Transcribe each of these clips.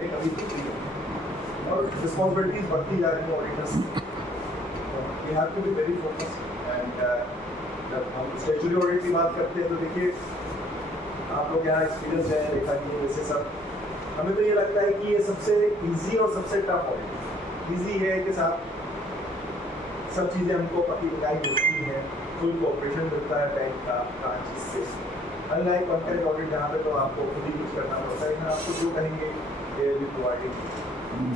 मैंने कभी नहीं की और रिस्पॉन्सिबिलिटीज बढ़ती जा रही हैं auditors. We have to be very focused and जब हम स्टैट्यूटरी ऑडिट की बात करते हैं तो देखिए आप लोग यहाँ एक्सपीरियंस है, देखा कि वैसे सब हमें तो ये लगता है कि ये सबसे इजी और सबसे टफ ऑडिट। इजी है कि साहब सब चीज़ें हमको पति बताई मिलती हैं, फुल कोऑपरेशन मिलता है बैंक का ब्रांच से। अनलाइक कॉन्करेंट ऑडिट जहाँ पे तो आपको खुद ही कुछ करना पड़ता है, यहाँ आपको जो कहेंगे ये भी प्रोवाइडिंग।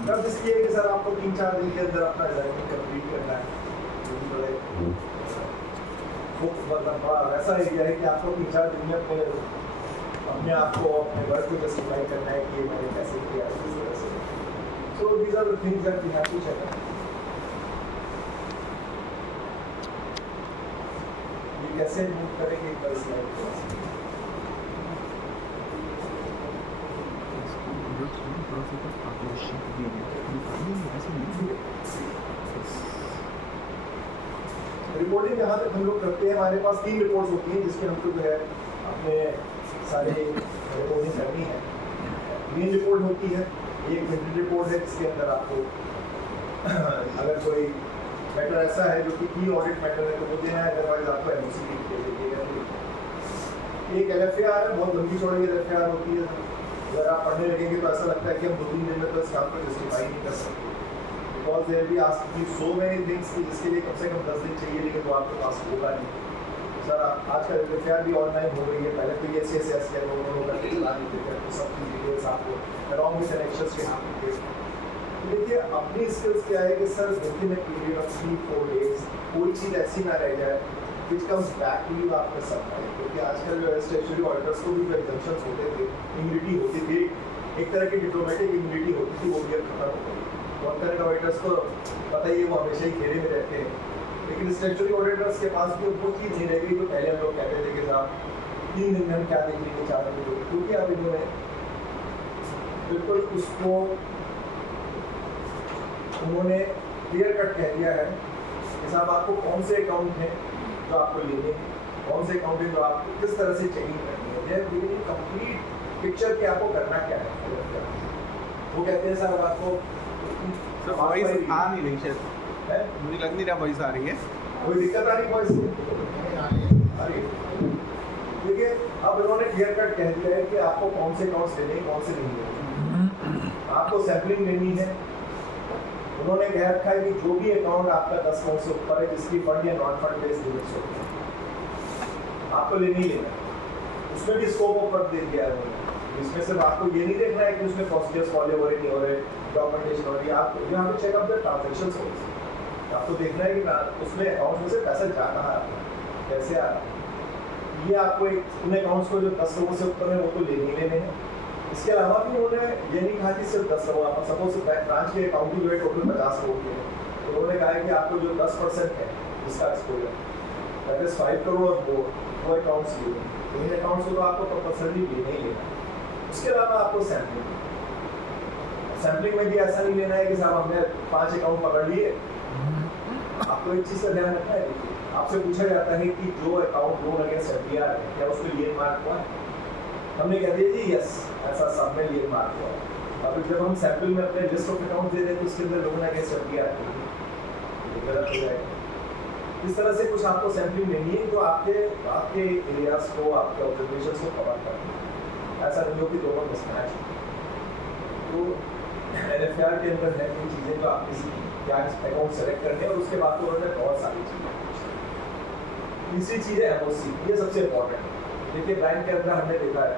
तब इसलिए कि सर आपको 3-4 दिन के अंदर अपना असाइनमेंट कंप्लीट करना है, मतलब बड़ा ऐसा एरिया है कि आपको 3-4 दिन में अपने आप को अपने वर्क को जस्टिफाई करना है कि मैंने कैसे किया इस तरह से। So these are the things that we have to check out. ये कैसे मूव करेंगे एक बार स्लाइड को। रिपोर्टिंग जहाँ तक हम लोग करते हैं, हमारे पास 3 रिपोर्ट्स होती हैं जिसके हमको जो है अपने सारे रिपोर्टिंग करनी है। मेन रिपोर्ट होती है, एक मिनट रिपोर्ट है जिसके अंदर आपको अगर कोई मैटर ऐसा है जो कि की ऑडिट मैटर है तो वो देना है, अदरवाइज आपको एनओसी दे दीजिएगा। एक LFAR है, बहुत लंबी चौड़ी LFAR होती है। अगर आप पढ़ने लगेंगे तो ऐसा लगता है कि हम 2-3 दिन में तो इस काम को जस्टिफाई नहीं कर सकते, because there be asked you so many things कि जिसके लिए कम से कम 10 दिन चाहिए, लेकिन वो आपके पास होगा नहीं। सर आजकल LFAR भी ऑनलाइन हो गई है, पहले तो ये CSS के लोगों करके चला देते थे, तो सब की डिटेल्स आपको अलॉन्ग विद कनेक्शंस के हाथ में। देखिए अपनी स्किल्स क्या है कि sir with in a period of 3-4 days कोई चीज़ ऐसी ना रह जाए which comes back to you आपके सब में, क्योंकि आजकल जो है स्टैट्यूटरी ऑडिटर्स को भी जो एग्जम्पशंस होते थे, इम्यूनिटी होती थी, एक तरह की डिप्लोमेटिक इम्यूनिटी होती थी, वो भी अब खत्म हो गई। कॉन्करेंट ऑडिटर्स को पता ही है वो हमेशा ही घेरे में रहते हैं, लेकिन स्टैट्यूटरी ऑडिटर्स के पास भी वो चीज़ नहीं रह गई जो पहले हम लोग कहते थे कि साहब 3 दिन में हम क्या देखेंगे, 4 दिन में, क्योंकि अब इन्होंने बिल्कुल उसको उन्होंने क्लियर कट कह दिया है कि साहब आपको कौन से अकाउंट हैं जो आपको लेने हैं, कौन से अकाउंट है जो आपको किस तरह से चेकिंग करनी है, ये कंप्लीट पिक्चर कि आपको करना क्या है। वो कहते हैं सर आपको वॉइस आ नहीं रही, शायद मुझे लग नहीं रहा वॉइस आ रही है, कोई दिक्कत आ रही वॉइस आ रही। देखिए अब इन्होंने क्लियर कट कह दिया है कि आपको कौन से अकाउंट्स लेने हैं, कौन से नहीं लेने, आपको सैम्पलिंग लेनी है। उन्होंने कह रखा है कि जो भी अकाउंट आपका 10 करोड़ से ऊपर है, जिसकी फंड या नॉन फंड बेस्ड लिमिट्स होती है, आपको लेने ही लेना है। उसमें भी स्कोप ऑफ वर्क दे दिया है उन्होंने। इसमें सिर्फ आपको ये नहीं देखना है कि उसमें प्रोसीजर्स फॉलो हो रहे नहीं हो रहे, डॉक्यूमेंटेशन हो रही है, आप यहाँ पे चेक अप द ट्रांजेक्शंस हो रही है। आपको देखना है कि उसमें अकाउंट में से पैसा जा रहा है, कैसे आ रहा है। ये आपको उन अकाउंट्स को जो 10 करोड़ से ऊपर है वो तो लेने ही लेने हैं। इसके अलावा भी उन्होंने ये नहीं कहा कि सिर्फ 10 करोड़, आप सपोज ब्रांच के अकाउंट की जो है टोटल 50 करोड़ की है, तो उन्होंने कहा है कि आपको जो 10% है इसका एक्सपोजर, दैट इज 5 करोड़ और वो अकाउंट्स लिए, तो इन अकाउंट्स को तो आपको कंपल्सरी लेना ही लेना है। उसके अलावा आपको सैम्पलिंग में भी ऐसा नहीं लेना है कि साहब हमने 5 अकाउंट पकड़ लिए। आपको एक चीज़ का ध्यान रखना है, आपसे पूछा जाता है कि जो अकाउंट लोन अगेंस्ट FDR है क्या उसको लियन मार्क हुआ है, हमने कह दिया जी यस, ऐसा सब में लियन मार्क हुआ है। अब जब हम सैम्पल में अपने लिस्ट ऑफ अकाउंट दे दें तो उसके अंदर लोन अगेंस्ट FDR गलत हो जाएगा। इस तरह से कुछ आपको सैम्पलिंग लेनी है जो आपके एरियाज को, आपके ऑब्जर्वेशंस को कवर करना है, ऐसा नहीं हो कि दोनों मिसमैच। तो LFAR के अंदर है कुछ चीज़ें जो आप किसी क्या अकाउंट सेलेक्ट करने और उसके बाद तो उन्होंने बहुत सारी चीज़ें। तीसरी चीज़ है MOC, ये सबसे इम्पोर्टेंट है। देखिए बैंक के अंदर हमने देखा है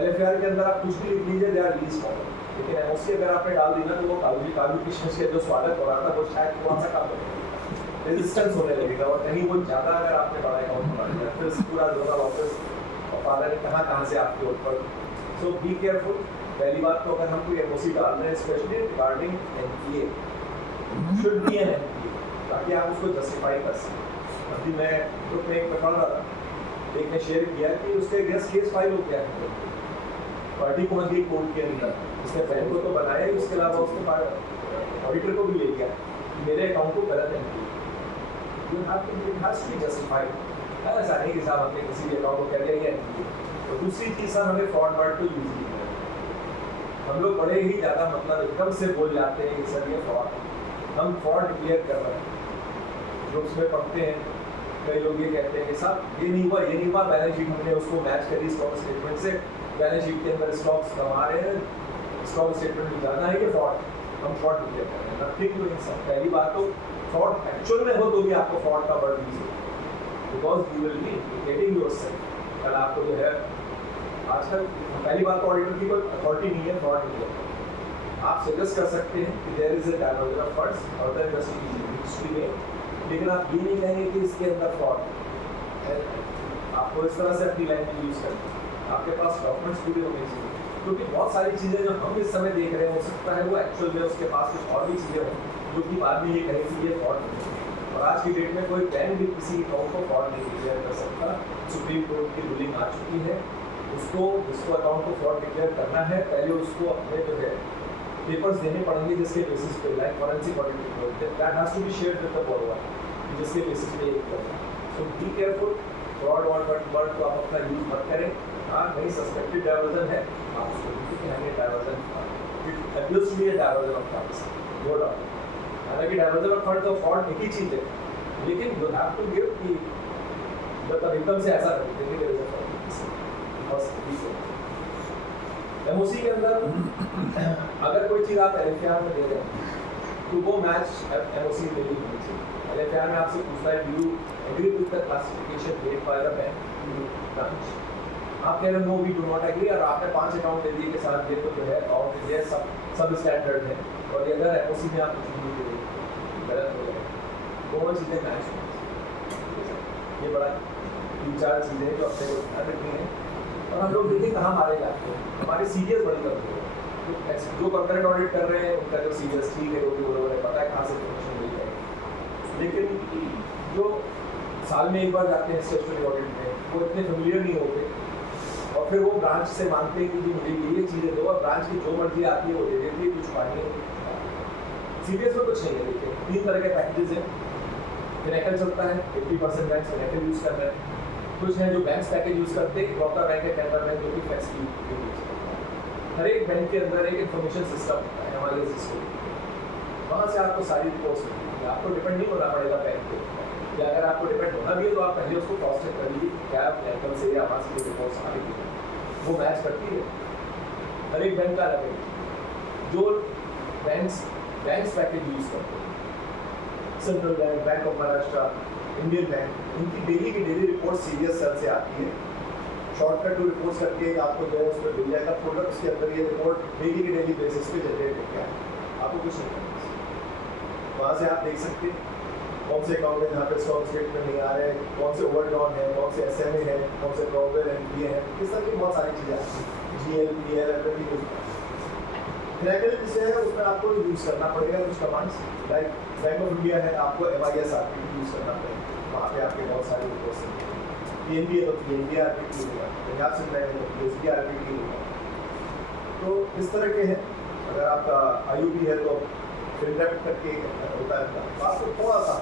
LFAR के अंदर आप कुछ भी लिख लीजिए, दे आर लीस्ट कॉमन, लेकिन MOC अगर आपने डाल दी ना तो वो काजू किशमिश के जो स्वागत हो रहा था वो शायद थोड़ा सा कम हो, रेजिस्टेंस होने लगेगा, और कहीं वो ज़्यादा अगर आपने बड़ा अकाउंट बना दिया फिर पूरा जोनल ऑफिस और पालन कहाँ से आपके ऊपर। सो बी केयरफुल। पहली बात तो अगर हम कोई MOC डाल रहे हैं specially regarding NPA, should be an NPA, ताकि आप उसको जस्टिफाई कर सकें। अभी मैं ग्रुप में एक पढ़ रहा था, एक ने शेयर किया कि उसके अगेंस्ट केस फाइल हो गया है, पार्टी पहुंच गई कोर्ट के अंदर, उसने बैंक को तो बनाया ही, उसके अलावा उसने ऑडिटर को भी ले लिया मेरे अकाउंट को गलत है। You have to be justified. ऐसा नहीं कि साहब हमने किसी भी अकाउंट को कह दिया है। तो दूसरी चीज़ सर हमें फ्रॉड वर्ड को यूज नहीं करना। हम लोग बड़े ही ज़्यादा मतलब एकदम से बोल जाते हैं कि सर ये फ्रॉड, हम फ्रॉड डिक्लेयर कर रहे हैं। ग्रुप्स में पढ़ते हैं, कई लोग ये कहते हैं कि साहब ये नहीं हुआ, बैलेंस शीट हमने उसको मैच करी स्टॉक स्टेटमेंट से, बैलेंस शीट के अंदर स्टॉक्स कमा रहे हैं, स्टॉक स्टेटमेंट में जाना है कि फ्रॉड, हम फ्रॉड डिक्लेयर कर रहे हैं। Nothing doing sir. पहली बात तो फ्रॉड एक्चुअल में हो तो भी आपको फ्रॉड का वर्ड यूज हो, because you will be getting yourself. कल आपको जो है आजकल पहली बात तो ऑडिटर की कोई अथॉरिटी नहीं है फ्रॉड डिक्लेयर। आप सजेस्ट कर सकते हैं कि there is a diversion of funds और द इन्वेस्टिगेशन में, लेकिन आप ये नहीं कहेंगे कि इसके अंदर फ्रॉड है। आपको इस तरह से अपनी लैंग्वेज यूज करनी है, आपके पास डॉक्यूमेंट्स पूरे होने चाहिए, क्योंकि बहुत सारी चीज़ें जो हम इस समय देख रहे हैं हो सकता है वो एक्चुअल में उसके पास कुछ और भी चीज़ें हों जो कि बाद में ये कहे कि ये फ्रॉड नहीं है। और आज की डेट में कोई बैंक भी किसी अकाउंट को फ्रॉड नहीं डिक्लेयर कर सकता। सुप्रीम कोर्ट की रूलिंग आ चुकी है, उसको जिसको अकाउंट को फ्रॉड डिक्लेयर करना है पहले उसको अपने जो है पेपर्स देने पड़ेंगे जिसके बेसिस पे like forensic audit report that has to be shared with the borrower, जिसके बेसिस पे ये करना है। So be careful, fraud word को आप अपना यूज मत करें। हाँ, नहीं सस्पेक्टेड डायवर्जन है, आप उसको लिखिए कि हमें diversion it appears to be a diversion of funds, no doubt. हालांकि डायवर्जन ऑफ फंड तो फ्रॉड एक ही चीज़ है, लेकिन यू हैव टू गिव कि मतलब एकदम से ऐसा नहीं देंगे कि रिजल्ट एमओसी के अंदर अगर कोई चीज़ आप एलएफआर में दे रहे हैं तो वो मैच एमओसी में भी होनी चाहिए। एलएफआर में आपसे पूछता है do you agree with the classification made by the bank branch, आप कह रहे हैं no we do not agree, और आपने 5 अकाउंट दे दिए के साथ ये तो जो है अकाउंट ये सब स्टैंडर्ड है, और ये अगर एमओसी में आप कुछ नहीं दे रहे गलत हो जाएगा। दोनों चीज़ें मैच होनी, ये बड़ा 3-4 चीज़ें जो अपने को ध्यान रखनी है। और हम लोग देखिए कहाँ मारे जाते हैं, हमारी सीरियस बड़ी करते हैं जो कॉर्पोरेट ऑडिट कर रहे हैं उनका जो सीरियस ठीक है, वो भी बरोबर है, पता है कहाँ से इन्फॉर्मेशन मिल जाएगी। लेकिन जो साल में एक बार जाते हैं स्टेचुटरी ऑडिट में वो इतने फेमिलियर नहीं होते, और फिर वो ब्रांच से मांगते हैं कि जी मुझे ये चीज़ें दो, और ब्रांच की जो मर्जी आती है वो दे देती है, कुछ पानी सीरियस में कुछ नहीं है। देखिए 3 तरह के पैकेजेस हैं, फिनेकल चलता है, 80% बैंक फिनेकल यूज़ कर रहे हैं, कुछ हैं जो बैंक पैकेज यूज़ करते हैं, इकलौता बैंक है कैनरा बैंक जो कि फ्लेक्स यूज़ करता है। हर एक बैंक के अंदर एक इन्फॉर्मेशन सिस्टम होता है हमारे जिसको, वहाँ से आपको सारी रिपोर्ट्स मिलती है, आपको डिपेंड नहीं होना पड़ेगा बैंक पे, या अगर आपको डिपेंड होना भी है तो आप पहले उसको क्रॉस चेक कर लीजिए क्या बैंकों से या वहाँ से रिपोर्ट्स आ रही है वो मैच करती है। हर एक बैंक का अलग है। जो बैंक्स पैकेज यूज़ करते हैं, central bank, bank of Maharashtra, Indian bank, इनकी डेली की डेली रिपोर्ट सीरियस सेल से आती है। शॉर्टकट टू रिपोर्ट्स करके आपको जो है उस पर मिल जाएगा फोल्डर, उसके अंदर ये रिपोर्ट डेली की डेली बेसिस पे जनरेट होकर आए, आपको कुछ नहीं करना। वहाँ से आप देख सकते हैं कौन से अकाउंट है जहाँ पे स्टॉक स्टेटमेंट नहीं आ रहे हैं, कौन से ओवरड्रॉन है, कौन से एसएमए है, कौन से प्रॉबेबल एनपीए है, इस तरह की बहुत सारी चीज़ें आती हैं। जीएलपीएल एवरीथिंग फिनेकल जिसे है उसमें आपको यूज़ करना पड़ेगा कुछ commands, like bank of India है, आपको MIS आरपीटी यूज़ करना पड़ेगा, वहाँ पे आपके बहुत सारे रिपोर्ट्स हैं। PNB है तो PNB आरपीटी होगा, पंजाब से बैंक है तो PSB आरपीटी होगा। तो इस तरह के हैं। अगर आपका IUB है तो फिनरेप करके होता है, तो आपको थोड़ा सा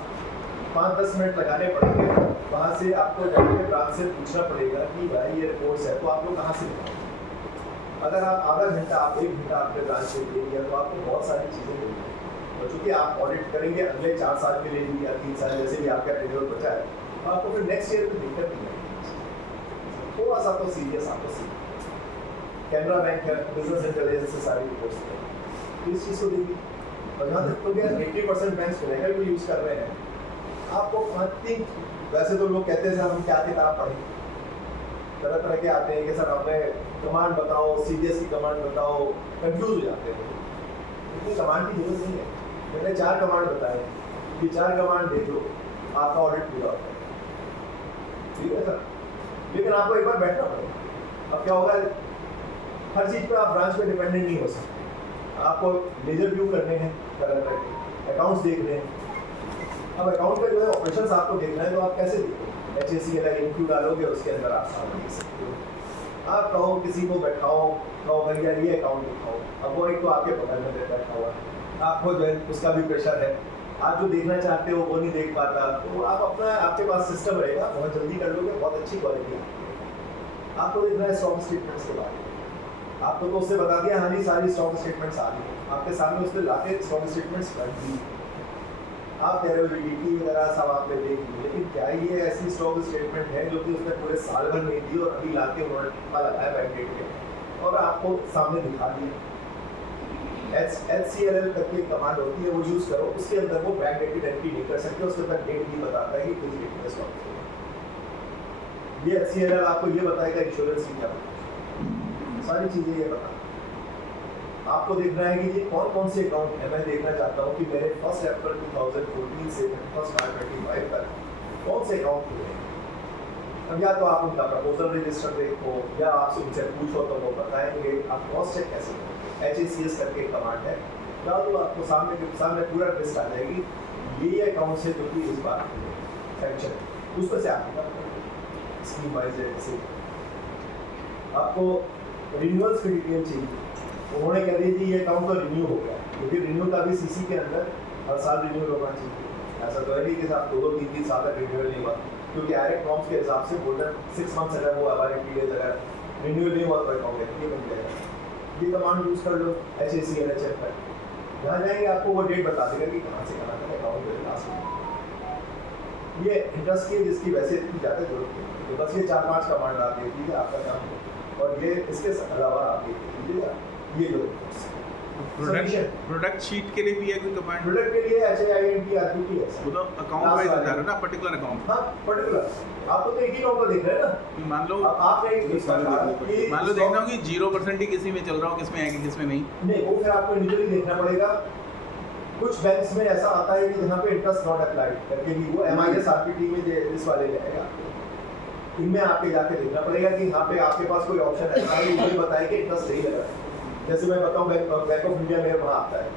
5-10 मिनट लगाने पड़ेंगे। वहाँ से आपको जाके ब्रांच से पूछना पड़ेगा कि भाई ये रिपोर्ट्स है तो आप लोग कहाँ से लेंगे। अगर आप आधा घंटा, आप 1 घंटा आपके ब्रांच में ले लिया तो आपको बहुत सारी चीज़ें मिलेंगी, और चूँकि आप ऑडिट करेंगे अगले 4 साल के लिए भी या 3 साल जैसे भी आपका टेन्योर बचा है, तो आपको फिर नेक्स्ट ईयर में दिक्कत नहीं आएगी। थोड़ा सा तो सीरियस आपको सीखना। कैनरा बैंक है, बिजनेस इंटेलिजेंस से सारी रिपोर्ट्स हैं, तो इस चीज़ को देखिए। और जहाँ तक तो क्या 80% बैंक फिनेकल को यूज़ कर रहे हैं, आपको 5-3 वैसे तो लोग कहते हैं सर हम क्या किताब पढ़ें, तरह तरह के आते हैं कि सर हमें कमांड बताओ, CDS की कमांड बताओ, कंफ्यूज हो जाते हैं। इतनी कमांड की जरूरत नहीं है, मैंने 4 कमांड बताए, ये 4 कमांड दे दो, आपका ऑडिट पूरा होता है, ठीक है सर। लेकिन आपको एक बार बैठना पड़ेगा। अब क्या होगा, हर चीज़ पर आप ब्रांच पे डिपेंडेंट नहीं हो सकते, आपको लेजर व्यू करने हैं, तरह तरह के अकाउंट्स देखने हैं। अब अकाउंट का जो है ऑपरेशंस आपको देखना है तो आप कैसे देखोगे, HACL इनक्लूड डालोगे, उसके अंदर आप सामान देख सकते हो। आप कहो किसी को बैठाओ, कहो भैया ये अकाउंट दिखाओ, अब वो एक तो आपके बगल में बैठा हुआ है, आपको जो है उसका भी प्रेशर है, आप जो देखना चाहते हो वो नहीं देख पाता, तो आप अपना आपके पास सिस्टम रहेगा, बहुत जल्दी कर लोगे, बहुत अच्छी क्वालिटी आती है। आपको देखना है स्टॉक स्टेटमेंट्स के बारे में, आपको तो उससे बता दिया, हाँ जी सारी स्टॉक स्टेटमेंट्स आ रही है आपके सामने, उसने लाके स्टॉक स्टेटमेंट्स कर दी। आप कह रहे हो जीडीपी वगैरह सब आपने देख ली, लेकिन क्या ये ऐसी स्टॉक स्टेटमेंट है जो कि उसने पूरे साल भर नहीं दी और अभी लाके उन्होंने टिप्पा लगाया बैंक डेट पे और आपको सामने दिखा दिया। HCLL करके कमांड होती है, वो यूज करो, उसके अंदर वो बैंक डेट की एंट्री नहीं कर सकते, उसके अंदर डेट भी बताता है कि किस डेट में स्टॉक। ये HCLL आपको ये बताएगा इंश्योरेंस की क्या सारी चीजें ये बता। आपको देखना है कि ये कौन कौन से अकाउंट है। मैं देखना चाहता हूँ कि मेरे 1 अप्रैल 2014 से 1 मार्च 25 तक कौन से अकाउंट खुले हैं। अब या तो आप उनका प्रपोजल रजिस्टर देखो या आपसे उनसे पूछो तो वो बताएंगे। आप क्रॉस चेक कैसे करोगे, HACS करके एक कमांड है, डाल दो, आपको सामने पूरा लिस्ट आ जाएगी। ये अकाउंट से जो कि इस बार सैंक्शन उस पर से आपका स्कीम वाइज है। आपको रिन्यूअल्स की डिटेल चाहिए, उन्होंने कह दिया कि ये अकाउंट तो रिन्यू हो गया, क्योंकि रिन्यू का भी CC के अंदर हर साल रिन्यूअल होना चाहिए। ऐसा तो है नहीं कि साहब 2-3 साल तक रिन्यूअल नहीं हुआ, क्योंकि डायरेक्ट नॉर्म्स के हिसाब से बोल्डर 6 मंथ्स अगर वो हमारे पीरियड अगर रिन्यूअल नहीं हुआ तो अकाउंट एक्टिव बन जाएगा। ये कमांड यूज़ कर लो HACLHF पर, जहाँ जाएंगे आपको वो डेट बता देगा कि कहाँ से कहाँ तक अकाउंट में लास्ट में। ये इंटरेस्ट की जिसकी वैसे इतनी ज़्यादा जरूरत नहीं, तो बस ये 4-5 कमांड आप देख लीजिए, आपका काम है। और ये इसके अलावा आप देख लीजिएगा ये लो प्रोडक्ट शीट के लिए भी है कोई कमांड? प्रोडक्ट के लिए HINT RPT है वो तो अकाउंट वाइज बता रहे हो ना, पर्टिकुलर अकाउंट। हाँ पर्टिकुलर, आप तो एक ही अकाउंट को देख रहे हैं ना। मान लो देखना हो कि 0% ही किसी में चल रहा हो, किसमें है कि किसमें नहीं, वो फिर आपको इंडिविजुअली देखना पड़ेगा। कुछ बैंक्स में ऐसा आता है कि जहाँ पे इंटरेस्ट नॉट अप्लाइड करके भी वो MIS RPT में इस वाले जाएगा। इनमें आपके जाके देखना पड़ेगा कि यहाँ पे आपके पास कोई ऑप्शन ऐसा है ये बताए कि इंटरेस्ट नहीं लगा। जैसे मैं बताऊँ बैंक ऑफ इंडिया मेरे वहाँ आता है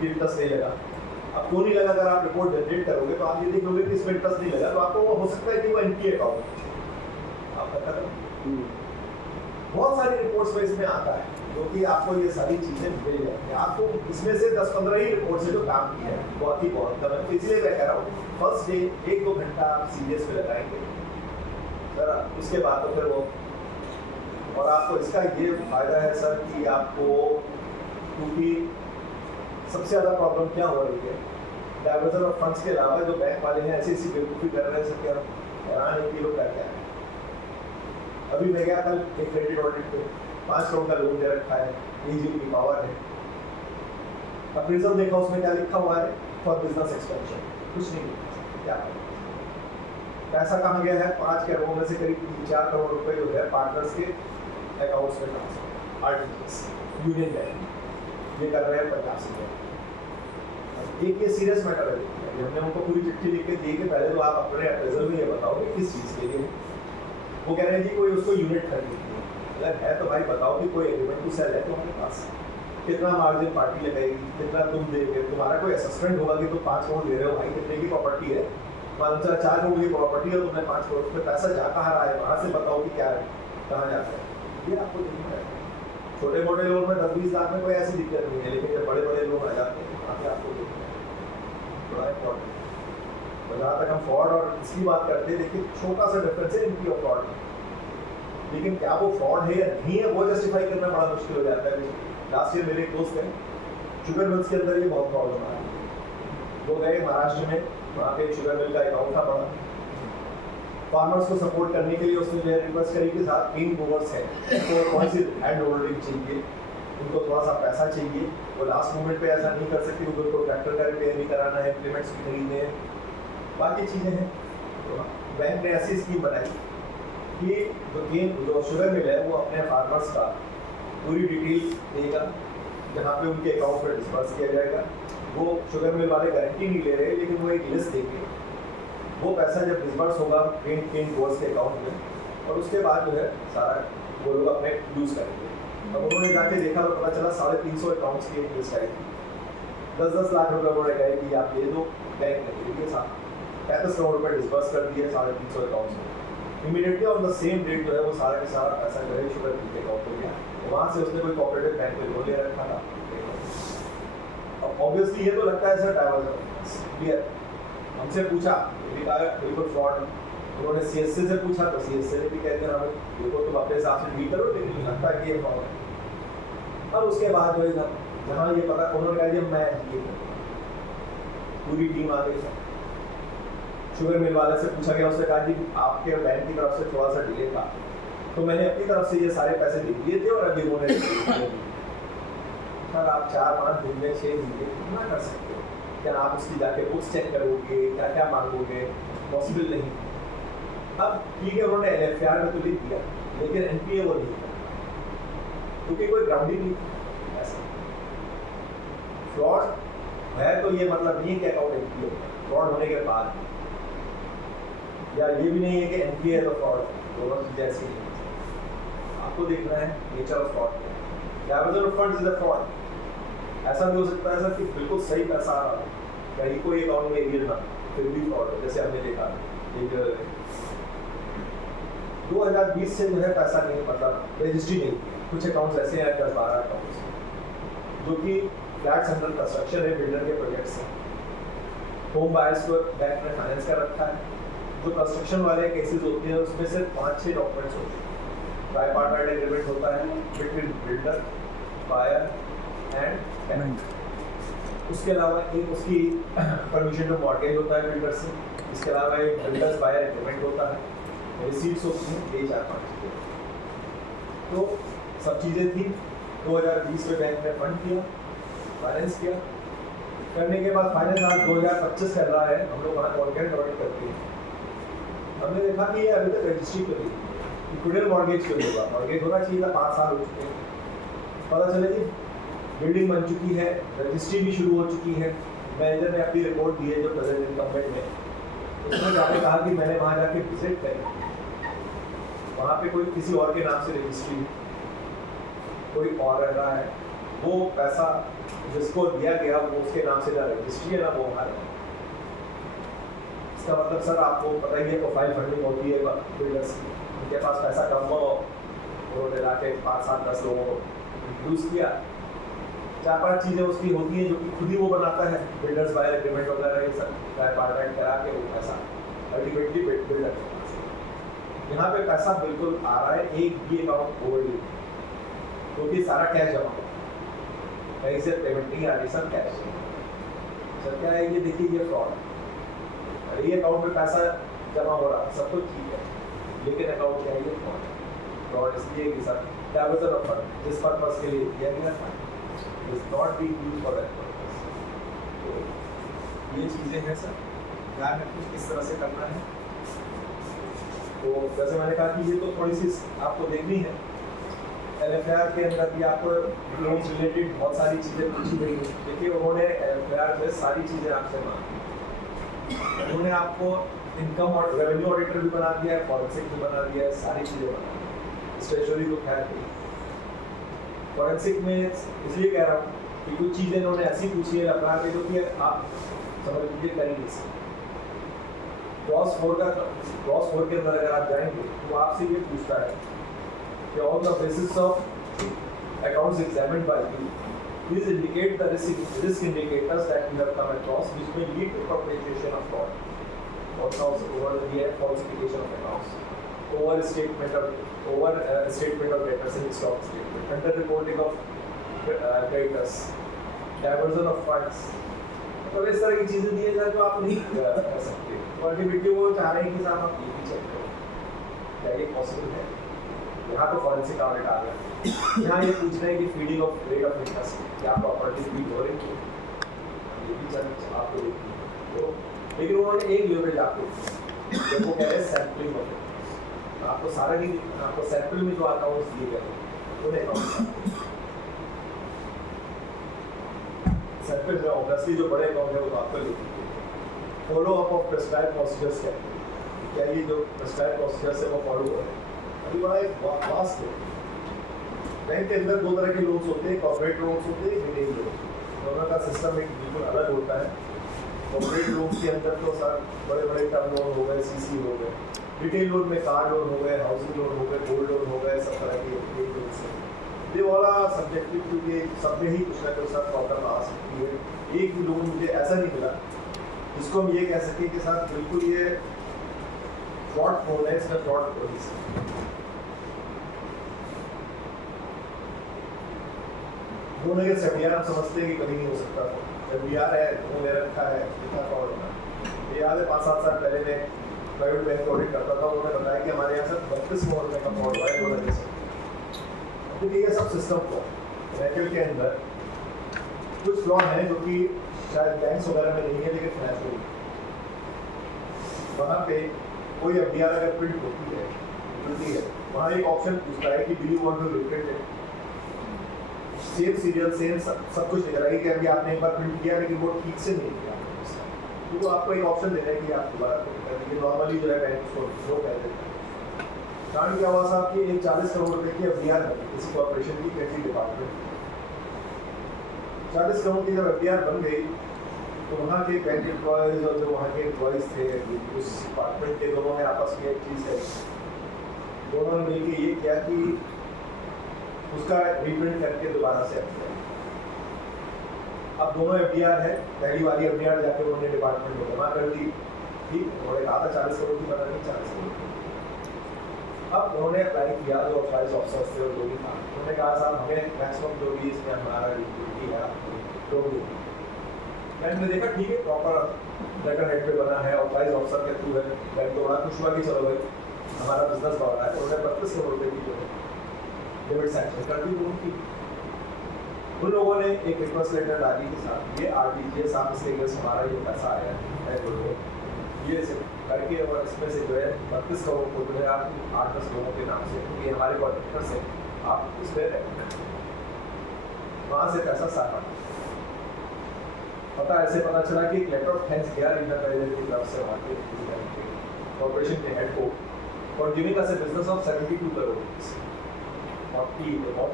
कि इंटरेस्ट नहीं लगा। अब क्यों नहीं लगा, अगर आप रिपोर्ट जनरेट करोगे तो आप ये देख लोगे कि इसमें इंटरेस्ट नहीं लगा, तो आपको वो हो सकता है कि वो NPA अकाउंट आपका खत्म। बहुत सारी रिपोर्ट्स में इसमें आता है, जो कि आपको ये सारी चीज़ें मिल जाएंगी। आपको इसमें से 10-15 ही रिपोर्ट से जो काम किया है बहुत कम है, तो इसलिए मैं कह रहा हूँ फर्स्ट डे 1-2 घंटा आप सीरियस पे लगाएंगे सर, उसके बाद तो फिर वो। और आपको इसका ये फायदा है सर कि आपको, क्योंकि सबसे ज़्यादा प्रॉब्लम क्या हो रही है डाइवर्जन ऑफ फंड्स के अलावा जो बैंक वाले हैं ऐसी बेवकूफ़ी कर रहे हैं सर, क्या हैरान है कि लोग क्या है। अभी मैं गया कल एक क्रेडिट ऑडिट पे 5 करोड़ का लोन दे रखा है, AGM की पावर है। अप्रेजल देखा, उसमें क्या लिखा हुआ है, फॉर बिजनेस एक्सपेंशन, कुछ नहीं लिखा। क्या पैसा कहाँ गया है? 5 करोड़ में से करीब 3-4 करोड़ रुपए जो है पार्टनर्स के अकाउंट्स में ट्रांसफर, आरटीजीएस, यूनियन बैंक ये कर रहे हैं 50 रुपये। एक ये सीरियस मैटर है, हमने उनको पूरी चिट्ठी लिख के दी कि पहले तो आप अपने अप्रेजल में ये बताओ कि किस चीज़ के लिए। वो कह रहे हैं जी कोई उसको यूनिट खरीदनी है, अगर है तो भाई बताओ कि कोई एग्रीमेंट टू सेल है तुम्हारे पास, कितना मार्जिन पार्टी लगाएगी, कितना तुम देगे, तुम्हारा कोई असेसमेंट होगा कि तुम 5 करोड़ दे रहे हो, भाई कितने की प्रॉपर्टी है, 4 करोड़ की प्रॉपर्टी है, तुमने 5 करोड़ रुपये पैसा जा कहाँ रहा है, वहाँ से बताओ कि क्या है, कहाँ जाता है। ये आपको देखना है। छोटे मोटे लोन में 10-20 लाख में कोई ऐसी दिक्कत नहीं है, लेकिन जब बड़े बड़े लोग आ जाते हैं वहाँ पे आपको देखना है, बड़ा इम्पोर्टेंट। तो जहाँ तक हम फ्रॉड और इसकी बात करते हैं, देखिए छोटा सा डिफरेंस है इनकी और फ्रॉड में, लेकिन क्या वो फ्रॉड है या नहीं है वो जस्टिफाई करना बड़ा मुश्किल हो जाता है। लास्ट ईयर मेरे एक दोस्त हैं, शुगर मिल्स के अंदर ये बहुत प्रॉब्लम आ रही है। वो गए महाराष्ट्र में, वहाँ पे शुगर मिल का अकाउंट था बड़ा, फार्मर्स को सपोर्ट करने के लिए उसने जो है रिक्वेस्ट करी कि साथ 3 ग्रोवर्स हैं, तो कौन सी हैंड होल्डिंग चाहिए, उनको थोड़ा सा पैसा चाहिए, वो लास्ट मोमेंट पे ऐसा नहीं कर सकती, उनको ट्रैक्टर का रिपेयर भी कराना है, इम्प्लीमेंट्स भी खरीदने हैं, बाकी चीज़ें हैं। तो बैंक ने ऐसी स्कीम बनाई कि जो शुगर मिल है वो अपने फार्मर्स का पूरी डिटेल देगा, जहाँ पे उनके अकाउंट में डिस्पर्स किया जाएगा। वो शुगर मिल वाले गारंटी नहीं ले रहे, लेकिन वो एक लिस्ट देंगे, वो पैसा जब डिस्पर्स होगा इन गोल्स के अकाउंट में, और उसके बाद जो है सारा वो लोग अपने यूज़ करेंगे। अब उन्होंने जाके देखा तो पता चला 350 अकाउंट्स की एक लिस्ट आई थी, 10-10 लाख रुपये उन्होंने कहे कि आप ले दो, बैंक ने दे दिए, 35 करोड़ रुपये डिस्पर्स कर दिए 350 अकाउंट्स में। Immediately on the same date जो है वो सारा का सारा पैसा जो है शुगर मिल के अकाउंट में गया, वहाँ से उसने कोई कोऑपरेटिव बैंक में लोन ले रखा था। अब ऑब्वियसली ये तो लगता है सर डाइवर्जन, क्लियर। हमसे पूछा, ये कहा बिल्कुल फ्रॉड। उन्होंने CSC से पूछा तो CSC ने भी कह दिया हमें देखो तुम अपने हिसाब से डील करो, लेकिन लगता है कि ये फ्रॉड है। और उसके बाद जो है जहाँ ये पता उन्होंने कहा जी मैं ये करूँगा, पूरी टीम आ गई। शुगर मिल वाले से पूछा गया, उसने कहा जी आपके बैंक की तरफ से थोड़ा सा डिले था, तो मैंने अपनी तरफ से ये सारे पैसे दे दिए थे और अभी उन्होंने सर आप 4-5 दिन में 6 दिन में कितना कर सकते हो? क्या आप उसकी जाके बुक्स चेक करोगे, क्या क्या मांगोगे? पॉसिबल नहीं। अब ठीक है उन्होंने LFR में तो लिख दिया, लेकिन NPA वो नहीं किया क्योंकि कोई ग्राउंडिंग नहीं ऐसा। फ्रॉड है तो ये मतलब नहीं है कि अकाउंट NPA होगा, फ्रॉड होने के बाद, या ये भी नहीं है कि NPA है तो फ्रॉड, दोनों चीजें ऐसी नहीं। आपको देखना है nature of fraud, diversion of funds is a fraud. ऐसा भी हो सकता है सर कि बिल्कुल सही पैसा आ रहा है, कहीं कोई अकाउंट में एरियर ना, फिर भी फ्रॉड है, जैसे हमने देखा 2020 से जो है पैसा नहीं, मतलब रजिस्ट्री नहीं की। कुछ अकाउंट्स ऐसे हैं 10-12 अकाउंट्स जो कि फ्लैट्स अंडर कंस्ट्रक्शन है, बिल्डर के प्रोजेक्ट्स हैं, होम बायर्स को बैंक ने फाइनेंस कर रखा है। जो कंस्ट्रक्शन वाले केसेस होते हैं उसमें सिर्फ 5-6 डॉक्यूमेंट्स होते हैं। ट्राइपार्टाइट एग्रीमेंट होता है between builder, buyer and tenant. उसके अलावा एक उसकी परमिशन टू मॉर्गेज होता है बिल्डर से। इसके अलावा एक बिल्डर्स बायर एग्रीमेंट होता है, रिसीट्स होती हैं 3-4-5 चीज़ें। तो सब चीज़ें थी। 2020 में बैंक ने फंड किया, फाइनेंस किया, करने के बाद फाइनेंस आज 2025 कर रहा है, हम लोग वहाँ कॉन्ट्रैक्ट ऑडिट करते हैं। हमने देखा कि ये अभी तक रजिस्ट्री कर ली, इक्विटी मॉर्गेज क्यों होगा? मॉर्गेज होना चाहिए था, 5 साल हो चुके हैं। पता चले जी बिल्डिंग बन चुकी है, रजिस्ट्री भी शुरू हो चुकी है। मैनेजर ने अपनी रिपोर्ट दी है जो प्रेजेंट इनकम्बेंट में, उसने जाके कहा कि मैंने वहाँ जाके विजिट करी, वहाँ पे कोई किसी और के नाम से रजिस्ट्री, कोई और रह रहा है, वो पैसा जिसको दिया गया वो उसके नाम से ना रजिस्ट्री है ना वो हमारे। इसका मतलब सर आपको पता ही है प्रोफाइल फंडिंग होती है बिल्डर्स की, उनके पास पैसा कम हो, उन्होंने जाके 5-7-10 लोगों को इंट्रोड्यूस किया, 4-5 चीज़ें उसकी होती हैं जो कि खुद ही वो बनाता है, बिल्डर्स बायर एग्रीमेंट वगैरह ये सब ट्राइपार्टाइट करा के वो पैसा अल्टीमेटली बिल्डर के पास। यहाँ पे पैसा बिल्कुल आ रहा है, एक भी अकाउंट ओवरड्यू, क्योंकि सारा कैश जमा हो, कहीं से पेमेंट नहीं आ रही, सब कैश। सर क्या है ये देखिए, ये फ्रॉड है। अरे ये अकाउंट में पैसा जमा हो रहा है, सब कुछ ठीक है, लेकिन अकाउंट क्या है ये फ्रॉड है। फ्रॉड इसलिए कि सर डाइवर्जन ऑफ फंड जिस पर्पस के लिए दिया गया fund is not being used for that purpose. तो ये चीज़ें हैं सर, ध्यान रखिए किस तरह से करना है। तो जैसे मैंने कहा कि ये तो थोड़ी सी आपको देखनी है। LFR के अंदर भी आपको लोन्स रिलेटेड बहुत सारी चीज़ें पूछी गई हैं। देखिए उन्होंने LFR में सारी चीज़ें आपसे मांगी, उन्होंने आपको इनकम और रेवेन्यू ऑडिटर भी बना दिया है, फॉरेंसिक भी बना दिया है, सारी चीज़ें बना दी है। स्टेशनरी तो खैर नहीं, फॉरेंसिक में इसलिए कह रहा हूँ कि कुछ चीज़ें इन्होंने ऐसी पूछी है लफड़ा के जो कि आप समझ लीजिए कर ही नहीं सकते। क्रॉस 4 के अंदर अगर आप जाएंगे तो आपसे ये पूछता है कि on the basis of accounts examined bye you please indicate the risk indicators that you have come across which may lead to perpetration of fraud, also over the falsification of accounts, overstatement of debtors in stock statement, under reporting of creditors, diversion of funds। तो इस तरह की चीजें दी जाए तो आप नहीं कर सकते। अल्टीमेटली वो चाह रहे हैं कि साहब आप ये भी चेक करो, क्या ये पॉसिबल है? यहाँ तो फॉरेंसिक ऑडिट आ गया, यहाँ ये पूछ रहे हैं कि feeding of rate of interest, क्या प्रॉपर्टी फीड हो रही है, ये भी चल आपको देखिए। तो लेकिन उन्होंने एक लेवरेज आपको जब वो कह रहे हैं सैम्पलिंग ऑफ इट, आपको सारा नहीं दिखना, आपको सैम्पल में जो अकाउंट्स दिए गए उन्हें अकाउंट सैम्पल जो ऑब्वियसली जो बड़े अकाउंट है वो तो आपको लिखेंगे। Follow up of prescribe procedures क्या ये जो प्रेस्क्राइब प्रोसीजर्स है वो फॉलो हो रहे हैं? अभी बड़ा एक वास्ट है। बैंक के अंदर 2 तरह के लोन्स होते हैं, कॉर्पोरेट लोन्स होते हैं, रिटेल लोन्स। दोनों का सिस्टम एक बिल्कुल अलग होता है। कॉर्पोरेट लोन्स के अंदर तो सर बड़े बड़े टर्म लोन हो गए, CC हो गए, रिटेल लोन में कार लोन हो गए, हाउसिंग लोन हो गए, गोल्ड लोन हो गए, सब तरह के रिटेल लोन्स हैं। ये वाला सब्जेक्टिव क्योंकि सब में ही कुछ ना कुछ सब प्रॉब्लम आ सकती है। एक भी लोन मुझे ऐसा नहीं मिला जिसको हम ये कह सकें कि सर बिल्कुल ये फ्रॉड फोन है, इसमें फ्रॉड हो नहीं सकता। लोन अगेंस्ट एफडीआर हम समझते हैं कि कभी नहीं हो सकता, एफडीआर है, लोन ले रखा है, कितना फ्रॉड होना है। ये याद है 5-7 साल पहले मैं प्राइवेट बैंक ऑडिट करता था, उन्होंने बताया कि हमारे यहाँ से 32 करोड़ रुपये का फ्रॉड हुआ है लोन अगेंस्ट। क्योंकि ये सब सिस्टम फ्लॉ रेकल के अंदर कुछ फ्लॉ है जो कि शायद बैंक्स वगैरह में नहीं है लेकिन फाइनेंशियल वहाँ पे कोई एफडीआर अगर प्रिंट होती है वहाँ एक ऑप्शन पूछता है कि do you want to reprint it, same serial same सब कुछ लिखा है कि अभी आपने एक बार प्रिंट किया लेकिन वो ठीक से नहीं किया, तो आपको एक ऑप्शन देता है कि आप दोबारा प्रिंट कर दीजिए। नॉर्मली जो है बैंक उसको वो कह देता है। कारण क्या हुआ साहब कि एक 40 करोड़ रुपए की एफडीआर बनी किसी कॉर्पोरेशन की किसी डिपार्टमेंट, 40 करोड़ की जब एफडीआर बन गई तो वहाँ के बैंक एम्प्लॉयज और जो वहाँ के एम्प्लॉयज थे उस डिपार्टमेंट के दोनों ने आपस में एक चीज़ है, दोनों ने मिलकर ये किया कि उसका रीप्रिंट करके दोबारा से एफडीआर, अब दोनों एफडीआर है, पहली वाली एफडीआर जाके उन्होंने डिपार्टमेंट में जमा कर दी, ठीक, उन्होंने कहा था 40 करोड़ की बना नहीं 40 करोड़ की। अब उन्होंने अप्लाई किया जो ऑथराइज ऑफिसर्स थे और जो भी था, उन्होंने कहा साहब हमें मैक्सिमम जो भी इसमें हमारा लिक्विडिटी है तो बैंक ने देखा ठीक है प्रॉपर लेटर हेड पे बना है, ऑथराइज ऑफिसर के थ्रू है, बैंक तो बड़ा खुश हुआ कि चलो भाई हमारा बिजनेस बढ़ रहा है, तो उन्होंने 32 करोड़ रुपये की जो है लिमिट सैंक्शन कर दी लोन की। उन लोगों ने एक रिक्वेस्ट लेटर डाली के साथ ये आरटीजीएस आप इसके अगेंस्ट हमारा ये पैसा आया है ये से करके और इसमें से जो है 32 करोड़ को जो है आप 8-10 लोगों के नाम से क्योंकि हमारे कॉन्ट्रैक्टर से आप इस पर वहाँ से पैसा साफ पता ऐसे पता चला कि एक लेटर ऑफ थैंक्स गया रीजनल मैनेजर की तरफ से वहाँ के कॉर्पोरेशन के हेड को for giving us a business of 72 crore rupees 40 बहुत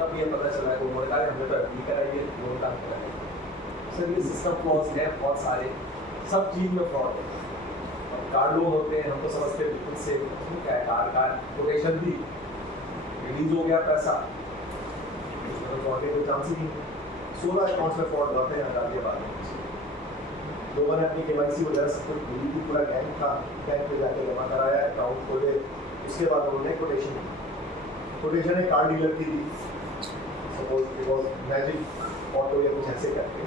तब ये पता चला कि उन्होंने कहा हमने तो एफडी कराई है लोन काम कराया सर। ये सिस्टम फ्लॉज है बहुत सारे, सब चीज़ में फ्रॉड है। कार लोन होते हैं हम तो समझते हैं बिल्कुल से क्या है, कार कोटेशन दी रिलीज हो गया पैसा उसमें तो फ्रॉड के कोई चांस ही नहीं। 16 अकाउंट्स में फ्रॉड होते हैं हज़ार के बाद लोगों ने अपनी केवाईसी वगैरह सब कुछ मिली थी, पूरा गैंग था, बैंक में जाके जमा कराया, अकाउंट खोले, उसके बाद उन्होंने कोटेशन एक कार डीलर की दी, suppose it was Magic Auto या कुछ ऐसे करके,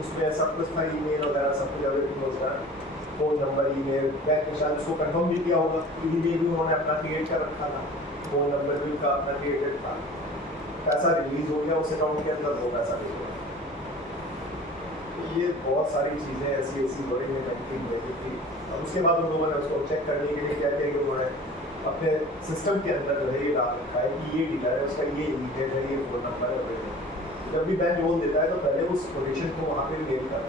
उसमें सब कुछ था, ईमेल वगैरह सब कुछ everything was there, phone number email, bank के साथ उसको कंफर्म भी किया होगा, ईमेल भी उन्होंने अपना क्रिएट कर रखा था, फोन नंबर भी उनका अपना क्रिएटेड था, पैसा रिलीज हो गया उस अकाउंट के अंदर, वो पैसा भी हो गया। ये बहुत सारी चीज़ें ऐसी बड़ी में बैंकिंग लगी थी। अब उसके बाद उन लोगों ने उसको चेक करने के लिए क्या किया कि उन्होंने अपने सिस्टम के अंदर जो है ये डाल रखा है कि ये डीलर है, उसका ये ईमेल है, ये फ़ोन नंबर है। जब भी बैंक लोन देता है तो पहले उस कोटेशन को वहाँ पे मेल कर,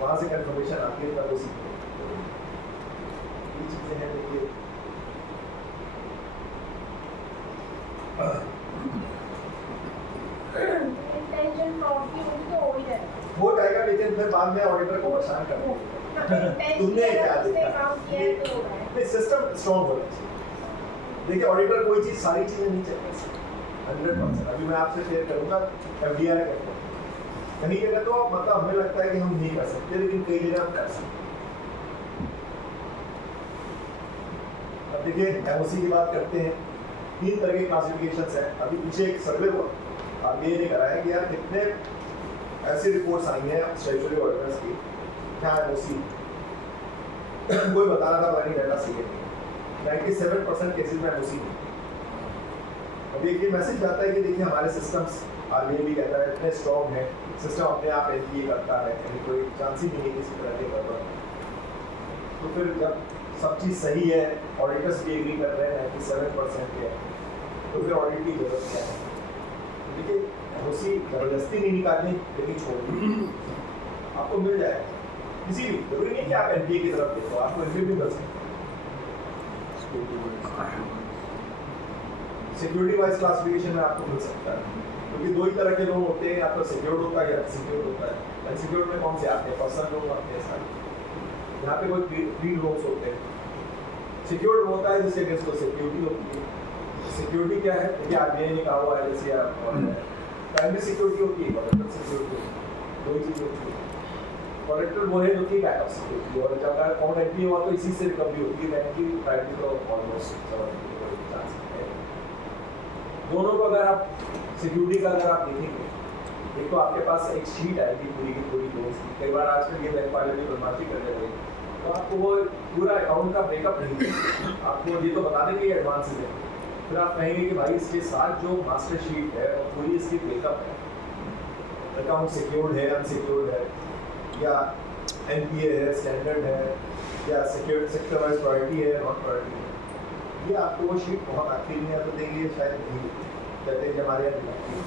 वहाँ से कंफर्मेशन आती है तब उसी ये चीज़ें हैं। देखिए हो जाएगा, लेकिन फिर बाद में ऑडिटर को परेशान कर तुमने क्या देखा, सिस्टम स्ट्रॉन्ग होना चाहिए। देखिए ऑडिटर कोई चीज़ सारी चीज़ें नहीं चेक कर सकती 100%। अभी मैं आपसे शेयर करूँगा एफडीआर करते हैं कहीं जगह तो मतलब हमें लगता है कि हम नहीं कर सकते, लेकिन कई जगह हम कर सकते हैं। अब देखिए एमओसी की बात करते हैं, 3 तरह के क्लासिफिकेशंस हैं। अभी पीछे एक सर्वे हुआ, आप ये नहीं कराया कि यार कितने ऐसी रिपोर्ट्स आई हैं स्टैट्यूटरी ऑडिटर्स की क्या एमओसी कोई बता रहा था हमारी डाटा सही है, 97% केसेस में एमओसी नहीं। अब एक ये मैसेज आता है कि देखिए हमारे सिस्टम्स आरबीआई भी कहता है इतने स्ट्रॉन्ग है, सिस्टम अपने आप एनपीए करता है, यानी कोई चांस ही नहीं है किसी तरह के गड़बड़। तो फिर जब सब चीज़ सही है, ऑडिटर्स भी एग्री कर रहे हैं 97% के, तो फिर ऑडिट की जरूरत क्या है? देखिए एमओसी जबरदस्ती नहीं निकालनी, लेकिन छोड़नी आपको मिल जाएगा। किसी भी जरूरी नहीं कि आप एनपीए की तरफ देखो, आपको एनपीए भी मिल सकता है। सिक्योरिटी वाइज क्लासिफिकेशन में आपको मिल सकता है, क्योंकि 2 ही तरह के लोन होते हैं, या तो सिक्योर्ड होता है या अनसिक्योर्ड होता है। अनसिक्योर्ड में कौन से आते हैं? पर्सनल लोन आते हैं सारे, यहाँ पे कोई फ्री लोन्स होते हैं। सिक्योर्ड होता है जिसके अगेंस्ट सिक्योरिटी होती है। सिक्योरिटी क्या है? देखिए आरबीआई ने कहा हुआ है, जैसे प्राइमरी सिक्योरिटी होती है, कॉलेक्टर सिक्योरिटी, 2 ही चीज़ होती है। कॉलेक्टर वो है जो कि बैकअप सिक्योरिटी, और जब अकाउंट एंट्री हुआ तो इसी से रिकवरी होती है। बैंक की प्राइमरी तो ऑलमोस्ट चांस है। दोनों को अगर आप सिक्योरिटी का अगर आप देखेंगे, एक तो आपके पास एक शीट आएगी पूरी की पूरी लोन्स की। कई बार आजकल ये बैंक वाले भी बदमाशी कर रहे हैं, तो आपको वो पूरा अकाउंट का ब्रेकअप नहीं है, आपको ये तो बता देंगे एडवांसेस है, फिर आप कहेंगे कि भाई इसके साथ जो मास्टर शीट है और पूरी इसकी ब्रेकअप है, अकाउंट सिक्योर्ड है, अनसिक्योर्ड है, या एनपीए है, स्टैंडर्ड है, या सिक्योर सेक्टर वाइज प्रायोरिटी है, नॉन प्रायोरिटी है, ये आपको वो शीट बहुत आखिर में तो देंगे, शायद नहीं कहते हैं कि हमारे यहाँ नहीं है।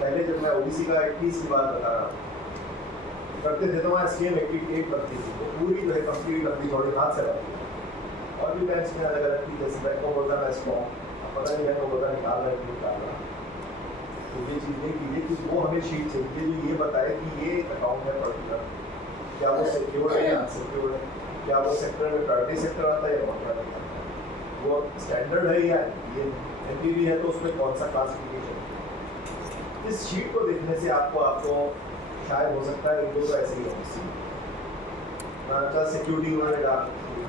पहले जब मैं ओबीसी का 21 की बात बता रहा हूँ करते थे तो वहाँ स्कीम 88 बनती थी, तो पूरी जो है कंप्लीट लंबी थोड़ी हाथ से बनती थी। और भी बैंक्स में अलग अलग थी, जैसे बैंक को बोलता मैं स्टॉक, पता नहीं बैंक को बोलता निकाल रहा है नहीं निकाल रहा। तो ये चीज़ नहीं कीजिए कि वो हमें शीट चाहिए जो ये बताए कि ये एक अकाउंट है पर्टिकुलर, क्या वो सिक्योर है या अनसिक्योर है, क्या वो सेक्टर में प्रायोरिटी सेक्टर आता है या नॉन प्रायोरिटी आता है, वो स्टैंडर्ड है या ये एनपीवी है तो उसमें कौन सा क्लासिफिकेशन। इस शीट को देखने से आपको शायद हो सकता है एक दो तो ऐसे ही होगी, सिक्योरिटी उन्होंने डाल रखी है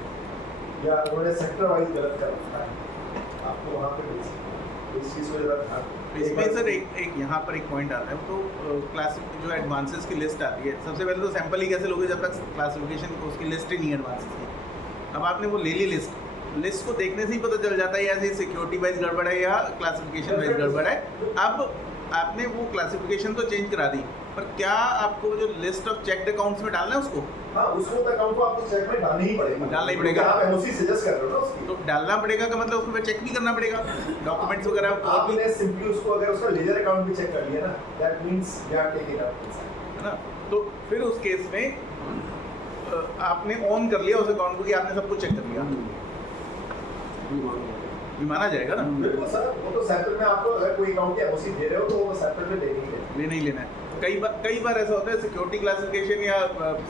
या उन्होंने सेक्टर वाइज गलत कर रखा है, आपको वहाँ पे मिल सकता है। इस चीज़ को ज़रा ध्यान इसमें सर एक यहाँ पर एक पॉइंट आता है, तो क्लासिक जो एडवांसेस की लिस्ट आती है, सबसे पहले तो सैंपल ही कैसे लोगे जब तक क्लासिफिकेशन उसकी लिस्ट ही नहीं है एडवांसेस की। अब आपने वो ले ली लिस्ट को देखने से ही पता चल जाता है या सिक्योरिटी वाइज गड़बड़ है या क्लासिफिकेशन वाइज गड़बड़ है। अब आपने वो क्लासिफिकेशन तो चेंज करा दी, पर क्या आपको जो लिस्ट ऑफ चेक्ड अकाउंट्स में डालना है उसको? हाँ, उसको अकाउंट को आपको चेक में डालना ही पड़ेगा। डालना ही पड़ेगा। आप एनओसी सजेस्ट कर रहे हो ना उसकी। तो डालना पड़ेगा का मतलब उसमें चेक भी करना पड़ेगा डॉक्यूमेंट्स वगैरह। आपने सिंपली उसको अगर उसका लेजर अकाउंट भी चेक कर लिया ना, that means you are taking it, है ना? तो फिर उस केस में आपने ऑन कर लिया उस अकाउंट को कि आपने सब कुछ चेक कर लिया, ये माना जाएगा ना? बिल्कुल सर, वो तो सैंपल में आपको अगर कोई अकाउंट की एनओसी दे रहे हो तो वो सैंपल में ले नहीं लेना है। कई बार ऐसा होता है सिक्योरिटी क्लासिफिकेशन या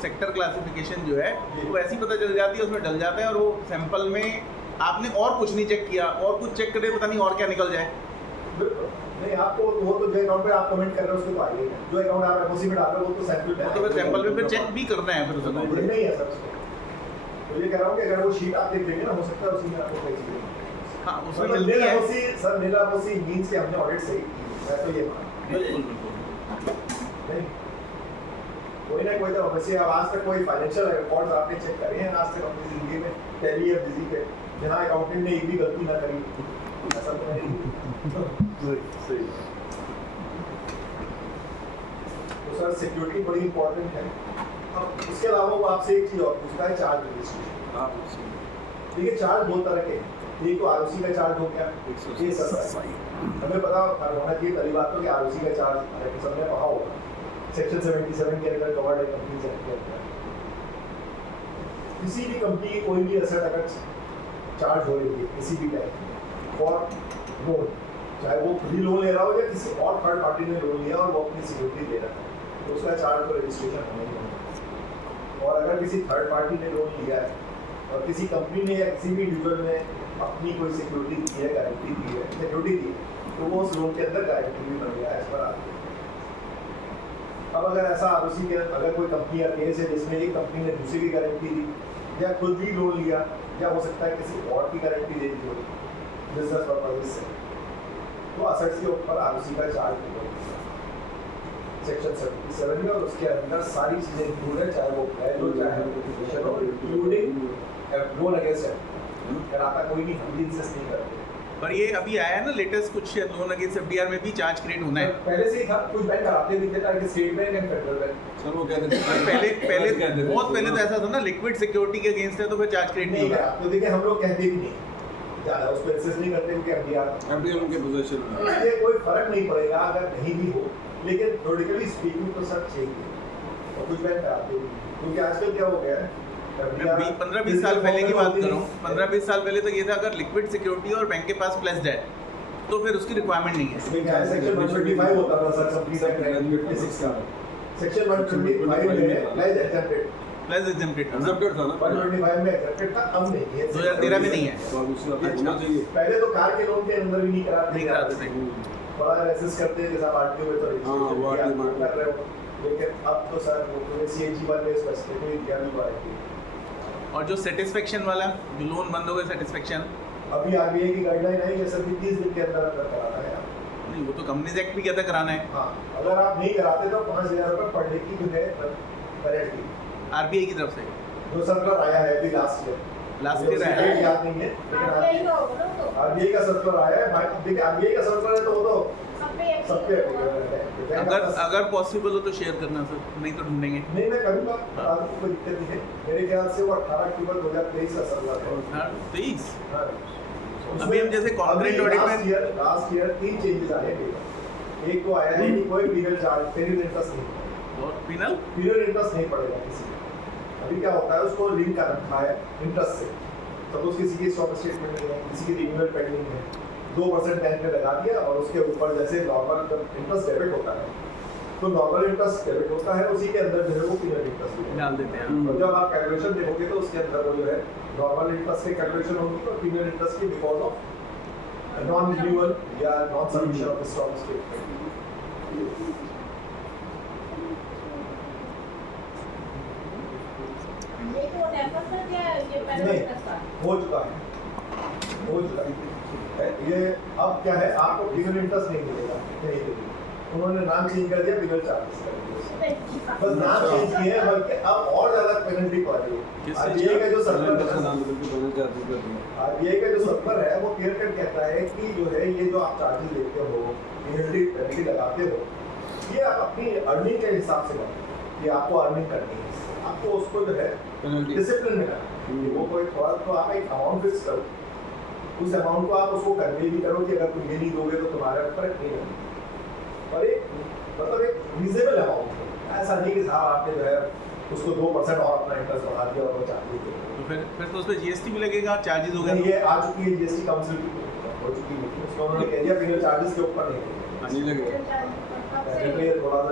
सेक्टर क्लासिफिकेशन जो है वो ऐसी पता चल जाती है, उसमें डल जाता है और वो सैंपल में आपने और कुछ नहीं चेक किया और कुछ चेक करे पता नहीं और क्या निकल जाए। बिल्कुल नहीं, आपको वो तो जो अकाउंट पे आप कमेंट कर रहे हो उसको तो आइए, जो अकाउंट आप एनओसी में डाल रहे हो वो तो सैंपल में, तो फिर सैंपल में फिर चेक भी करना है फिर उस अकाउंट में। नहीं है सर, तो ये कह रहा हूँ कि अगर वो शीट आप देख लेंगे ना, हो सकता है उसी में आपको कोई चीज़ हाँ उसमें मिलती है सर। नीला मोसी मींस कि हमने ऑडिट सही की, मैं तो ये मानता हूं। नहीं, कोई ना कोई तो वैसे अब आज तक कोई फाइनेंशियल रिकॉर्ड्स आपने चेक करे हैं आज तक अपनी जिंदगी में टैली या बिजी पे जहां अकाउंटेंट ने एक भी गलती ना करी, ऐसा तो नहीं। सही। तो सर सिक्योरिटी बड़ी इंपॉर्टेंट है। अब उसके अलावा वो आपसे एक चीज और पूछता है, चार्ज रजिस्ट्रेशन। देखिए चार्ज दो तरह के, एक तो आरओसी का चार्ज हो गया, ये सब हमें पता होना चाहिए पहली बात तो कि आरओसी का चार्ज सबने पढ़ा होगा, सेक्शन 77 के अंदर कवर्ड है कंपनीज एक्ट के अंदर। किसी भी कंपनी की कोई भी एसेट अगर चार्ज हो रही है किसी भी टाइप फॉर लोन, चाहे वो खुद ही लोन ले रहा हो या किसी और थर्ड पार्टी ने लोन लिया और वो अपनी सिक्योरिटी दे रहा है, तो उसका चार्ज तो रजिस्ट्रेशन होना ही होगा। और अगर किसी थर्ड पार्टी ने लोन लिया है और किसी कंपनी ने या किसी भी इंडिविजुअल ने अपनी कोई सिक्योरिटी दी है, गारंटी दी है, सिक्योरिटी दी है, तो वो उस लोन के अंदर गारंटी भी बन गया एज पर आरओसी। अब अगर ऐसा आरओसी के अगर कोई कंपनी या केस है जिसमें एक कंपनी ने दूसरी की गारंटी दी या खुद भी लोन लिया या हो सकता है किसी और की गारंटी दे दी हो बिजनेस पर्पज से, तो असेट्स के ऊपर आरओसी का चार्ज होगा सेक्शन 77 में, और उसके अंदर सारी चीजें इंक्लूड है, चाहे वो पहल हो चाहे हो, इंक्लूडिंग लोन अगेंस्ट है, कराता कोई नहीं, हम भी इंसिस्ट नहीं करते। पर ये अभी आया है ना लेटेस्ट कुछ लोन अगेंस्ट एफडीआर में भी चार्ज क्रिएट होना है। पहले से ही था, कुछ बैंक कराते भी थे ताकि state bank and federal bank. Sir वो कहते हैं पहले बहुत पहले तो ऐसा था ना, लिक्विड सिक्योरिटी के अगेंस्ट है तो फिर चार्ज क्रिएट नहीं होगा। तो देखिए हम लोग कहते भी नहीं ज़्यादा उस पर इंसिस्ट नहीं करते क्योंकि एफडीआर उनके पोजीशन में इसलिए कोई फर्क नहीं पड़ेगा अगर नहीं भी हो, लेकिन थ्योरेटिकली स्पीकिंग तो सब चाहिए और कुछ बैंक कराते भी, क्योंकि आजकल क्या हो गया है 15-20 साल पहले की बात कर रहा हूँ, 15-20 साल पहले तो ये था अगर लिक्विड सिक्योरिटी और बैंक के पास प्लेस्ड है तो फिर उसकी रिक्वायरमेंट नहीं है। सेक्शन 125 होता था सर कंपनी एक्ट 56 का, सेक्शन 125 में pledge exempted, plus exempted exempted था ना, 125 में एग्जेम्प्टेड था, अब नहीं है, 2013 में नहीं है। तो अब उसका होना चाहिए। पहले तो कार के लोन के अंदर भी नहीं कराते थे, बड़ा रेसिस करते थे साहब आरटीओ में, तो वो रजिस्ट्रेशन कर रहे हो, लेकिन अब तो सर वो सीएनजी वाले स्पेसिफिकली दिया भी पाएगी। और जो सेटिस्फेक्शन वाला जो लोन बंद हो गए सेटिस्फेक्शन, अभी आरबीआई की गाइडलाइन आई है सर कि 30 दिन के अंदर अंदर कराना है आप। नहीं, वो तो कंपनीज एक्ट भी कहता है कराना है। हाँ, अगर आप नहीं कराते तो 5,000 रुपये पर डे की जो है पेनल्टी, आरबीआई की तरफ से जो सर्कुलर आया है अभी लास्ट ईयर। लास्ट ईयर आया डेट है। याद नहीं है, लेकिन आरबीआई का होगा ना तो आरबीआई का सर्कुलर आया है भाई। अब देखिए आरबीआई का सर्कुलर है तो वो तो सबके अगर पॉसिबल हो तो शेयर करना सर, नहीं तो ढूंढेंगे। नहीं, मैं करूँगा, बता दूँ, कोई दिक्कत नहीं है। मेरे ख्याल से वो 18 अक्टूबर 2023 का सर्कुलर है। हाँ, 23 हाँ। अभी हम जैसे कॉर्पोरेट ऑडिट में लास्ट ईयर 3 चेंजेस आए हैं। एक तो आया है कि कोई पीरियड चार्ज, पेरियड इंटरेस्ट नहीं, और पिनल पीरियड इंटरेस्ट नहीं पड़ेगा किसी को। अभी क्या होता है, उसको लिंक कर रखा है इंटरेस्ट से। सपोज किसी की स्टॉक स्टेटमेंट नहीं है, किसी की रिन्यूअल पेंडिंग है, 2% बैंक ने लगा दिया और उसके ऊपर जैसे नॉर्मल जब इंटरेस्ट डेबिट होता है तो नॉर्मल इंटरेस्ट डेबिट होता है, उसी के अंदर जो है वो पीरियड इंटरेस्ट भी डाल देते हैं। और जब आप कैलकुलेशन देखोगे तो उसके अंदर वो जो है नॉर्मल इंटरेस्ट की कैलकुलेशन होगी और पीरियड इंटरेस्ट की बिकॉज ऑफ नॉन रिन्यूअल या non submission of stock statement. ये तो डेवलप कर दिया है ये पहले नहीं, का हो चुका है। ये अब क्या है, आपको पीरियड इंटरेस्ट नहीं मिलेगा, नहीं मिलेगा। उन्होंने नाम चेंज कर दिया, पीरियड चार्जेस कर दिया। बस नाम चेंज किए हैं, बल्कि अब और ज्यादा पेनल्टी पड़ रही है। किस आरबीआई का जो सर्कुलर का है, नाम बदल के बनना चाहते थे। आरबीआई का जो सर्कुलर है वो क्लियर कट कहता है कि जो है ये जो आप चार्जेस लेते हो, पेनल्टी लगाते हो, ये आप अपनी अर्निंग के हिसाब से करो कि आपको अर्निंग करनी है, आपको उसको जो है पेनल्टी डिसिप्लिन में करना है। वो कोई थोड़ा तो आप एक अमाउंट फिक्स करो, उस अमाउंट को आप उसको कन्वे भी करो कि अगर तुम ये नहीं दोगे तो तुम्हारे ऊपर नहीं होगा, और एक मतलब एक रीजनेबल अमाउंट हो। ऐसा नहीं कि साहब आपने जो है उसको 2% और अपना इंटरेस्ट बढ़ा दिया और वो चार्जेस दे तो फिर तो उस पर जीएसटी भी लगेगा, चार्जेस हो दिए। गए। ये आ चुकी है जीएसटी काउंसिल की, हो चुकी है, उसको उन्होंने कह दिया पीरियड चार्जेस के ऊपर नहीं नहीं लगेगा। है। ये थोड़ा सा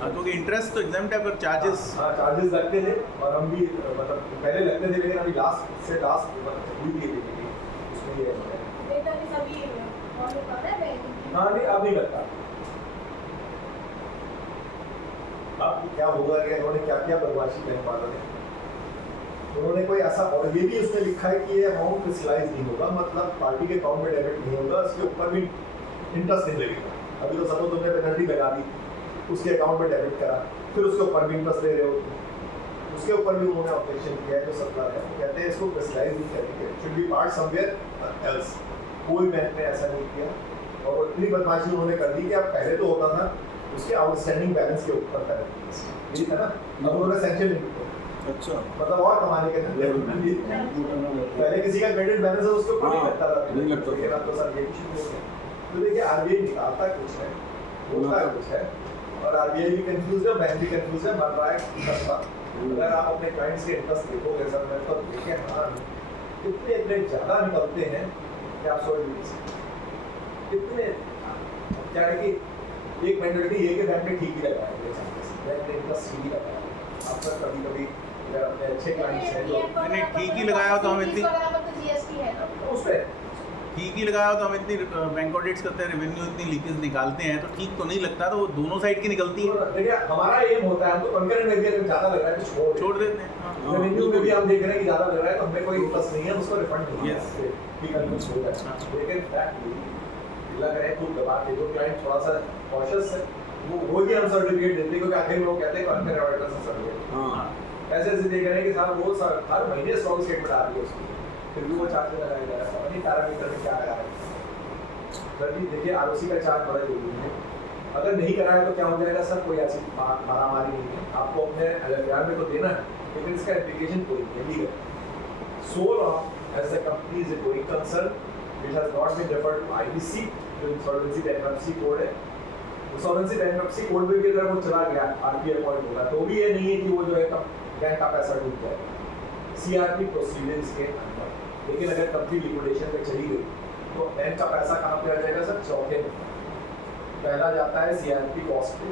हाँ, क्योंकि इंटरेस्ट तो एग्जाम्प्ट है पर चार्जेस हाँ, चार्जेस लगते थे और हम भी मतलब पहले लगते थे, लेकिन अभी लास्ट मतलब हुई थी उसमें ये है। बेटा भी सभी फॉलो कर रहे हैं। हाँ नहीं, अब नहीं लगता। अब क्या होगा कि इन्होंने क्या क्या बदमाशी करने वालों ने, उन्होंने कोई ऐसा, और ये भी उसमें लिखा है कि ये अमाउंट क्रिस्टलाइज नहीं होगा, मतलब पार्टी के अकाउंट में डेबिट नहीं होगा, उसके ऊपर भी इंटरेस्ट नहीं लगेगा। अभी तो सपोज तुमने पेनल्टी लगा दी, उसके अकाउंट में डेबिट करा, फिर उसके ऊपर भी इंटरेस्ट ले रहे हो, उसके ऊपर भी उन्होंने ऑब्जेक्शन किया है जो सर्कुलर है, वो कहते हैं इसको क्रिस्टलाइज नहीं करेंगे, should be part somewhere else. कोई बैंक ने ऐसा नहीं किया और इतनी बदमाशी उन्होंने कर दी कि अब पहले तो होता था उसके आउटस्टैंडिंग बैलेंस के ऊपर पेनल्टी, ये था ना, अब उन्होंने सैंक्शन नहीं किया, अच्छा मतलब और कमाने के धंधे। पहले किसी का क्रेडिट बैलेंस है उसके ऊपर नहीं लगता था, नहीं लगता था। लेकिन अब तो सर ये भी शुरू हो गया। तो देखिए आरबीआई निकालता कुछ है, बोलता कुछ है, और आरबीआई भी कंफ्यूज है, बैंक भी कंफ्यूज है, बन रहा है खतरा। अगर आप अपने क्लाइंट्स के इंटरेस्ट देखोगे सर, मैं तो देखें हाँ इतने इतने ज़्यादा निकलते हैं कि आप सोच भी नहीं सकते। इतने क्या है कि एक मेंटालिटी ये कि बैंक ने ठीक ही लगाया है, बैंक ने इंटरेस्ट ठीक ही लगाया है। आप सर कभी कभी अपने अच्छे क्लाइंट्स हैं जो नहीं, ठीक ही लगाया तो हम इतनी जीएसटी है ना उस पर ठीक ही लगाया तो हम इतनी बैंक ऑडिट्स करते हैं, रेवेन्यू इतनी लीकेज निकालते हैं, तो ठीक तो नहीं लगता, तो वो दोनों साइड की निकलती है, देखिए हमारा एम होता है, हमको कंकरेंट में भी अगर ज़्यादा लग रहा है तो छोड़ देते हैं। हाँ। रेवेन्यू में भी हम देख रहे हैं कि ज़्यादा लग रहा है तो हमें कोई इंटरेस्ट नहीं है, उसको रिफंड नहीं Yes. है, भी कन्फ्यूज हो जाए। लेकिन फैक्ट लग रहा है खुद दबा के जो क्लाइंट थोड़ा सा कॉशियस है वो भी हम सर्टिफिकेट देते हैं, क्योंकि आखिर लोग कहते हैं कंकरेंट ऑडिटर से सर्टिफिकेट हाँ ऐसे ऐसे देख रहे हैं कि साहब वो हर महीने स्टॉक स्टेटमेंट आ रही है उसकी, फिर भी वो चार्ज लगाया जा रहा है, नहीं पैरामीटर में क्या लगा है। सर जी देखिए आरओसी का चार्ज बड़ा जरूरी है, अगर नहीं कराया तो क्या हो जाएगा सर, कोई ऐसी मारामारी नहीं है, आपको अपने एलएफआर में तो देना है, लेकिन इसका एप्लीकेशन कोई नहीं legal. So long as the company is going concern it has not been referred to IBC, जो इंसॉल्वेंसी बैंक्रप्सी कोड है, इंसॉल्वेंसी बैंक्रप्सी कोड में भी अगर वो चला गया आरबीआई पॉइंट होगा तो भी ये नहीं है कि वो जो है बैंक का पैसा डूब जाएगा सीआरपी प्रोसीजर्स के अंदर। लेकिन अगर कंपनी लिक्विडेशन में चली गई तो बैंक का पैसा कहाँ पे आ जाएगा सर, चौथे में। पहला जाता है सीआरपी कॉस्ट पे,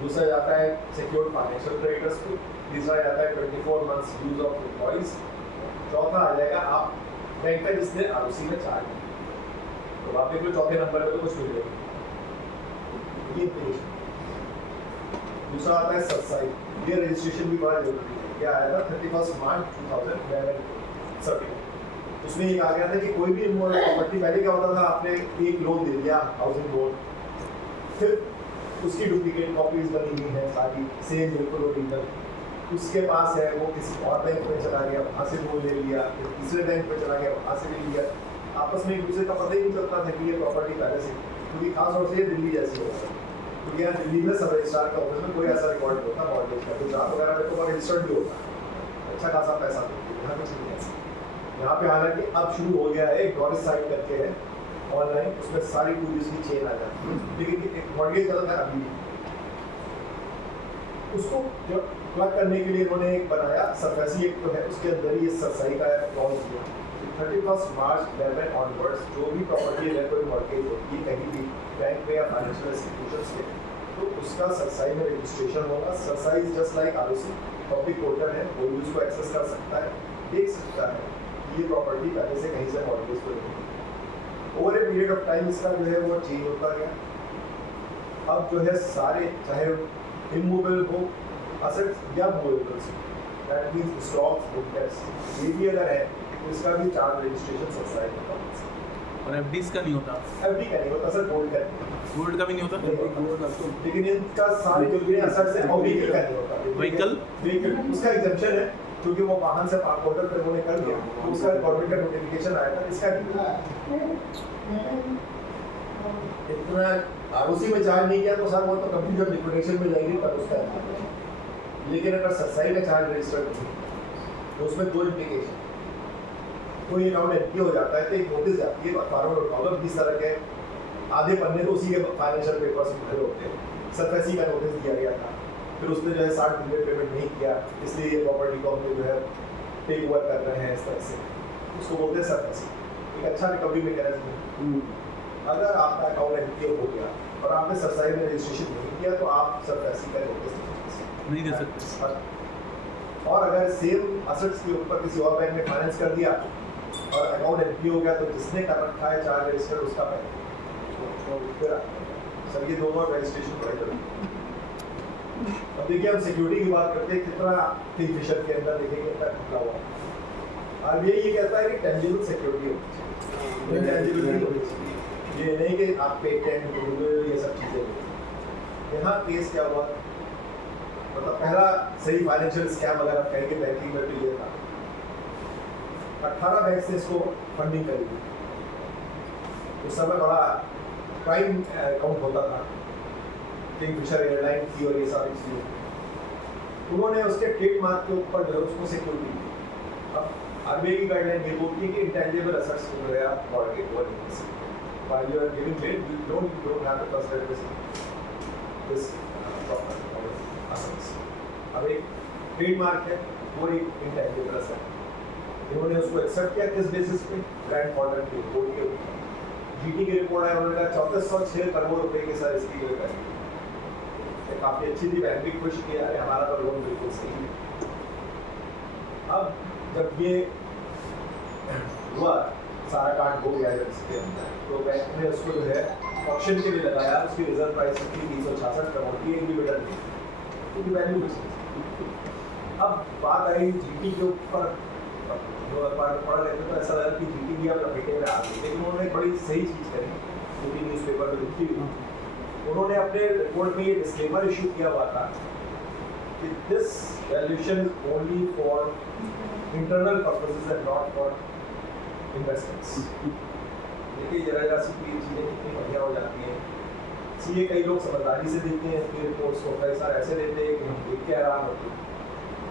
दूसरा जाता है सिक्योर्ड फाइनेंशियल क्रेडिटर्स पे, तीसरा जाता है 24 मंथ्स यूज ऑफ एम्प्लॉइज, चौथा आ जाएगा आप बैंक का जिसने आरओसी में चार्ज किया। तो आप देख लो चौथे नंबर पे तो कुछ मिल जाएगा। ये दूसरा आता है सब्साइड, ये रजिस्ट्रेशन भी बड़ा जरूरी है। क्या आया था 31 मार्च 2011 सर्टिफिकेट उसमें एक आ गया था कि कोई भी इमोरल प्रॉपर्टी, पहले क्या होता था, आपने एक लोन दे दिया हाउसिंग लोन, फिर उसकी डुप्लीकेट कॉपीज बनी हुई है सारी सेम बिल्कुल ओरिजिनल, उसके पास है, वो किसी और बैंक में चला गया, वहाँ से लोन ले लिया, फिर तीसरे बैंक में चला गया, वहाँ से ले लिया, आपस में एक दूसरे का पता ही नहीं चलता था कि ये प्रॉपर्टी पहले से, क्योंकि खास तौर से ये दिल्ली जैसी होता है, क्योंकि यहाँ दिल्ली में सब रजिस्ट्रार के ऑफिस में कोई ऐसा रिकॉर्ड नहीं होता मॉर्गेज का, गुजरात वगैरह में तो रजिस्टर्ड भी होता है, अच्छा खासा पैसा देते हैं, यहाँ कुछ नहीं ऐसा। यहाँ पे हालांकि अब शुरू हो गया है, डॉरिस साइट करके है ऑनलाइन, उसमें सारी टूरिस्ट की चेन आ जाती है, लेकिन एक मॉर्गेज गलत है अभी भी। उसको जो प्लग करने के लिए इन्होंने एक बनाया, सरफेसी एक तो है, उसके अंदर ही सरसाई का क्लॉज दिया, 31 मार्च 11 ऑनवर्ड्स जो भी प्रॉपर्टी है कोई मॉर्गेज होती है कहीं भी बैंक में या फाइनेंशियल इंस्टीट्यूशंस में, तो उसका सरसाई में रजिस्ट्रेशन होगा। Cerci is just like ROC, public portal है, कोई भी उसको एक्सेस कर सकता है, देख सकता है कि ये प्रॉपर्टी पहले से कहीं से मॉर्गेज तो नहीं। Over a period of time इसका जो है वो चेंज होता गया। अब जो है सारे चाहे इमूवेबल हो असेट्स या मूवेबल्स, दैट मींस स्टॉक्स, इनवेस्टमेंट्स, ये भी अगर है तो इसका भी चार्ज रजिस्ट्रेशन सरसाई होता है। और एफडीज का नहीं होता, एफडी का नहीं होता सर, गोल्ड का नहीं होता। गोल्ड का भी नहीं होता, लेकिन इनका सारे जो भी असेट्स है, और व्हीकल का नहीं होता। व्हीकल उसका एग्जेम्पशन है, क्योंकि वो वाहन से पोर्टल पे उन्होंने कर दिया, तो उसका गवर्नमेंट का नोटिफिकेशन आया था, इसका इतना आरओसी में चार्ज नहीं किया तो सर वो तो कंप्यूटर लिक्विडेशन में जाएगी तब उसका, लेकिन अगर सरसाई का चार्ज रजिस्टर्ड नहीं तो उसमें दो इम्प्लीकेशन, कोई अकाउंट एनपी हो जाता है तो एक नोटिस जाती है अखबारों में, प्रॉब्लम इस तरह के आधे पन्ने तो उसी के फाइनेंशियल पेपर्स में भरे होते हैं, सरफेसी का नोटिस दिया गया था, फिर उसने जो है 60 दिन में पेमेंट नहीं किया, इसलिए ये प्रॉपर्टी को हमने जो है टेक ओवर कर रहे हैं इस तरह से, उसको बोलते हैं सरफेसी। एक अच्छा रिकवरी मैकेनिज्म है। अगर आपका अकाउंट एनपीओ हो गया और आपने सरसाई में रजिस्ट्रेशन नहीं किया तो आप सरफेसी का नोटिस नहीं दे सकते। और अगर सेम असेट्स के ऊपर किसी और बैंक ने फाइनेंस कर दिया और अकाउंट एनपी हो गया तो जिसने कर रखा है चार्ज रजिस्टर्ड उसका पैसा, सर ये दोनों रजिस्ट्रेशन बड़े जरूरी। अब देखिए हम सिक्योरिटी की बात करते हैं, कितना किंगफिशर के अंदर देखेंगे कितना खुला हुआ। आरबीआई ये कहता है कि टेंजिबल सिक्योरिटी होनी चाहिए, टेंजिबिलिटी होनी चाहिए, ये नहीं कि आप पेटेंट गूगल ये सब चीज़ें। यहाँ केस क्या हुआ, मतलब पहला सही फाइनेंशियल स्कैम अगर आप कहेंगे बैंकिंग में तो ये था, 18 बैंक से इसको फंडिंग करी थी, उस समय बड़ा क्राइम अकाउंट होता था, किंगफिशर एयरलाइन की और ये सारी चीज़ें, उन्होंने उसके ट्रेडमार्क के ऊपर जो है उसको सिक्योरिटी दी। अब आरबीआई की गाइडलाइन ये बोलती है कि इंटेंजिबल असेट्स को जो है आप मॉर्गेज ओवर नहीं कर सकते, while you are giving rent you don't have to consider this proper assets। अब एक ट्रेडमार्क है वो एक इंटेंजिबल असेट, इन्होंने उसको एक्सेप्ट किया किस बेसिस पे, ग्रैंडफादर की रिपोर्ट के ऊपर, जीटी की रिपोर्ट है, उन्होंने कहा 3406 करोड़ रुपए के साथ इसकी जो है काफी अच्छी थी, बैंक भी खुश किया है, हमारा तो लोन बिल्कुल सही है। अब जब ये हुआ सारा कांड हो गया जब इसके अंदर, तो बैंक ने उसको जो है ऑप्शन के लिए लगाया, उसकी रिजर्व प्राइस थी 366 करोड़ की, एक भी बिडर नहीं, क्योंकि वैल्यू कुछ नहीं। अब बात आई जीटी के ऊपर, पढ़ रहे थे तो ऐसा लगा कि जीटी भी अब लपेटे में आ गई, लेकिन उन्होंने बड़ी सही चीज़ करी, क्योंकि न्यूज़पेपर में लिखी हुई, उन्होंने अपने रिपोर्ट में ये डिस्क्लेमर इशू किया हुआ था कि this valuation is only for internal purposes and not for investments. देखिए जरा सी चीज़ें कितनी बढ़िया हो जाती हैं, सीए कई लोग समझदारी से देते हैं इसकी रिपोर्ट्स को, कई सारे ऐसे देते हैं कि हम देख के हैरान होते हैं।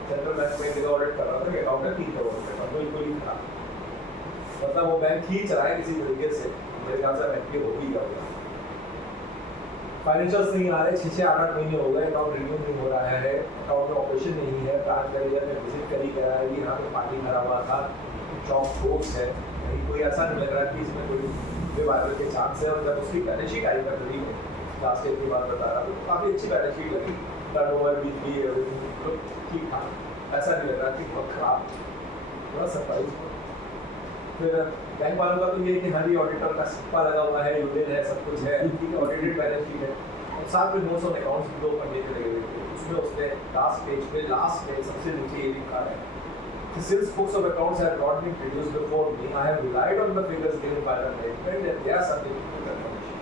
सेंट्रल बैंक में एक ऑडिट कर रहा था कि अकाउंट है 3 करोड़ रुपये का, बिल्कुल ही खराब, मतलब वो बैंक ही चलाए किसी तरीके से, मेरे ख्याल से बैंक हो ही गया होगा, फाइनेंशियल्स नहीं आ रहे, 6 से 8 महीने हो गए, अकाउंट रिन्यू नहीं हो रहा है, अकाउंट में ऑपरेशन नहीं है, ब्रांच मैनेजर ने विजिट करी करा है, यहाँ पे पार्टी भरा हुआ था, शॉप क्लोज है, कहीं कोई ऐसा नहीं लग रहा कि इसमें कोई रिवाइवल के चांस है। और जब उसकी बैलेंस शीट आई कर रही है, लास्ट ईयर की बात बता रहा हूँ, तो काफ़ी अच्छी बैलेंस शीट लगी, टर्नओवर भी थी, ठीक ठाक, ऐसा नहीं लग रहा कि बहुत खराब, थोड़ा सरप्राइज। फिर बैंक वालों का तो ये कि हर ऑडिटर का सिक्का लगा हुआ है, यूनियन है, सब कुछ है, ऑडिटेड बैलेंस शीट है, और साथ में नोट्स ऑन अकाउंट्स भी 2 पन्ने पे लगे हुए थे, उसमें उसने लास्ट पेज पे सबसे नीचे ये लिखा है Since books of accounts have not been produced before me, I have relied on the figures given by the management and they are subject to confirmation.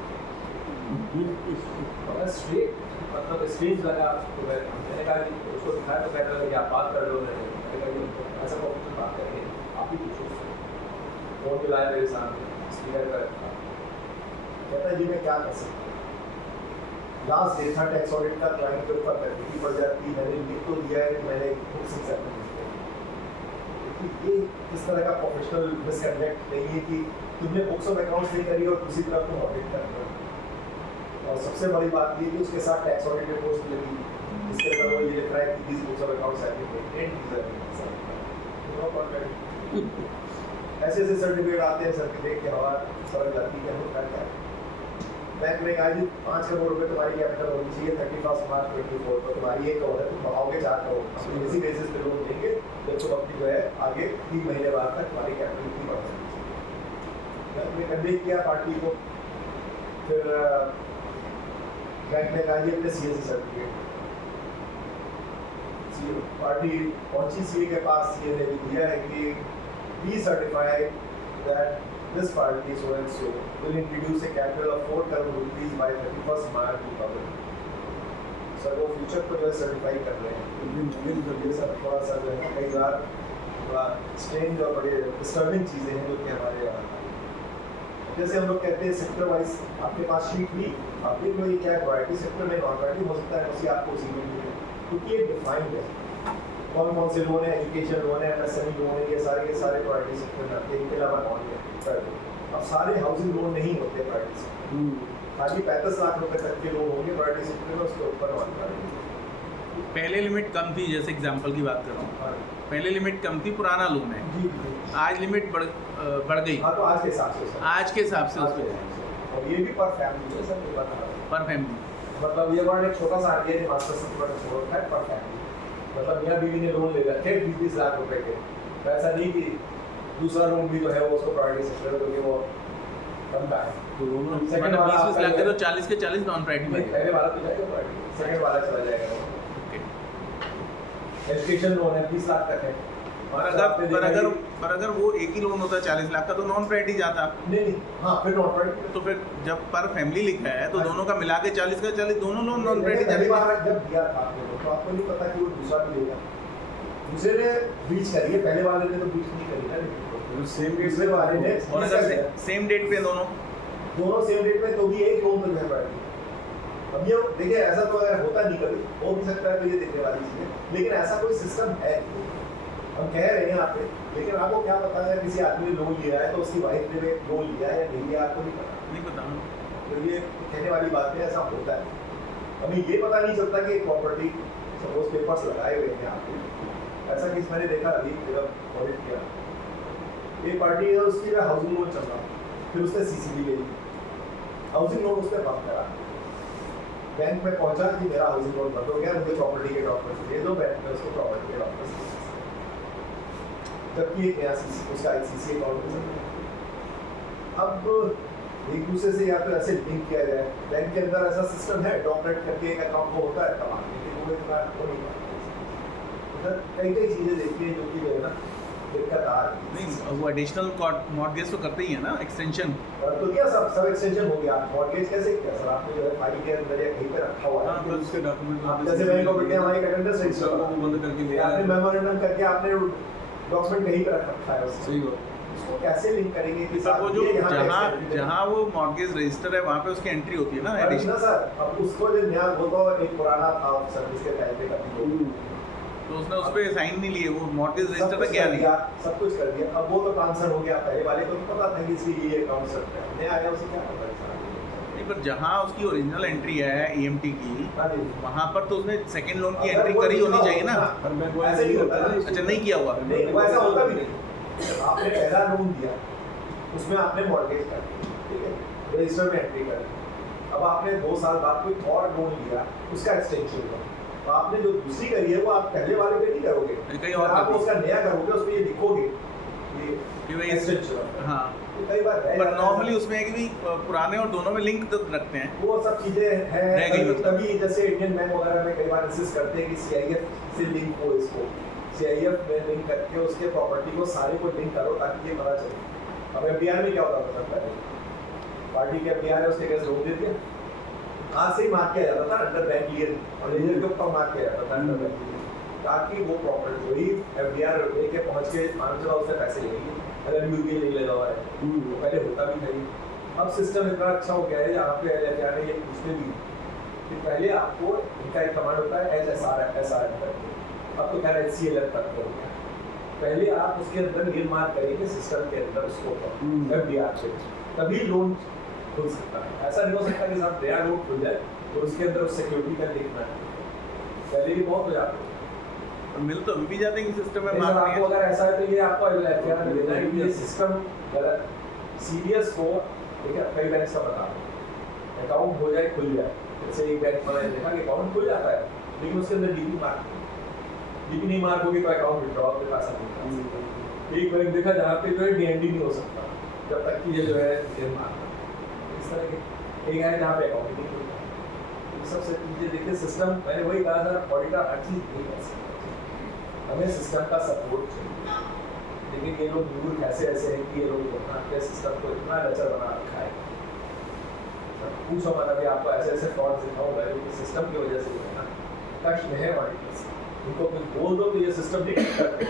और स्ट्रेट मतलब स्ट्रेट लगा तो मैंने कहा कि उसको दिखाया तो कहने लगा कि आप बात कर लो मैंने कहा कि ऐसा कौन बात करेंगे आप ही पूछो फोन मिलाया मेरे सामने स्पीकर पर रखा कहता है जी मैं क्या कर सकता हूँ लास्ट डे था टैक्स ऑडिट का क्लाइंट के ऊपर पैनल्टी पड़ जाती मैंने लिख तो दिया है कि मैंने बुक्स एक्सेप्ट ये इस तरह का प्रोफेशनल मिसकंडक्ट नहीं है कि तुमने बुक्स ऑफ अकाउंट्स नहीं करी और दूसरी तरफ तुम ऑडिट कर रहे हो और सबसे बड़ी बात ये कि उसके साथ टैक्स ऑडिट रिपोर्ट लगी जिसके अंदर वो ये लिख रहा है कि this books of accounts have been maintained ऐसे ऐसे सर्टिफिकेट आते हैं सर्टिफिकेट के हवा समझ जाती है हम क्या क्या बैंक ने कहा जी 5 करोड़ रुपए तुम्हारी कैपिटल होनी चाहिए 31 मार्च 24 को तुम्हारी 1 करोड़ है तुम बढ़ाओगे 4 करोड़ इसी बेसिस पे लोन देंगे जब तुम अपनी जो है आगे 3 महीने बाद तक तुम्हारी कैपिटल इतनी बढ़ सकती है हमने कन्वे किया पार्टी को फिर बैंक ने कहा जी अपने सीए से सर्टिफिकेट पार्टी पहुंची सीए के पास सीए ने भी दिया है कि we certify that this party so and so will introduce a capital of 4 crore rupees by 31st March 2000 sir वो फ्यूचर को जो है सर्टिफाई कर रहे हैं ये सब थोड़ा सा जो है कई बार थोड़ा स्ट्रेंज और बड़े डिस्टर्बिंग चीज़ें हैं जो कि हमारे यहाँ जैसे हम लोग कहते हैं सेक्टर वाइज आपके पास शीट ली आप देख लो ये क्या वैरायटी सेक्टर में नॉन वैरायटी हो सकता है उसी आपको उसी में मिले क्योंकि ये डिफाइंड है कौन कौन से लोन है एजुकेशन लोन है एमएसएमई लोन है ये सारे प्रायोरिटी सेक्टर में आते हैं इनके अलावा कौन है अब सारे हाउसिंग लोन नहीं होते प्रायोरिटी सेक्टर खाली 35 लाख रुपए तक के लोन होंगे प्रायोरिटी सेक्टर में उसके ऊपर नॉन प्रायोरिटी पहले लिमिट कम थी जैसे एग्जांपल की बात कर रहा हूँ पहले लिमिट कम थी पुराना लोन है जी आज लिमिट बढ़ गई हाँ तो आज के हिसाब से सर आज के हिसाब से उस पे और ये भी पर फैमिली है सर ये बता रहा हूँ पर फैमिली मतलब ये वर्ड एक छोटा सा आरबीआई ने मास्टर सर्टिफिकेट छोड़ रखा है पर फैमिली मतलब मियां बीवी ने लोन ले रखे 20 लाख रुपए के ऐसा नहीं कि दूसरा लोन भी जो है वो उसको प्रायोरिटी सेक्टर क्योंकि वो कम का है तो दोनों सेकंड वाला 20 लाख के तो 40 के 40 नॉन प्रायोरिटी में पहले वाला तो जाएगा प्रायोरिटी सेकंड वाला चला जाएगा एजुकेशन लोन है 20 लाख तक है और अगर वो एक ही लोन होता 40 लाख का तो नॉन प्रायोरिटी जाता नहीं हाँ फिर नॉन प्रायोरिटी तो फिर जब पर फैमिली लिखा है तो दोनों का मिला के 40 का 40 दोनों लोन नॉन प्रायोरिटी पहली जाते बार जब दिया था आपने तो आपको नहीं पता कि वो दूसरा भी लेगा दूसरे ने ब्रीच करी है पहले वाले ने तो ब्रीच नहीं करी ना सेम दूसरे वाले ने और अगर सेम डेट पे दोनों सेम डेट में तो भी एक लोन मिल जाए अब ये देखिए ऐसा तो अगर होता नहीं कभी हो भी सकता है तो ये देखने वाली चीज़ है लेकिन ऐसा कोई सिस्टम है हम कह रहे हैं आपने लेकिन आपको क्या पता है किसी आदमी ने लोन लिया है तो उसकी वाइफ ने लोन लिया है या नहीं लिया आपको नहीं पता तो ये कहने वाली बात है ऐसा होता है हमें ये पता नहीं चलता कि प्रॉपर्टी सपोज पेपर्स लगाए हुए हैं आपके ऐसा केस मैंने देखा अभी जब ऑडिट किया एक पार्टी है उसकी हाउसिंग लोन चल रहा फिर उसने सीसीबी ले ली हाउसिंग लोन उसने बंद करा बैंक में पहुंचा कि मेरा हाउसिंग लोन बंद हो गया मुझे प्रॉपर्टी के डॉक्यूमेंट्स दे दो बैंक में उसको प्रॉपर्टी के डॉक्यूमेंट्स जबकि एक नया उसका आईसीसी अकाउंट अब एक दूसरे से या तो ऐसे लिंक किया जाए बैंक के अंदर ऐसा सिस्टम है डॉक्यूमेंट करके एक अकाउंट को होता है तमाम लेकिन वो इतना हो नहीं पाता कई चीज़ें देखती हैं जो कि जो है ना दिक्कत आ रही है नहीं वो एडिशनल मॉर्गेज तो करते ही है ना एक्सटेंशन तो क्या सब एक्सटेंशन हो गया मॉर्गेज कैसे किया सर आपने जो है फाइल के अंदर या कहीं पे रखा हुआ है फिर उसके डॉक्यूमेंट आप जैसे बैंक ऑफ इंडिया हमारी अटेंडेंस रजिस्टर को बंद करके लिया आपने मेमोरेंडम करके आपने डॉक्यूमेंट कहीं पे रख रखा है उसको सही बात उसको कैसे लिंक करेंगे कि सर वो जो ये यहाँ पे जहाँ extend जहाँ वो मॉर्गेज रजिस्टर है वहाँ पे उसकी एंट्री होती है ना करेंगे। एडिशनल ना सर अब उसको जो नया वो तो एक पुराना था सर्विस के टाइम पे कभी तो उसने उस पर साइन नहीं लिए वो मॉर्गेज रजिस्टर तक गया नहीं सब कुछ कर दिया अब वो तो ट्रांसफर हो गया पहले वाले को तो पता था कि इसकी ये अकाउंट सब है नया आया उसे क्या पता है नहीं पर जहाँ उसकी ओरिजिनल एंट्री है ईएमटी की हाँ जी वहाँ पर तो उसने सेकंड लोन की अगर एंट्री वो करी होनी दूसरा चाहिए ना होता, पर बैंक को ऐसे नहीं होता ना अच्छा नहीं किया हुआ नहीं वो ऐसा होता भी नहीं आपने पहला लोन दिया उसमें आपने मॉर्गेज कर दी ठीक है रजिस्टर में एंट्री कर दी अब आपने 2 साल बाद कोई और लोन लिया उसका एक्सटेंशन हुआ तो आपने जो दूसरी करी है वो आप पहले वाले पे नहीं करोगे कहीं और आप कर दी। उसका नया करोगे उसमें ये लिखोगे ये कि भाई एक्सटेंशन हाँ तो कई बार रह पर जाता है। नॉर्मली उसमें है कि भी पुराने और दोनों में लिंक तो रखते हैं वो सब चीजें रह गई हैं मतलब। तभी जैसे इंडियन बैंक वगैरह में कई बार इंसिस्ट करते हैं कि सीआईएफ से लिंक हो इसको CIF में लिंक करके उसके प्रॉपर्टी को सारे को लिंक करो ताकि ये पता चले। अब FDR में क्या होता था पहले, पार्टी के FDR है उसके कैसे रोक देती है, हाथ से ही मार्क किया जाता था अंडर बैंक क्लियर और लेजर के ऊपर मार्क किया जाता था अंडर बैंक क्लियर, ताकि वो प्रॉपर्टी वही FDR लेके पहुंच के मान चला उससे पैसे लेंगे अगर यूपीए नहीं लगा हुआ है। तो पहले होता भी नहीं। अब सिस्टम इतना अच्छा हो गया है जहाँ पे FDR ने ये पूछते भी कि पहले आपको इनका एक कमांड होता है SRM करके, अब तो क्या HCLM करके हो गया। पहले आप उसके अंदर नील मार्क करेंगे सिस्टम के अंदर उसको FDR पे, तभी लोन खुल सकता है। ऐसा नहीं हो सकता कि साहब नया लोन खुल जाए तो उसके अंदर उस सिक्योरिटी का देखना है, पहले भी बहुत हो जाता है। मिल तो अभी भी जाते हैं कि सिस्टम में नहीं सर, आपको अगर ऐसा है तो ये आपको FDR में देना है कि ये सिस्टम गलत CDS को देखिए कई बैंक का बता अकाउंट हो जाए खुल जाए, जैसे एक बैंक मैंने देखा कि अकाउंट खुल जाता है लेकिन उसके अंदर DP नहीं मार्क होगी तो अकाउंट विड्रॉल के पास नहीं। एक बैंक देखा जहाँ पे जो है DND नहीं हो सकता जब तक कि ये जो है DN मार्क, इस तरह के एक है जहाँ पे अकाउंट नहीं खुलता। ये सबसे चीजें देखिए सिस्टम, मैंने वही कहा था ऑडिटर हर चीज नहीं कर सकता, हमें सिस्टम का सपोर्ट चाहिए। लेकिन ये लोग दूर कैसे ऐसे हैं कि ये लोग अपने सिस्टम को इतना लचर बना रखा है। पूछो मत अभी आपको ऐसे ऐसे फ्रॉड दिखाऊंगा क्योंकि सिस्टम की वजह से जो है ना कष्ट में है ऑडिटर्स, उनको कुछ बोल दो तो ये सिस्टम नहीं करते,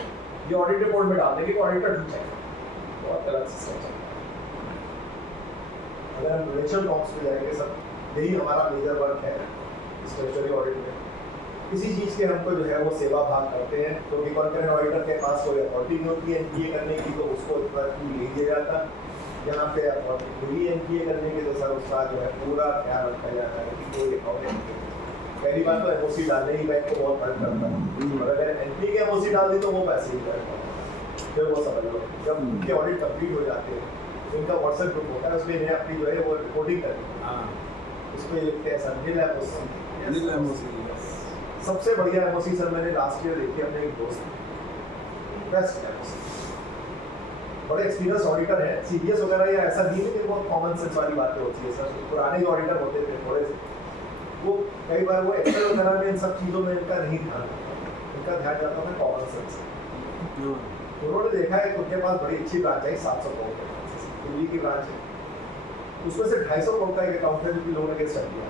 ये ऑडिट रिपोर्ट में डाल देंगे कि ऑडिटर ठीक है, बहुत गलत सिस्टम है। अगर हम नेचुरल नॉर्म्स पे जाएंगे सब, यही हमारा मेजर वर्क है स्टैट्यूटरी ऑडिट में। किसी चीज़ के हमको जो है वो सेवा भाग करते हैं, तो कॉन्करेंट ऑडिटर के पास कोई अथॉरिटी नहीं होती है NPA करने की, तो उसको इतना ले दिया जाता। यहाँ पे अथॉरिटी मिली NPA करने की तो सर उसका जो है पूरा ख्याल रखा जाता है कि कोई अकाउंट, पहली बात तो MOC डालने ही बैंक को बहुत फर्क करता है, और अगर NPA के MOC डाल दी तो वो पैसे ही जाएगा। फिर वो समझ लो जब उनके ऑडिट कंप्लीट हो जाते हैं उनका WhatsApp ग्रुप होता है, उसमें इन्हें अपनी जो है वो रिपोर्टिंग करनी है, उसमें लिखते हैं सर नील MOC। सबसे बढ़िया MOC सर मैंने लास्ट ईयर देखी अपने एक दोस्त, बेस्ट MOC, बड़े एक्सपीरियंस ऑडिटर है। CDS वगैरह या ऐसा नहीं है कि बहुत कॉमन सेंस वाली बातें होती है सर, पुराने जो ऑडिटर होते थे थोड़े से, वो कई बार वो एक्सेल वगैरह में इन सब चीज़ों में इनका नहीं ध्यान रखता, इनका ध्यान जाता था कॉमन सेंस। उन्होंने देखा है उनके पास बड़ी अच्छी ब्रांच है 700 करोड़ दिल्ली की ब्रांच है, उसमें से 250 करोड़ का एक अकाउंट है जो कि लोन अगेंस्ट किया,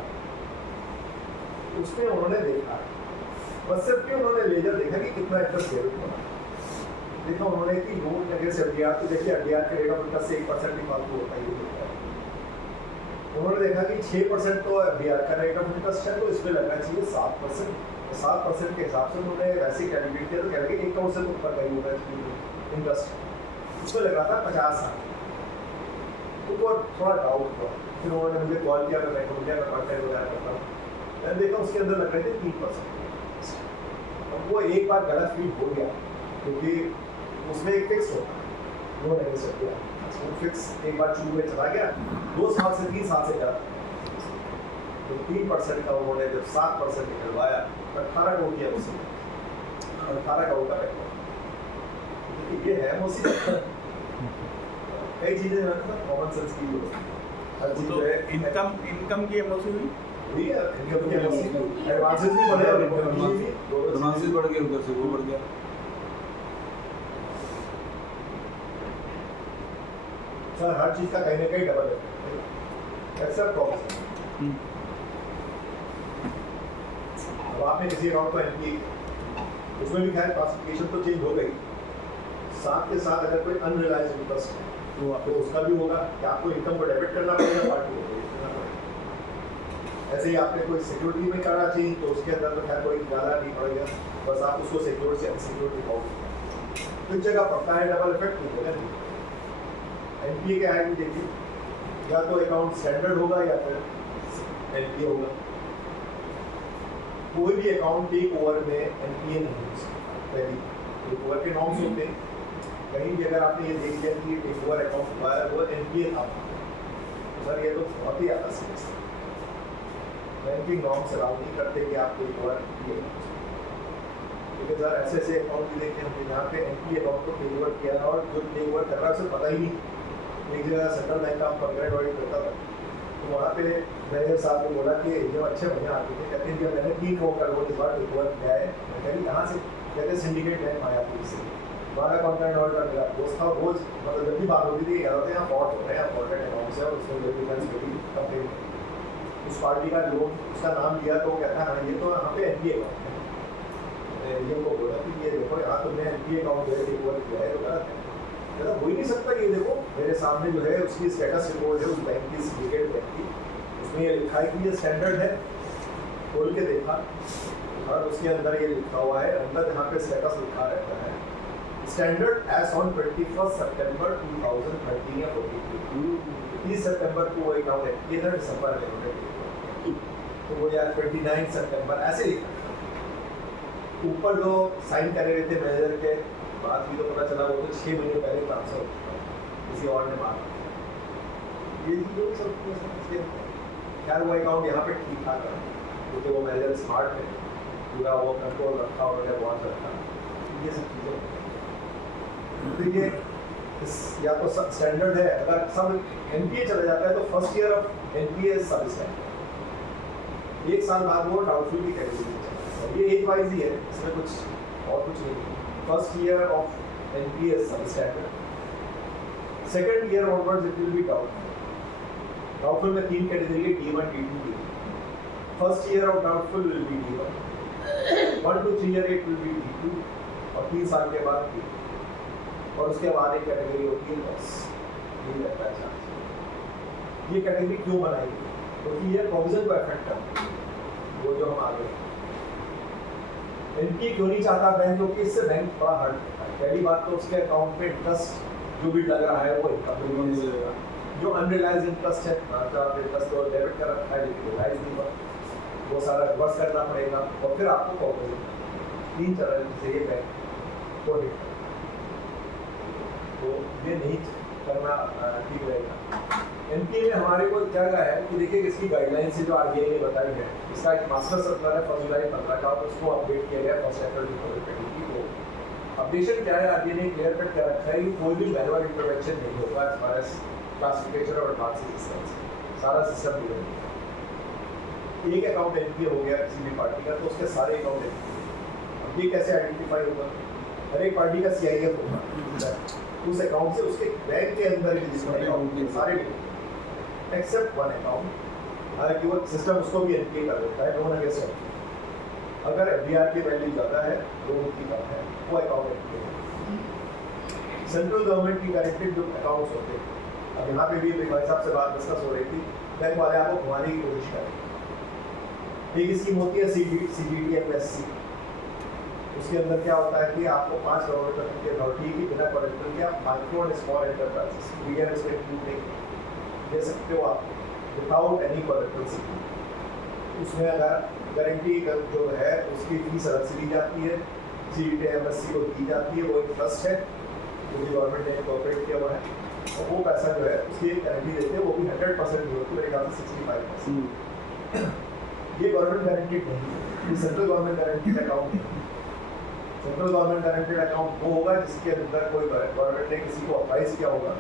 उसमें उन्होंने देखा बस सिर्फ कि उन्होंने लेजर देखा कि कितना इंटरेस्ट डेबिट हो रहा है, देखा उन्होंने कि लोन अगेंस्ट FDR, तो देखिए FDR के रेट ऑफ इंटरेस्ट से 1% भी फालतू होता है, उन्होंने देखा कि 6% तो FDR का रेट ऑफ इंटरेस्ट है तो इसमें लगना चाहिए 7%, 7% के हिसाब से उन्होंने वैसे कैलकुलेट किया तो कह रहे 1 करोड़ से तो ऊपर का ही होगा इंटरेस्ट, उसमें लग रहा था 50 साल, उनको थोड़ा डाउट हुआ। फिर उन्होंने मुझे कॉल किया, मैं कॉन्टैक्ट वगैरह करता हूँ, मैंने देखा उसके अंदर लग रहे थे 3%। अब वो एक बार गलत फील हो गया क्योंकि उसमें एक फिक्स होता है लोन अगेंस्ट किया, वो फिक्स एक बार चूक में चला गया, 2 साल से 3 साल से ज़्यादा, तो 3% का उन्होंने जब 7% निकलवाया तो 18 करोड़ किया उसे, 18 करोड़ का पैसा, ये है MOC। कई चीज़ें जो है ना कॉमन सेंस की हर चीज़ जो है इनकम की MOC हुई, एडवांसेस भी बढ़े और एडवांसेस बढ़ गए, उधर से वो बढ़ गया। सर हर चीज का कहीं ना कहीं डबल है, एक्सेप्ट प्रॉब्लम। अब आपने किसी अकाउंट को NPA, उसमें भी खैर क्लासिफिकेशन तो चेंज हो गई, साथ के साथ अगर कोई अनरिलाइज्ड इंटरेस्ट है तो आपको उसका भी होगा कि आपको इनकम को डेबिट करना पड़ेगा, पार्टी को क्रेडिट करना पड़ेगा। ऐसे ही आपने कोई सिक्योरिटी में करा चेंज तो उसके अंदर तो खैर कोई ज़्यादा नहीं पड़ेगा, बस आप उसको सिक्योर से अनसिक्योर दिखाओगे, कुछ जगह पड़ता है डबल इफेक्ट नहीं होगा। NPA क्या है कि देखिए या तो अकाउंट स्टैंडर्ड होगा या फिर NPA होगा, कोई भी अकाउंट टेक ओवर में NPA नहीं हो सकता। पहली टेक ओवर के नॉर्म्स होते हैं, कहीं भी अगर आपने ये देख लिया कि टेक ओवर अकाउंट हुआ है वो NPA था, सर ये तो बहुत ही ज़्यादा सीरियस है। बैंकिंग नॉर्म्स अलाउ नहीं करते कि आप टेक ओवर किए, क्योंकि सर ऐसे ऐसे अकाउंट भी देखे हमने जहाँ पे NPA अकाउंट को टेक ओवर किया और जो टेक ओवर कर रहा है उसे पता ही नहीं। एक जगह सेंट्रल बैंक का कॉन्करेंट ऑडिट करता था, तो वहाँ पे मैनेजर साहब ने बोला कि जो अच्छे बढ़िया आते थे, कहते हैं कि मैंने 3 करोड़ इस बार रिकवर किया है। मैं कह रही कहाँ से? कहते सिंडिकेट बैंक मायापुर से। वहाँ का कॉन्ट्रैक्ट ऑर्डर मेरा दोस्त था, रोज मतलब जब भी बात होती थी याद होते यहाँ फॉल्ट हो रहे हैं, फॉल्टेड अकाउंट से, और उसमें जो डिफेंस मेरी कंप्लेन उस पार्टी का लोन उसका नाम लिया तो कहता है ये तो यहाँ पे एनपीए अकाउंट है। मैंने एनपीए को बोला कि ये देखो यहाँ तुमने एनपीए अकाउंट जो है रिकवर किया है, तो गलत है। कहता हो ही नहीं सकता, ये देखो मेरे सामने जो है उसकी स्टेटस रिपोर्ट है उस बैंक की, सिंडिकेट बैंक की, उसमें ये लिखा है कि ये स्टैंडर्ड है। खोल के देखा और उसके अंदर ये लिखा हुआ है, अंदर जहाँ पे स्टेटस लिखा रहता है स्टैंडर्ड एज ऑन 21 सितंबर 2013 या 42। 30 सितंबर को वो अकाउंट है, 13 दिसंबर में, तो वो यार 29 सितंबर ऐसे लिखा था। ऊपर जो साइन करे हुए थे मैनेजर के बाद भी तो पता चला वो तो 6 महीने पहले ट्रांसफर किसी और ने मारा। ये जो सब यार वो अकाउंट यहाँ पे ठीक ठाक है क्योंकि वो मैनेजर स्मार्ट है, पूरा वो कंट्रोल रखा उन्होंने, बहुत रखा, ये सब चीज़ें। तो ये या तो सब स्टैंडर्ड है, अगर सब एनपीए चला जाता है तो फर्स्ट ईयर ऑफ एनपीए सब स्टैंडर्ड, 1 साल बाद वो डाउटफुल की कैटेगरी में चला जाता है। ये एक वाइज ही है, इसमें कुछ और कुछ नहीं। फर्स्ट ईयर ऑफ एनपीए सब standard, second year onwards it will be doubtful. Doubtful में 3 कैटेगरी है, D1, D2, D3। First year of doubtful will be D1, 1 to 3 year it will be D2, और 3 साल के बाद D3, और उसके बाद एक कैटेगरी होती है लॉस, ये रहता है चांस। ये कैटेगरी क्यों बनाई? क्योंकि ये प्रोविजन को अफेक्ट करता है, वो जो हम आगे एनपीए क्यों नहीं चाहता बैंक, क्योंकि इससे बैंक बड़ा हर्ट होता है। पहली बात तो उसके अकाउंट पे इंटरेस्ट जो भी लग रहा है वो इनकम मिलेगा, जो अनरियलाइज इंटरेस्ट है, इंटरेस्ट तो डेबिट कर रखा है लेकिन रियलाइज नहीं हुआ, वो सारा रिवर्स करना पड़ेगा, और फिर आपको प्रोविजन 3 तरह से ये बैंक को हिट, तो ये नहीं करना ठीक रहेगा। एनपीए में हमारे को क्या है कि देखिए इसकी गाइडलाइन से जो आरबीआई ने बताई है, इसका एक मास्टर सर्कुलर है 1 जुलाई 15 का, और उसको अपडेट किया गया 1 अप्रैल 2020 को। अपडेशन क्या है, आरबीआई ने क्लियर कट कर रखा है कि कोई भी मैनुअल इंटरवेंशन नहीं होगा एज फार एज क्लासिफिकेशन और एडवांस सिस्टम, सारा सिस्टम बिगड़ एक अकाउंट एनपीए हो गया किसी भी पार्टी का, तो उसके सारे अकाउंट एनपीए। अब ये कैसे आइडेंटिफाई होगा? हर एक पार्टी का सीआईएफ होगा उस अकाउंट से, उसके बैंक के अंदर भी जिसमें अकाउंट के सारे एक्सेप्ट 1 अकाउंट, हालांकि वो सिस्टम उसको भी एनपीए कर देता है, लोन अगेंस्ट एनपीए। अगर एफडीआर की वैल्यू ज़्यादा है, लोन की कम है, वो अकाउंट एनपीए। सेंट्रल गवर्नमेंट की गारंटीड जो अकाउंट्स होते हैं, अब यहाँ पे भी भाई साहब से बात डिस्कस हो रही थी, बैंक वाले आपको घुमाने की कोशिश करें। एक स्कीम होती है CGTMSE, उसके अंदर क्या होता है कि आपको 5 करोड़ तक की अथॉरिटी की बिना कोलेटरल के आप micro and small enterprises medium इसमें इंक्लूड नहीं दे सकते हो आप विदाउट एनी कोलेटरल सिक्योरिटी। उसमें अगर गारंटी जो है उसकी फीस अलग से ली जाती है, CGTMSE को दी जाती है, वो एक ट्रस्ट है जो कि गवर्नमेंट ने इनकॉर्पोरेट किया हुआ है, और वो पैसा जो है उसकी एक गारंटी देते हैं, वो भी 100% नहीं होती, मेरे ख्याल से 65%। ये गवर्नमेंट गारंटीड नहीं है, ये सेंट्रल गवर्नमेंट गारंटीड अकाउंट है। सेंट्रल गवर्नमेंट गारंटीड अकाउंट वो होगा जिसके अंदर कोई गवर्नमेंट ने किसी को अप्राइज किया होगा,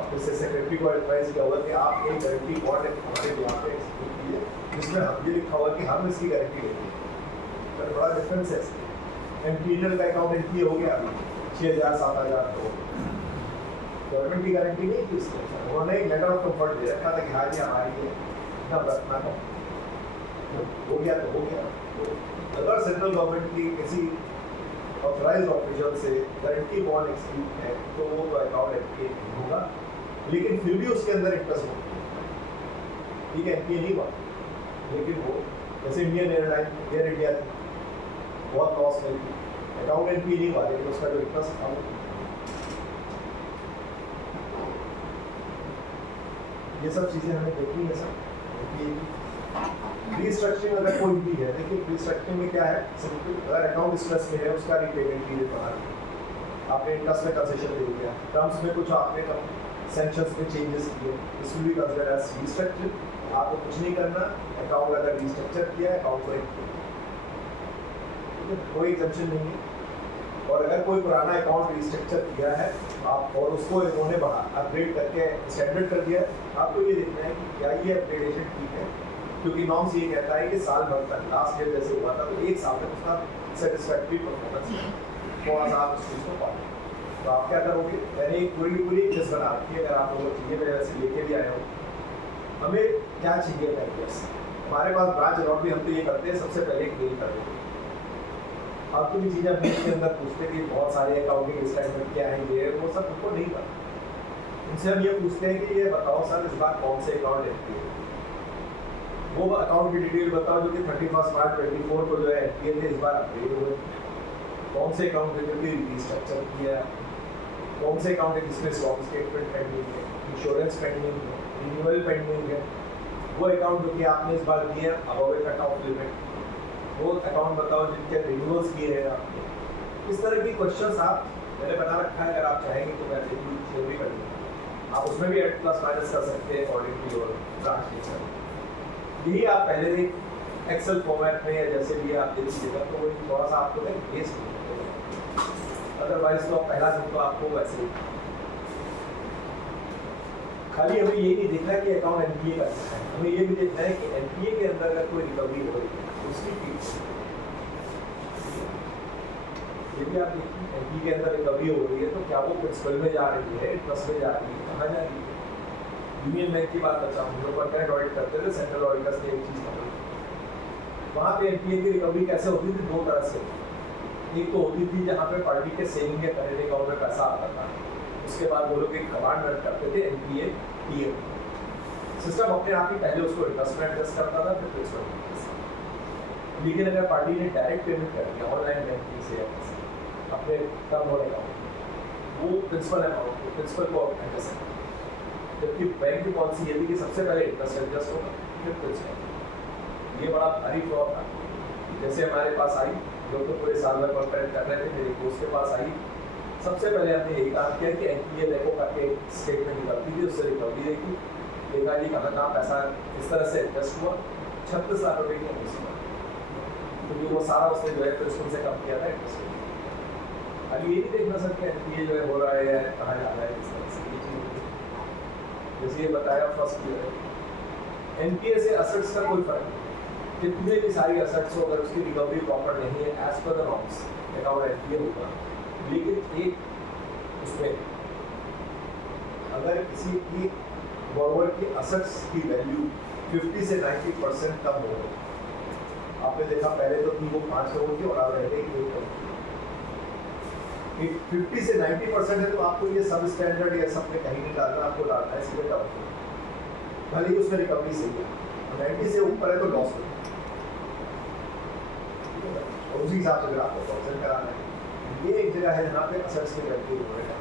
अपने से सेक्रेटरी को एडवाइस किया होगा कि आप एक गारंटी बॉन्ड हमारे यहाँ पे एक्सपोर्ट कीजिए, जिसमें हम ये लिखा होगा कि हम इसकी गारंटी लेंगे। तो बड़ा डिफरेंस है। एमपीएनएल का अकाउंट एनपीए हो गया अभी 6,000 7,000, तो गवर्नमेंट की गारंटी नहीं थी उसमें, उन्होंने एक लेटर ऑफ कंफर्ट दे रखा था कि हाँ जी हमारी है, इतना बरतना हो गया तो हो गया। तो अगर सेंट्रल गवर्नमेंट की किसी ऑथराइज ऑफिशियल से गारंटी बॉन्ड एक्सक्लूड है तो वो तो अकाउंट एनपीए नहीं होगा, लेकिन फिर भी उसके अंदर इंटरेस्ट होगा, ठीक है, एनपीए नहीं हुआ, लेकिन वो जैसे इंडियन एयरलाइन एयर इंडिया बहुत लॉस में थी, अकाउंट एनपीए नहीं हुआ, लेकिन उसका जो इंटरेस्ट था ये सब चीज़ें हमें देखनी है सर। रीस्ट्रक्चरिंग अगर कोई भी है, देखिए रीस्ट्रक्चरिंग में क्या है, अगर अकाउंट स्ट्रेस में है उसका रीपेमेंट पीरियड बढ़ा दिया, आपने इंटरेस्ट में कंसेशन दे दिया, टर्म्स में कुछ आपने सैंक्शंस में चेंजेस किए, this will be considered as restructuring. आपको कुछ नहीं करना, अकाउंट अगर रीस्ट्रक्चर किया है अकाउंट को कोई एग्जम्पशन नहीं है। और अगर कोई पुराना अकाउंट रिस्ट्रक्चर किया है आप और उसको इन्होंने बढ़ा अपग्रेड करके स्टैंडर्ड कर दिया है, आपको ये देखना है कि क्या ये अपग्रेडेशन ठीक है, क्योंकि नॉर्म्स ये कहता है कि साल भर तक लास्ट ईयर जैसे हुआ था तो एक साल तक उसका सेटिस्फैक्ट्री परफॉर्मेंस है, थोड़ा सा आप उस चीज़ को पाएं। तो आप क्या करोगे, मैंने एक पूरी लिस्ट बना रखी है, अगर आप लोग चीज़ें मेरे वैसे लेके भी आए हो, हमें क्या चाहिए बैंक से, हमारे पास ब्रांच अलॉट भी हम तो ये करते हैं, सबसे पहले एक मेल कर देते हैं। आप भी चीज़ें अपने इसके अंदर पूछते कि बहुत सारे अकाउंटिंग स्टेटमेंट क्या है ये वो सब उनको नहीं पता। उनसे हम ये पूछते हैं कि ये बताओ सर इस बार कौन से अकाउंट लेते हैं, वो अकाउंट की डिटेल बताओ जो कि 31 मार्च 24 को जो है ये थे इस बार अपडेट हुए, कौन से अकाउंट है जो कि रिस्ट्रक्चर किया, कौन से अकाउंट है जिसमें स्टॉक स्टेटमेंट पेंडिंग है, इंश्योरेंस पेंडिंग है, रिन्यूअल पेंडिंग है, वो अकाउंट जो कि आपने इस बार दिए अबव ए कट ऑफ लिमिट, वो अकाउंट बताओ जिनके रिन्यूअल्स किए हैं आपने। इस तरह की क्वेश्चंस आप मैंने बना रखा है, अगर आप चाहेंगे तो मैं शेयर भी कर दूँगा, आप उसमें भी एड प्लस माइनस कर सकते हैं according to your branch nature. यही आप पहले भी एक्सेल फॉर्मेट में या जैसे भी आप दे दीजिएगा तो वो थोड़ा सा आपको बेस, अदरवाइज तो पहला दिन तो आपको वैसे ही खाली हमें ये नहीं देखना है कि अकाउंट एनपीए का है, हमें ये भी देखना है कि एनपीए के अंदर अगर कोई रिकवरी हो रही है उसकी फीस, ये भी आप देखिए एनपीए के अंदर रिकवरी हो रही है तो क्या वो प्रिंसिपल में जा रही है, इंटरेस्ट में जा रही है, कहाँ जा रही है। यूनियन बैंक की बात बचा, हम लोग कंटेंट ऑडिट करते थे, सेंट्रल ऑडिटर्स ने एक चीज़ पकड़ी, वहाँ पे एनपीए की रिकवरी कैसे होती थी, दो तरह से, एक तो होती थी जहाँ पे पार्टी के सेविंग या करेंट अकाउंट में पैसा आता था, उसके बाद वो लोग एक कमांड रन करते थे एनपीए पीए, सिस्टम अपने आप ही पहले उसको इंटरेस्ट में एडजस्ट करता था फिर प्रिंसिपल। लेकिन अगर पार्टी ने डायरेक्ट पेमेंट कर दिया ऑनलाइन बैंकिंग से अपने टर्म और अकाउंट, वो प्रिंसिपल अकाउंट प्रिंसिपल को एडजस्ट करता है, जबकि बैंक की पॉलिसी ये थी कि सबसे पहले इंटरेस्ट एडजस्ट होगा फिर प्रिंसिपल। ये बड़ा भारी फ्लॉ था। जैसे हमारे पास आई, लोग तो पूरे साल भर कॉन्ट्रैक्ट कर रहे थे, मेरी दोस्त के पास आई, सबसे पहले हमने यही काम किया कि एनपीए देखो करके स्टेटमेंट निकलती थी, उससे रिकवरी देखी, देखा जी कहाँ पैसा इस तरह से एडजस्ट हुआ, 36 लाख रुपये की अमाउंट, क्योंकि वो सारा उसने जो है प्रिंसिपल से कम किया था इंटरेस्ट। अभी ये नहीं देखना सकते एनपीए जो है हो रहा है कहाँ जा रहा है, इस तरह से ये चीज़ जैसे ये बताया फर्स्ट ईयर एनपीए से असेट्स का कोई फर्क नहीं, कितने भी सारी असेट्स हो अगर उसकी रिकवरी प्रॉपर नहीं है as per the norms account NPA होगा। लेकिन एक उसमें अगर किसी की बॉरोवर की असेट्स की वैल्यू 50 से 90% कम हो, आपने देखा पहले तो थी वो 5 करोड़ की और अब रह गई 1 करोड़। 50 से 90% है तो आपको ये सब स्टैंडर्ड या सब में कहीं नहीं डालना, आपको डालना है सीधे डाउन, भले ही उसमें रिकवरी सही है, 90 से ऊपर है तो लॉस हो, और उसी हिसाब से अगर आपको कॉन्सेंट कराना है, ये एक जगह है जहाँ पे असेट्स की वैल्यू हो रहा है।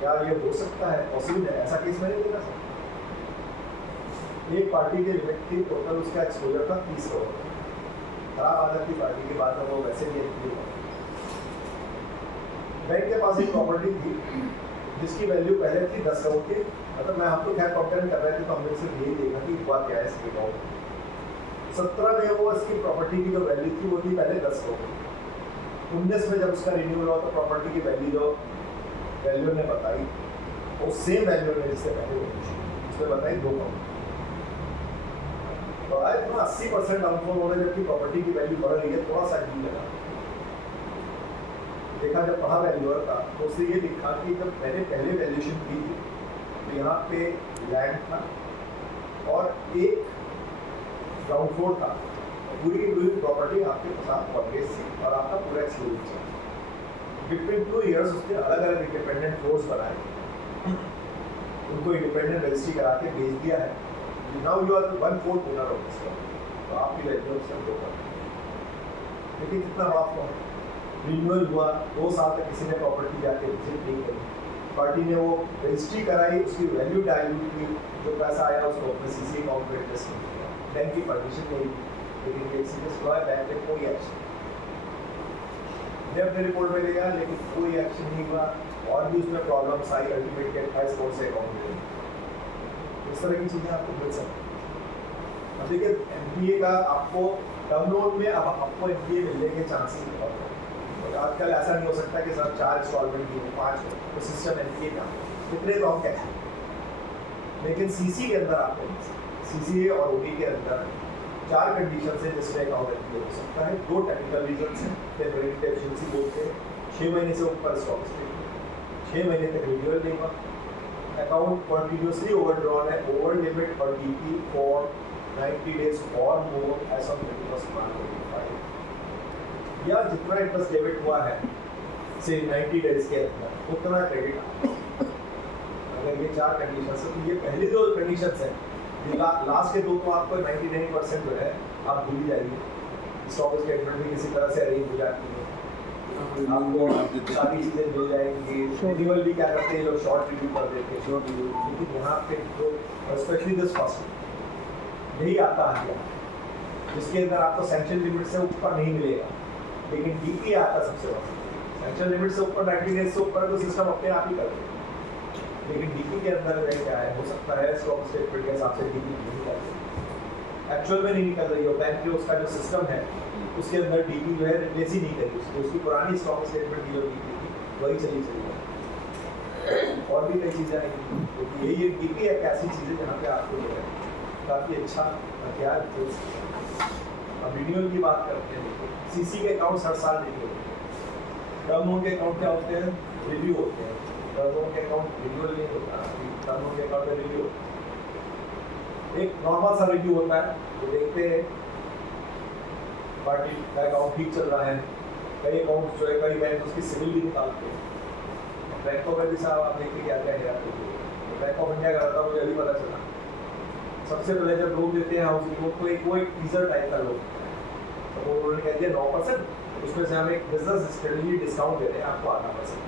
क्या ये हो सकता है, पॉसिबल है, ऐसा केस मैंने देखा सर, एक पार्टी के लिमिट थी टोटल उसका एक्सपोजर था 30 करोड़, खराब आदत की पार्टी के बाद वो वैसे भी बैंक के पास एक प्रॉपर्टी थी जिसकी वैल्यू पहले थी 10 करोड़ की, मतलब मैं हम तो खैर कंपेयर कर रहे थे तो हमने सिर्फ यही देखा कि हुआ क्या है इसके अकाउंट। 17 में वो इसकी प्रॉपर्टी की जो वैल्यू थी वो थी पहले 10 करोड़, 19 में जब उसका रिन्यूअल हुआ तो प्रॉपर्टी की वैल्यू जो वैल्यू ने बताई वो सेम वैल्यू ने जिससे पहले उसने बताई 2 करोड़, तो आए तो 80% डाउनफॉल हो रहा है, जबकि प्रॉपर्टी की वैल्यू बढ़ रही है, थोड़ा सा अजीब लगा। देखा जब पढ़ा वैल्यूअर का तो उसने ये लिखा कि जब मैंने पहले वैल्यूएशन की थी तो यहाँ पे लैंड था और एक ग्राउंड फ्लोर था, पूरी की पूरी प्रॉपर्टी आपके साथ परचेज थी और आपका पूरा एक्सपीरियंस था। बिटवीन 2 इयर्स उसने अलग अलग इंडिपेंडेंट फ्लोर्स बनाए, उनको इंडिपेंडेंट रजिस्ट्री करा के भेज दिया है। Now you are 1/4 owner of this, तो आपकी वैल्यू उससे 2 करोड़। लेकिन कितना बड़ा फ्लॉ, रिन्यूअल हुआ 2 साल तक किसी ने प्रॉपर्टी जाके विजिट नहीं करी, पार्टी ने वो रजिस्ट्री कराई, उसकी वैल्यू डाइल्यूट की, जो पैसा आया उसको अपने सीसी अकाउंट में इन्वेस्ट कर दिया, बैंक की परमिशन नहीं दी, लेकिन एक सीरियस हुआ है, बैंक ने कोई एक्शन अपने रिपोर्ट में लेगा लेकिन कोई एक्शन नहीं हुआ, और भी उसमें प्रॉब्लम्स आई, अल्टीमेटली 28 करोड़ से अकाउंट में। इस तरह की चीज़ें आपको मिल सकती हैं। अब देखिए एनपीए का आपको टर्म लोन में अब आपको एनपीए मिलने के चांसेस बहुत हैं। और आजकल ऐसा नहीं हो सकता कि सर 4 इंस्टॉलमेंट की 5 हो, तो सिस्टम एनपीए का इतने तो हम कैसे, लेकिन सीसी के अंदर आपको सीसीए और ओडी के अंदर 4 कंडीशन है जिसमें अकाउंट एनपीए हो सकता है। 2 टेक्निकल रीजन हैं, टेम्परेरी एफिशिएंसी बोलते हैं, 6 महीने से ऊपर स्टॉक स्टेटमेंट, 6 महीने तक रिन्यूअल नहीं हुआ, अकाउंट कंटिन्यूअसली ओवरड्रॉन है, ओवर लिमिट और डीपी फॉर 90 days और more as of 31st March 2025, या जितना इंटरेस्ट डेबिट हुआ है से 90 डेज के अंदर उतना क्रेडिट। अगर ये 4 कंडीशन है तो ये पहली 2 कंडीशन है, ये लास्ट के 2 तो आपको 99% जो है आप भूल जाइए। स्टॉक स्टेटमेंट भी किसी तरह से अरेंज हो जाती है, आपको सारी चीज़ें मिल जाएंगी। रिन्यूअल भी क्या करते हैं लोग, शॉर्ट रिव्यू कर देते हैं, शॉर्ट रिव्यू। लेकिन यहाँ पे जो स्पेशली दिस फर्स्ट यही आता है जिसके अंदर आपको सैंक्शन लिमिट से ऊपर नहीं मिलेगा, लेकिन डीपी आता सबसे बड़ा। सैंक्शन लिमिट से ऊपर 90 डेज से ऊपर तो सिस्टम अपने आप ही करते हैं, लेकिन डीपी के अंदर क्या है, हो सकता है स्टॉक स्टेटमेंट के हिसाब से डीपी नहीं करते, एक्चुअल में नहीं निकल रही हो, बैंक के उसका जो सिस्टम है उसके अंदर डीपी जो है रिप्लेस ही नहीं करी, उसकी पुरानी स्टॉक स्टेटमेंट की जो डीपी थी वही चली जाए। और भी कई चीज़ें हैं, क्योंकि यही एक डीपी एक ऐसी चीज़ है जहाँ पे आपको जो है काफ़ी अच्छा हथियार हो सकता है। अब रिन्यूअल की बात करते हैं, सीसी के अकाउंट्स हर साल रिन्यू होते हैं, टर्म लोन के अकाउंट क्या होते हैं, रिव्यू होते हैं। टर्म लोन के अकाउंट रिन्यूअल नहीं होता, टर्म लोन के अकाउंट में रिव्यू एक नॉर्मल सा रिव्यू होता है, तो देखते हैं पार्टी का अकाउंट ठीक चल रहा है। कई अकाउंट जो है, कई बैंक उसकी सिविल भी निकालते हैं। बैंक ऑफ इंडिया साहब आप देखिए क्या क्या है, बैंक ऑफ इंडिया का रहता मुझे अभी पता चला। सबसे पहले जब लोन देते हैं हाउसिंग लोन को एक टीजर टाइप का लोन, तो वो उन्होंने कह दिया 9%, उसमें से हम एक बिजनेस स्ट्रेटजी डिस्काउंट दे रहे हैं आपको 8%।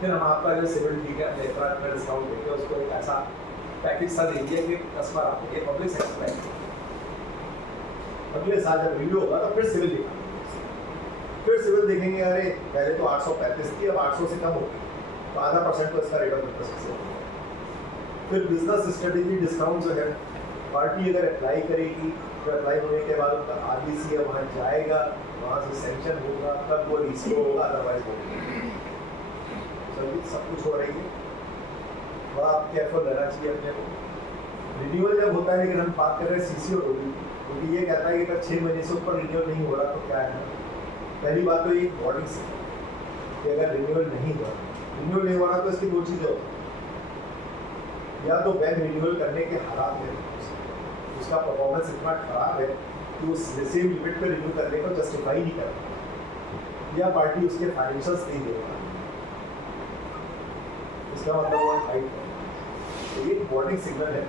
फिर हम आपका जो सिविल ठीक है इतना इतना डिस्काउंट देंगे, उसको एक ऐसा पैकेज सा दे दिया कि कस्टमर आपको ये पब्लिक सेक्टर बैंक अगले साल जब रिव्यू होगा तो फिर सिविल दिखाएंगे, फिर सिविल देखेंगे, अरे पहले तो 835 थी अब 800 से कम होगी, तो आधा % तो इसका रेट ऑफ इंटरेस्ट से। फिर बिजनेस स्ट्रेटेजी डिस्काउंट जो है पार्टी अगर अप्लाई करेगी, तो अप्लाई होने के बाद उनका आरबीसी वहाँ जाएगा, वहाँ से सेंक्शन होगा, तब वो रिस्को होगा, अदरवाइज होगा। सब कुछ हो रही है, बड़ा आप केयरफुल रहना चाहिए अपने को। रिन्यूअल जब होता है, लेकिन हम बात कर रहे हैं सीसी और ओडी, क्योंकि ये कहता है कि अगर 6 महीने से ऊपर रिन्यूअल नहीं हो रहा तो क्या है। पहली बात तो ये वार्निंग से कि अगर रिन्यूअल नहीं हो रहा तो इसकी 2 चीज़ें होती हैं, या तो बैंक रिन्यूअल करने के हालात में उसका परफॉर्मेंस इतना खराब है कि उस सेम लिमिट पे रिन्यू करने को जस्टिफाई नहीं कर रहा, या पार्टी उसके फाइनेंशियल्स नहीं दे रहा, इसका मतलब वो फाइट है, तो ये वार्निंग सिग्नल है।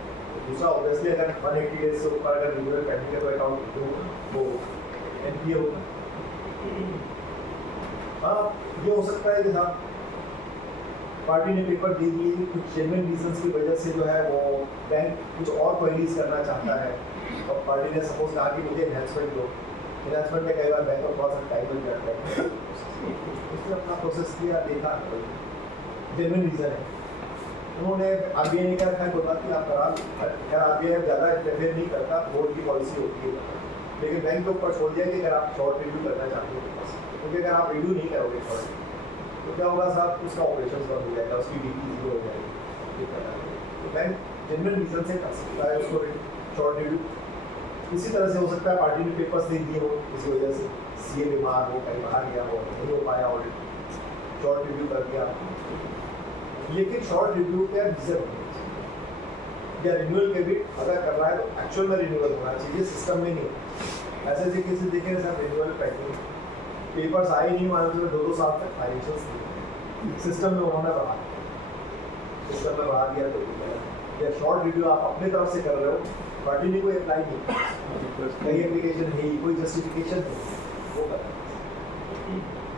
दूसरा ऑब्वियसली अगर 180 डेज से ऊपर अगर रिन्यूअल करने के तो अकाउंट वो एनपीए होगा। हाँ, ये हो सकता है कि साहब पार्टी ने पेपर दे दिए, कुछ जेन्युइन रीजंस की वजह से जो है वो बैंक कुछ और क्वेरीज करना चाहता है, और पार्टी ने सपोज कहा कि मुझे एनहेंसमेंट दो, एनहेंसमेंट में कई बार बैंक को बहुत सा टाइम लग जाता है, उसने अपना प्रोसेस किया, देखा जेन्युइन रीज़न है, उन्होंने आरबीआई ने क्या रखा है, बोला कि आप करा, अगर आरबीआई ज़्यादा इंटरफेयर नहीं करता, बोर्ड की पॉलिसी होती है, लेकिन बैंक के ऊपर छोड़ दिया कि अगर आप शॉर्ट रिव्यू करना चाहते हो, क्योंकि अगर आप रिव्यू नहीं करोगे शॉर्ट तो क्या होगा साहब, उसका ऑपरेशन बंद हो जाएगा, उसकी डीपी जीरो हो जाएगी। तो बैंक जेन्युइन रीजन से कर सकता है उसको शॉर्ट रिव्यू। इसी तरह से हो सकता है पार्टी ने पेपर्स दे दिए हो, इसी वजह से सीए बीमार हो, कहीं बाहर गया हो, नहीं हो पाया ऑडिट, शॉर्ट रिव्यू कर दिया। लेकिन शॉर्ट रिव्यू क्या रीजन होना चाहिए, या रिन्यूअल के भी अगर कर रहा है तो एक्चुअल में रिन्यूअल होना चाहिए, सिस्टम में नहीं। ऐसे ऐसे केसेस देखें सर, रिन्यूअल पेंडिंग, पेपर्स आए नहीं, मान लीजिए 2-2 साल तक फाइनेंशियल्स नहीं, सिस्टम में उन्होंने बढ़ा दिया, तो या शॉर्ट रिव्यू आप अपने तरफ से कर रहे हो, पार्टी ने कोई अप्लाई नहीं, कई एप्लीकेशन है, कोई जस्टिफिकेशन नहीं, वो कर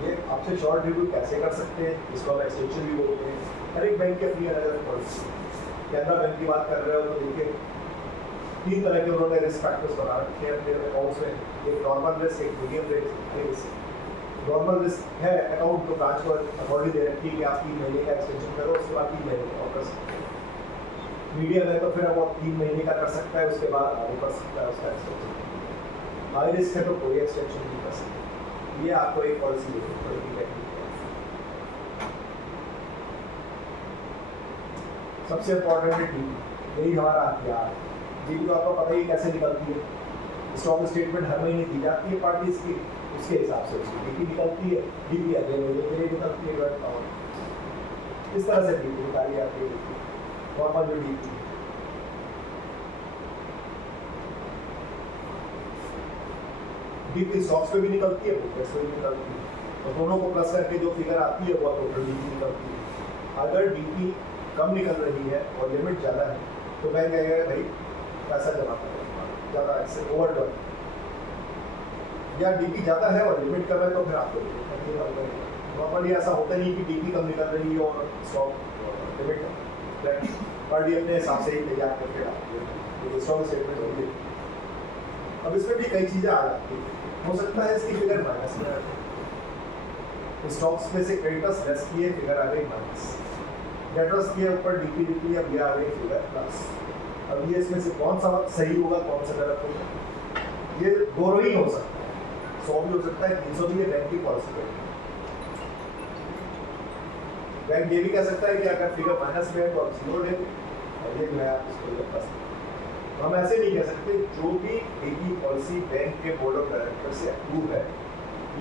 ये आपसे शॉर्ट रिव्यू कैसे कर सकते हैं, इसको हम एक्सटेंशन भी बोलते हैं। हर एक बैंक के अपनी अलग अलग पॉलिसी, कैनरा बैंक की बात कर रहे हो तो देखिए 3 तरह के उन्होंने रिस्क फैक्टर्स बना रखे हैं अपने अकाउंट्स में, एक नॉर्मल रिस्क, एक मीडियम रिस्क। नॉर्मल रिस्क है अकाउंट तो ब्रांच को अथॉरिटी दे रखी है कि आप 3 महीने का एक्सटेंशन करो, उसके बाद 3 महीने का वापस। मीडियम है तो फिर अब 3 महीने का कर सकता है, उसके बाद आगे बढ़ सकता है उसका एक्सटेंशन। हाई रिस्क है तो कोई एक्सटेंशन नहीं कर सकते। ये आपको एक पॉलिसी देखनी पड़ेगी। सबसे इम्पोर्टेंट है डीपी, यही हमारा हथियार है। डीपी तो आपको पता ही कैसे निकलती है, स्टॉक स्टेटमेंट हर महीने दी जाती है पार्टीज की, उसके हिसाब से उसकी डीपी निकलती है। डीपी अगले महीने के लिए निकलती है जॉइंट अकाउंट, इस तरह से डीपी निकाली जाती है। नॉर्मल जो डीपी डीपी स्टॉक्स पे भी निकलती है, बुक्स पे भी निकलती है, तो दोनों को प्लस करके जो फिगर आती है वो टोटल डीपी निकलती है। अगर डीपी कम निकल रही है और लिमिट ज़्यादा है तो बैंक कहेगा भाई पैसा जमा करो, ज़्यादा ऐसे ओवरड्राफ्ट, या डीपी ज़्यादा है और लिमिट कम है तो फिर आपको नॉर्मली ऐसा होता नहीं कि डीपी कम निकल रही है और स्टॉक लिमिट है, पार्टी अपने हिसाब से ही तैयार करके डालती है स्टॉक स्टेटमेंट होगी। अब इसमें भी कई चीज़ें आ जाती है, हो सकता है इसकी फिगर माइनस में आ जाए, स्टॉक्स में से क्रेडिटर्स लेस किए फिगर आ गई माइनस, डेटर्स के ऊपर डीपी डीपी अब ये आ गई फिगर प्लस। अब ये इसमें से कौन सा सही होगा कौन सा गलत होगा, ये दोनों ही हो सकता है, 100 भी हो सकता है 300 भी, ये बैंक की पॉलिसी है। बैंक ये भी कह सकता है कि अगर फिगर माइनस में है तो आप 0 ले, और ये जो है आप इसको प्लस। हम ऐसे नहीं कह सकते, जो भी डीपी पॉलिसी बैंक के बोर्ड ऑफ डायरेक्टर से अप्रूव है,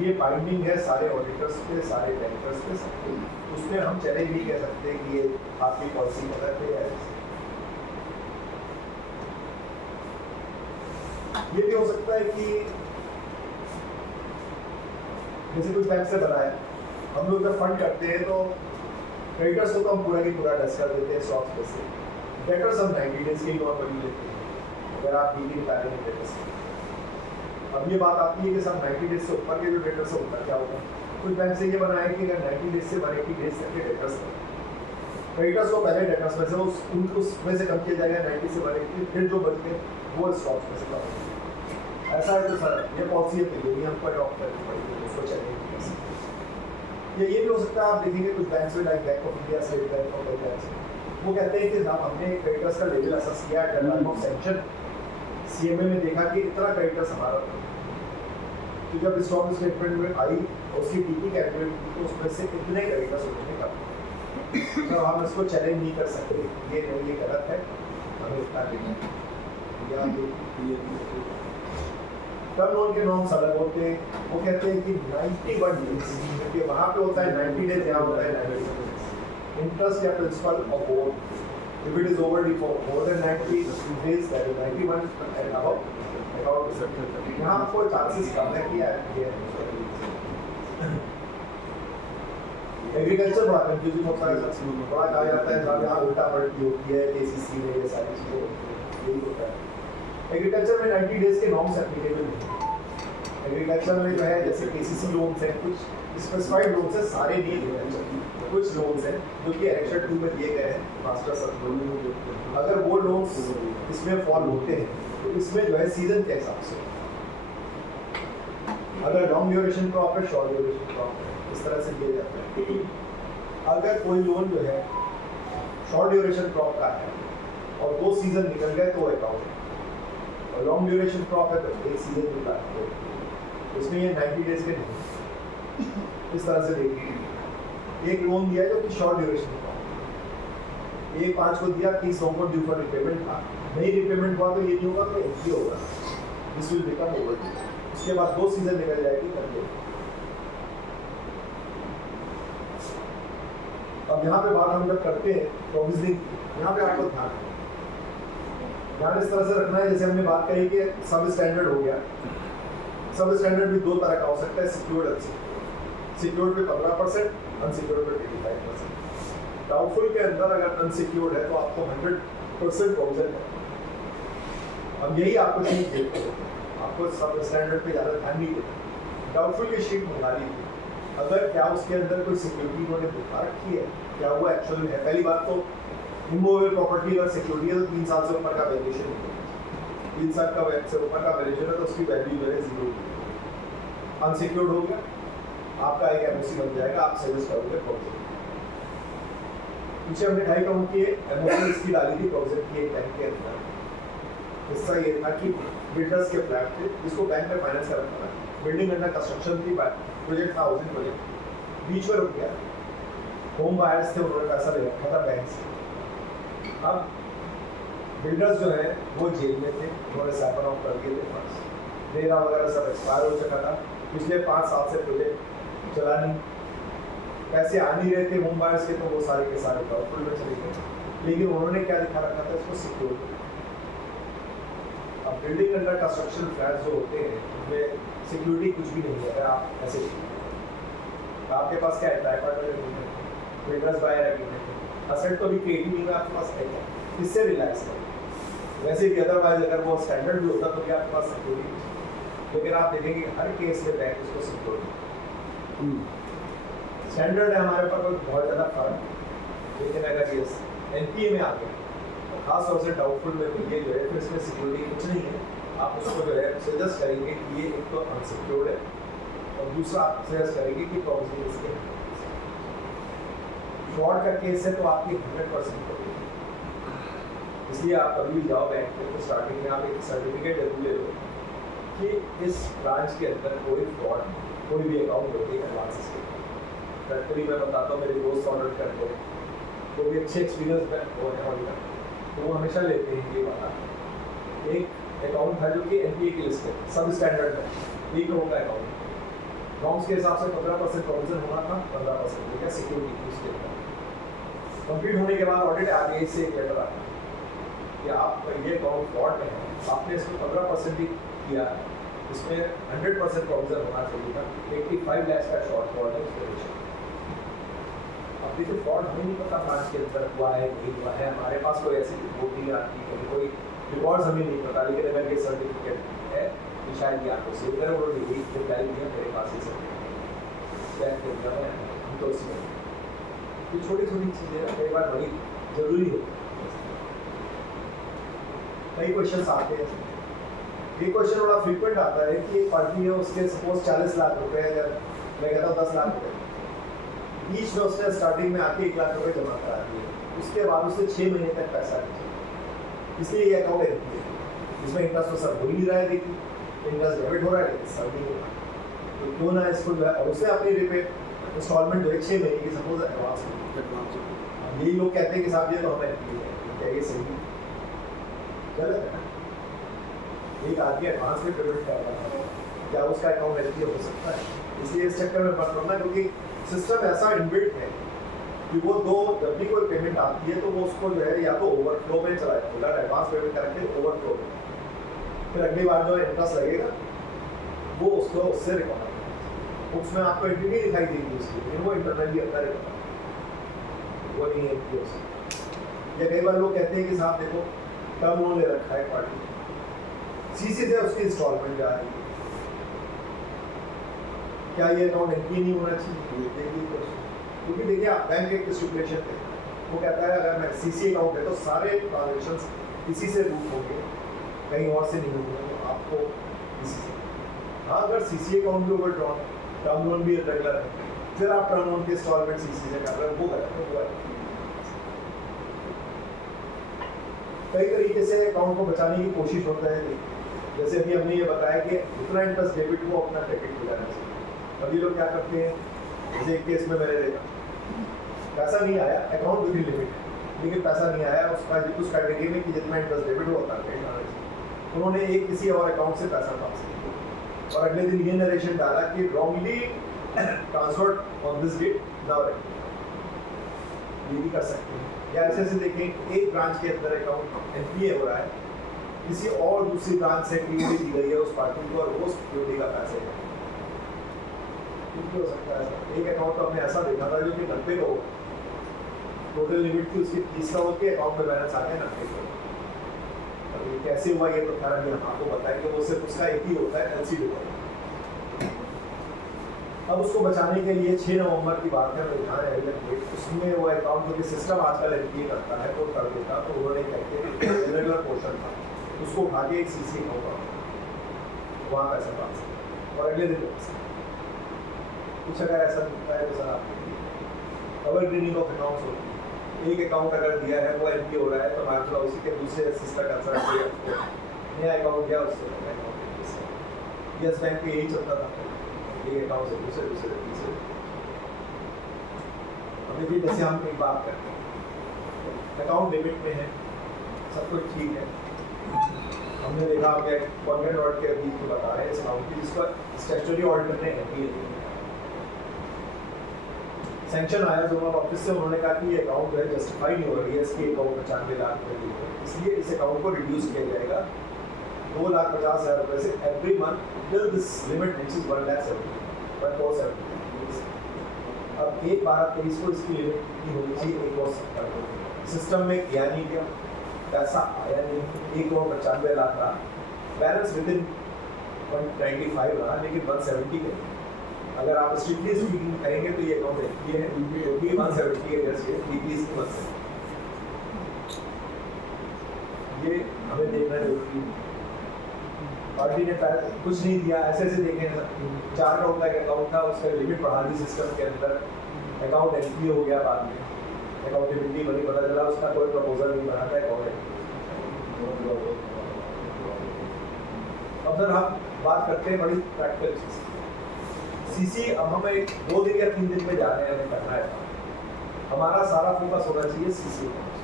ये बाइंडिंग है सारे ऑडिटर्स पे, सारे बैंकर्स पे, सबके। उसमें हम चैलेंज नहीं कह सकते कि ये आपकी पॉलिसी गलत है। ये भी हो सकता है कि जैसे कुछ बैंक से बनाया, हम लोग जब फंड करते हैं तो क्रेडिटर्स को तो हम पूरा की पूरा डस्ट कर देते हैं स्टॉक्स में से, डेटर्स हम 90 डेज के ही नॉर्मली लेते हैं अगर आप डीपी निकालेंगे डेटर्स। अब ये बात आती है कि सब 90 डेज से ऊपर के जो डेटर्स है उनका क्या होगा। कुछ बैंक से ये बनाया कि अगर 90 डेज से 180 डेज तक के डेटर्स क्रेडिटर्स को पहले डेटर्स में से उसमें से कम किया जाएगा 90 से 180, फिर जो बच गए वो स्टॉक्स में से कम होंगे। ऐसा है तो सर ये पॉलिसी है, तो हम पर ऑफ करनी पड़ेगी, उसको चलेंगे कैसे। ये भी हो सकता है, आप देखेंगे कुछ बैंक में like bank of India, state bank of India, वो कहते हैं कि हम हमने क्रेडिटर्स का लेवल असेस किया at the time of sanction, CMA में देखा कि इतना क्रेडिटर्स हमारा, तो जब स्टॉक स्टेटमेंट में आई उसकी डीपी कैलकुलेट की तो उसमें से इतने क्रेडिटर्स उन्होंने कहा, तो हम इसको चैलेंज नहीं कर सकते, ये नहीं, ये गलत है, हमें इतना देना है। टर्म लोन के नॉर्म्स अलग होते हैं, वो कहते हैं कि 91 डेज, क्योंकि वहाँ पे होता है 90 डेज, यहाँ होता है 90 डेज। इंटरेस्ट या principle of both, if it is overdue for more than 90 days, that is 91 and above, यहाँ आपको चांसेस कम है कि एग्रीकल्चर बड़ा कंफ्यूजिंग होता है, बड़ा कहा जाता है जहाँ यहाँ उल्टा पलटी होती है, केसीसी में ये सारी चीज़ें यही होता है। एग्रीकल्चर में 90 डेज के नॉर्म्स एप्लीकेबल नहीं। एग्रीकल्चर में जो है जैसे केसीसी लोन्स हैं, कुछ स्पेसिफाइड लोन्स हैं, सारे नहीं एग्रीकल्चर, कुछ लोन्स हैं जो कि एनेक्शन 2 में दिए गए हैं मास्टर सब लोन, अगर वो लोन्स इसमें फॉल होते हैं तो इसमें जो है सीजन के हिसाब से, अगर लॉन्ग ड्यूरेशन क्रॉप है, शॉर्ट ड्यूरेशन क्रॉप है, इस तरह से दिए जाते हैं। अगर कोई लोन जो है शॉर्ट ड्यूरेशन क्रॉप का है और 2 सीजन निकल गए तो अकाउंट है, और लॉन्ग ड्यूरेशन क्रॉप है तो 1 सीजन निकला है, इसमें ये 90 डेज के नहीं, इस तरह से देखिए। एक लोन दिया जो कि शॉर्ट ड्यूरेशन क्रॉप, 1/5 को दिया, 30 नवंबर ड्यू फॉर रिपेमेंट था, नहीं रिपेमेंट हुआ तो ये नहीं होगा तो एक ही होगा, दिस विल बिकम ओवरड्यू, उसके बाद 2 सीजन निकल जाएगी करके। अब यहाँ पे बात हम जब करते हैं प्रोविजनिंग, यहाँ पे आपको ध्यान इस तरह से रखना है, जैसे हमने बात करी कि सब स्टैंडर्ड हो गया। सब स्टैंडर्ड भी 2 तरह का हो सकता है, सिक्योर्ड अनसिक्योर्ड। सिक्योर्ड पे 15%, अनसिक्योर्ड पे 85%। डाउटफुल के अंदर अगर अनसिक्योर्ड है तो आपको 100% प्रोविजन है। अब यही आपको चीज देखते हो, आपको सब स्टैंडर्ड पे ज़्यादा ध्यान नहीं देना। डाउटफुल की शीट मंगा ली थी, अगर क्या उसके अंदर कोई सिक्योरिटी उन्होंने दिखा रखी है, क्या वो एक्चुअल में है। पहली बात तो इमूवेबल प्रॉपर्टी अगर सिक्योरिटी है तो 3 साल से ऊपर का वैल्यूएशन होगा, 3 साल का से ऊपर का वैल्यूएशन है तो उसकी वैल्यू जो है 0 होगी। अनसिक्योर्ड हो गया, आपका एक एमओसी बन जाएगा, आप सर्विस करोगे प्रोविजन। पीछे हमने 2.5 काउंट की एमओसी इसकी डाली थी प्रोविजन की एक बैंक के अंदर, हिस्सा ये था कि बिल्डर्स के फ्लैट थे जिसको बैंक में फाइनेंस कर रखा था, बिल्डिंग अंडर कंस्ट्रक्शन थी, प्रोजेक्ट था हाउसिंग प्रोजेक्ट, बीच में रुक गया। होम बायर्स थे, उन्होंने पैसा ले रखा था बैंक से। अब बिल्डर्स जो है वो जेल में थे, उन्होंने सैपन ऑफ कर दिए थे फंड्स, रेरा वगैरह सब एक्सपायर हो चुका था, पिछले 5 साल से प्रोजेक्ट चला नहीं, पैसे आ नहीं रहे थे होम बायर्स के, तो वो सारे के सारे डाउटफुल में चले गए। लेकिन उन्होंने क्या दिखा रखा था, इसको सिक्योर। अब बिल्डिंग अंडर कंस्ट्रक्शन फ्लैट्स जो होते हैं उनमें सिक्योरिटी कुछ भी नहीं है। अगर आप ऐसे आपके पास क्या है, tripartite agreement, builders buyer agreement, asset तो भी क्रिएट नहीं हुआ, आपके पास है क्या, किससे रिलैक्स करें। वैसे भी अदरवाइज अगर वो स्टैंडर्ड भी होता तो क्या आपके पास सिक्योरिटी, लेकिन आप देखेंगे हर केस में बैंक इसको सिक्योरिटी स्टैंडर्ड है हमारे पास बहुत ज़्यादा फर्क। लेकिन अगर ये एनपीए में आ गया तो खास तौर से डाउटफुल में तो ये जो है, फिर इसमें सिक्योरिटी कुछ नहीं है, आप उसको जो है सजेस्ट करेंगे कि ये एक तो अनसिक्योर्ड है, और दूसरा आप सजेस्ट करेंगे कि प्रॉब्लम इसके फ्रॉड का केस है तो आपकी 100% होगी। इसलिए आप कभी भी जाओ बैंक में तो स्टार्टिंग में आप एक सर्टिफिकेट जरूर ले लो कि इस ब्रांच के अंदर कोई फ्रॉड, कोई भी अकाउंट होती है एडवांसेस के। प्रैक्टिकली मैं बताता हूँ, मेरे दोस्त ऑर्डर करते हैं तो भी अच्छे एक्सपीरियंस वो है ऑडिटर, तो वो हमेशा लेते हैं ये वाला एक अकाउंट था जो कि एनपीए की लिस्ट है, सब स्टैंडर्ड है, 1 करोड़ का अकाउंट, नॉर्म्स के हिसाब से 15% प्रोविजन होना था, 15% ठीक है सिक्योरिटी उसके अंदर। कंप्लीट होने के बाद ऑडिट आरबीआई से एक लेटर आता है कि आप ये अकाउंट फ्रॉड में है, आपने इसको 15% ही किया है, इसमें 100% प्रोविजन होना चाहिए था, 85 लाख का शॉर्ट फॉल है उसके पीछे। अब देखिए फ्रॉड हमें नहीं पता ब्रांच के अंदर हुआ है नहीं हुआ है, हमारे पास कोई ऐसी रिपोर्ट नहीं आती, कोई रिकॉर्ड्स हमें नहीं पता, लेकिन अगर ये सर्टिफिकेट है कि शायद ये आपको सेव करें, उन्होंने यही रिप्लाई दिया मेरे पास ही सर्टिफिकेट हम तो उसी में ये छोटी छोटी चीज़ें कई बार बड़ी जरूरी होती है। कई क्वेश्चन आते हैं, ये क्वेश्चन बड़ा फ्रीक्वेंट आता है कि एक पार्टी है उसके सपोज 40 लाख रुपए, अगर मैं कहता हूँ 10 लाख रुपए, बीच में उसने स्टार्टिंग में आके 1 लाख रुपए जमा करा दिए, उसके बाद उससे 6 महीने तक पैसा नहीं चाहिए, इसलिए ये अकाउंट है जिसमें इंटरेस्ट तो सब हो ही नहीं रहा है, देखिए इंटरेस्ट डेबिट हो रहा है लेकिन सब नहीं हो रहा, तो क्यों ना इसको जो है, और उसने अपनी रिपे इंस्टॉलमेंट जो है 6 महीने की सपोज एडवांस, यही लोग कहते हैं कि साहब ये तो हमें क्या ये सही गलत है। एक आदमी एडवांस में पेमेंट कर रहा है, क्या उसका अकाउंट एलपी हो सकता है? इसलिए इस चक्कर में मत पड़ना, क्योंकि सिस्टम ऐसा इनबिल्ट है कि वो जब भी कोई पेमेंट आती है तो वो उसको जो है या तो ओवरफ्लो में चला जाएगा, एडवांस पेमेंट करके ओवरफ्लो में, फिर अगली बार जो इंटरेस्ट लगेगा वो उसको उससे रिकवर, उसमें आपको एंट्री नहीं दिखाई देगी उसकी, लेकिन वो इंटरनली अंदर रिकवर वो नहीं है कि या कई बार लोग कहते हैं कि साहब देखो टर्म लोन ले रखा है पार्टी, सीसी से उसकी इंस्टॉलमेंट जा रही है, क्या ये अकाउंट एनपीए नहीं होना चाहिए? क्योंकि देखिए आप बैंक एक स्टिपुलेशन है, वो कहता है अगर मैं सीसी अकाउंट है तो सारे ट्रांजेक्शंस इसी से रूट होंगे, कहीं और से नहीं होंगे, तो आपको इसी से। हाँ, अगर सीसी अकाउंट भी ओवर ड्रॉन, टर्म लोन भी रेगुलर है, फिर आप टर्म लोन के इंस्टॉलमेंट सीसी से कर रहे हो, वो गलत है, वो है। कई तरीके से अकाउंट को बचाने की कोशिश होता है, जैसे अभी हमने ये बताया कि जितना इंटरेस्ट डेबिट हो अपना क्रेडिट हो जाना चाहिए। अभी लोग क्या करते हैं, जैसे एक केस में मैंने देखा पैसा नहीं आया, अकाउंट विद लिमिट, लेकिन पैसा नहीं आया उसका उस कैटेगरी में कि जितना इंटरेस्ट डेबिट होता है क्रेडिट आना चाहिए, उन्होंने एक किसी और अकाउंट से पैसा ट्रांसफर किया और अगले दिन ये नरेशन डाला कि wrongly transferred on this date now, ये भी कर सकते हैं। या ऐसे से देखें एक ब्रांच के अंदर अकाउंट एनपीए हो रहा है, किसी और दूसरी ब्रांच से सिक्योरिटी दी गई है उस पार्टी को और वो सिक्योरिटी का पैसे है, कुछ भी हो सकता है। एक अकाउंट तो हमने ऐसा देखा था जो कि 90 का हो, टोटल लिमिट थी उसकी 30 का होकर अकाउंट में बैलेंस आ गया 90 का। अब ये कैसे हुआ ये तो खैर अभी हम आपको बताएंगे, वो सिर्फ उसका एक ही होता है एलसीडी होता है। अब उसको बचाने के लिए 6 नवंबर की बात है, ध्यान है उसमें वो अकाउंट क्योंकि सिस्टम आजकल एनपीए करता है तो कर देता, तो उन्होंने कहते हैं रेगुलर पोर्शन था उसको उठा के एक सीसी अकाउंट वहाँ पैसा ट्रांसफर और अगले दिन कुछ अगर ऐसा दिखता है तो सर आप अवर ग्रीनिंग ऑफ अकाउंट्स होती है। एक अकाउंट अगर दिया है वो एनपीए हो रहा है तो मान लो उसी के दूसरे सिस्टर कंसर्न नया अकाउंट गया उससे यस बैंक पे यही चलता था, ये अकाउंट से दूसरे दूसरे तीसरे। अब देखिए जैसे हम एक बात करते हैं, अकाउंट लिमिट में है, सब कुछ ठीक है। हमने देखा आपके कॉन्वेंट ऑर्डर के अभी तो बता रहे हैं इस अकाउंट की, जिसका स्टैट्यूटरी ऑडिटर ने सैंक्शन आया जोनल ऑफिस से, उन्होंने कहा कि ये अकाउंट जो है जस्टिफाई नहीं हो रही है, इसकी अकाउंट 95 लाख रुपए की है, इसलिए इस अकाउंट को रिड्यूस किया जाएगा 2,50,000 रुपए से every month till this limit which is 1,70,000। अब 1/12/23 को इसकी लिमिट कितनी होनी चाहिए, 1,70,000। सिस्टम में किया नहीं गया, पैसा आया नहीं, 1,95 लाख रहा, बैलेंस विद इन 195 रहा, लेकिन 170 के। अगर आप स्ट्रिक्टली स्पीकिंग करेंगे तो ये अकाउंट एनपीए है, क्योंकि 170 के जैसे बीपी इसकी 170। ये हमें देखना जरूरी है। पार्टी ने कुछ नहीं दिया, ऐसे ऐसे देखे 4 करोड़ का एक अकाउंट था, उसका लिमिट बढ़ा दी सिस्टम के अंदर, अकाउंट एनपीए हो गया, बाद में अकाउंटेबिलिटी बनी, पता चला उसका कोई प्रपोजल नहीं बना था अकाउंट। अब सर हम बात करते हैं बड़ी प्रैक्टिकल चीज, सीसी। अब हम एक 2 दिन या 3 दिन में जा रहे हैं, हमें करना है, हमारा सारा फोकस होना चाहिए सीसी अकाउंट्स।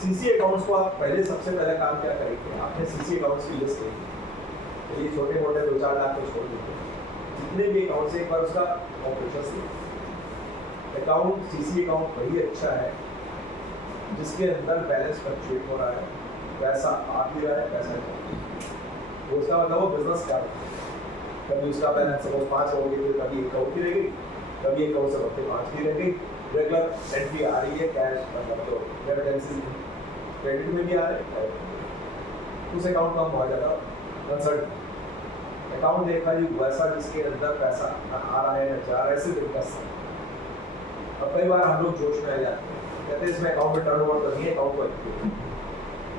सीसी अकाउंट्स को आप पहले सबसे पहले काम क्या करेंगे, आपने सीसी अकाउंट्स की लिस्ट ली, ये छोटे मोटे 2-4 लाख को छोड़ दीजिए, जितने भी अकाउंट से एक बार उसका ऑपरेशन अकाउंट। सीसी अकाउंट वही अच्छा है जिसके अंदर बैलेंस फ्लक्चुएट हो रहा है, पैसा आ भी रहा है, पैसा जा रहा है, उसका मतलब वो बिजनेस क्या है। कभी उसका बैलेंस सपोज 5 होगी, तो कभी 1 करोड़ की रहेगी, कभी 1 करोड़ से बढ़ते 5 की रहेगी, रेगुलर एंट्री आ रही है, कैश मतलब तो रेमिटेंसेस क्रेडिट में भी आ रहे हैं, उस अकाउंट का हम बहुत ज़्यादा कंसर्न। अकाउंट देखा जी वैसा जिसके अंदर पैसा आ रहा है ना जा रहा है, सिर्फ इनकम। अब कई बार हम लोग जोश में आ जाते हैं, कहते हैं इसमें अकाउंट में टर्नओवर तो नहीं है, अकाउंट को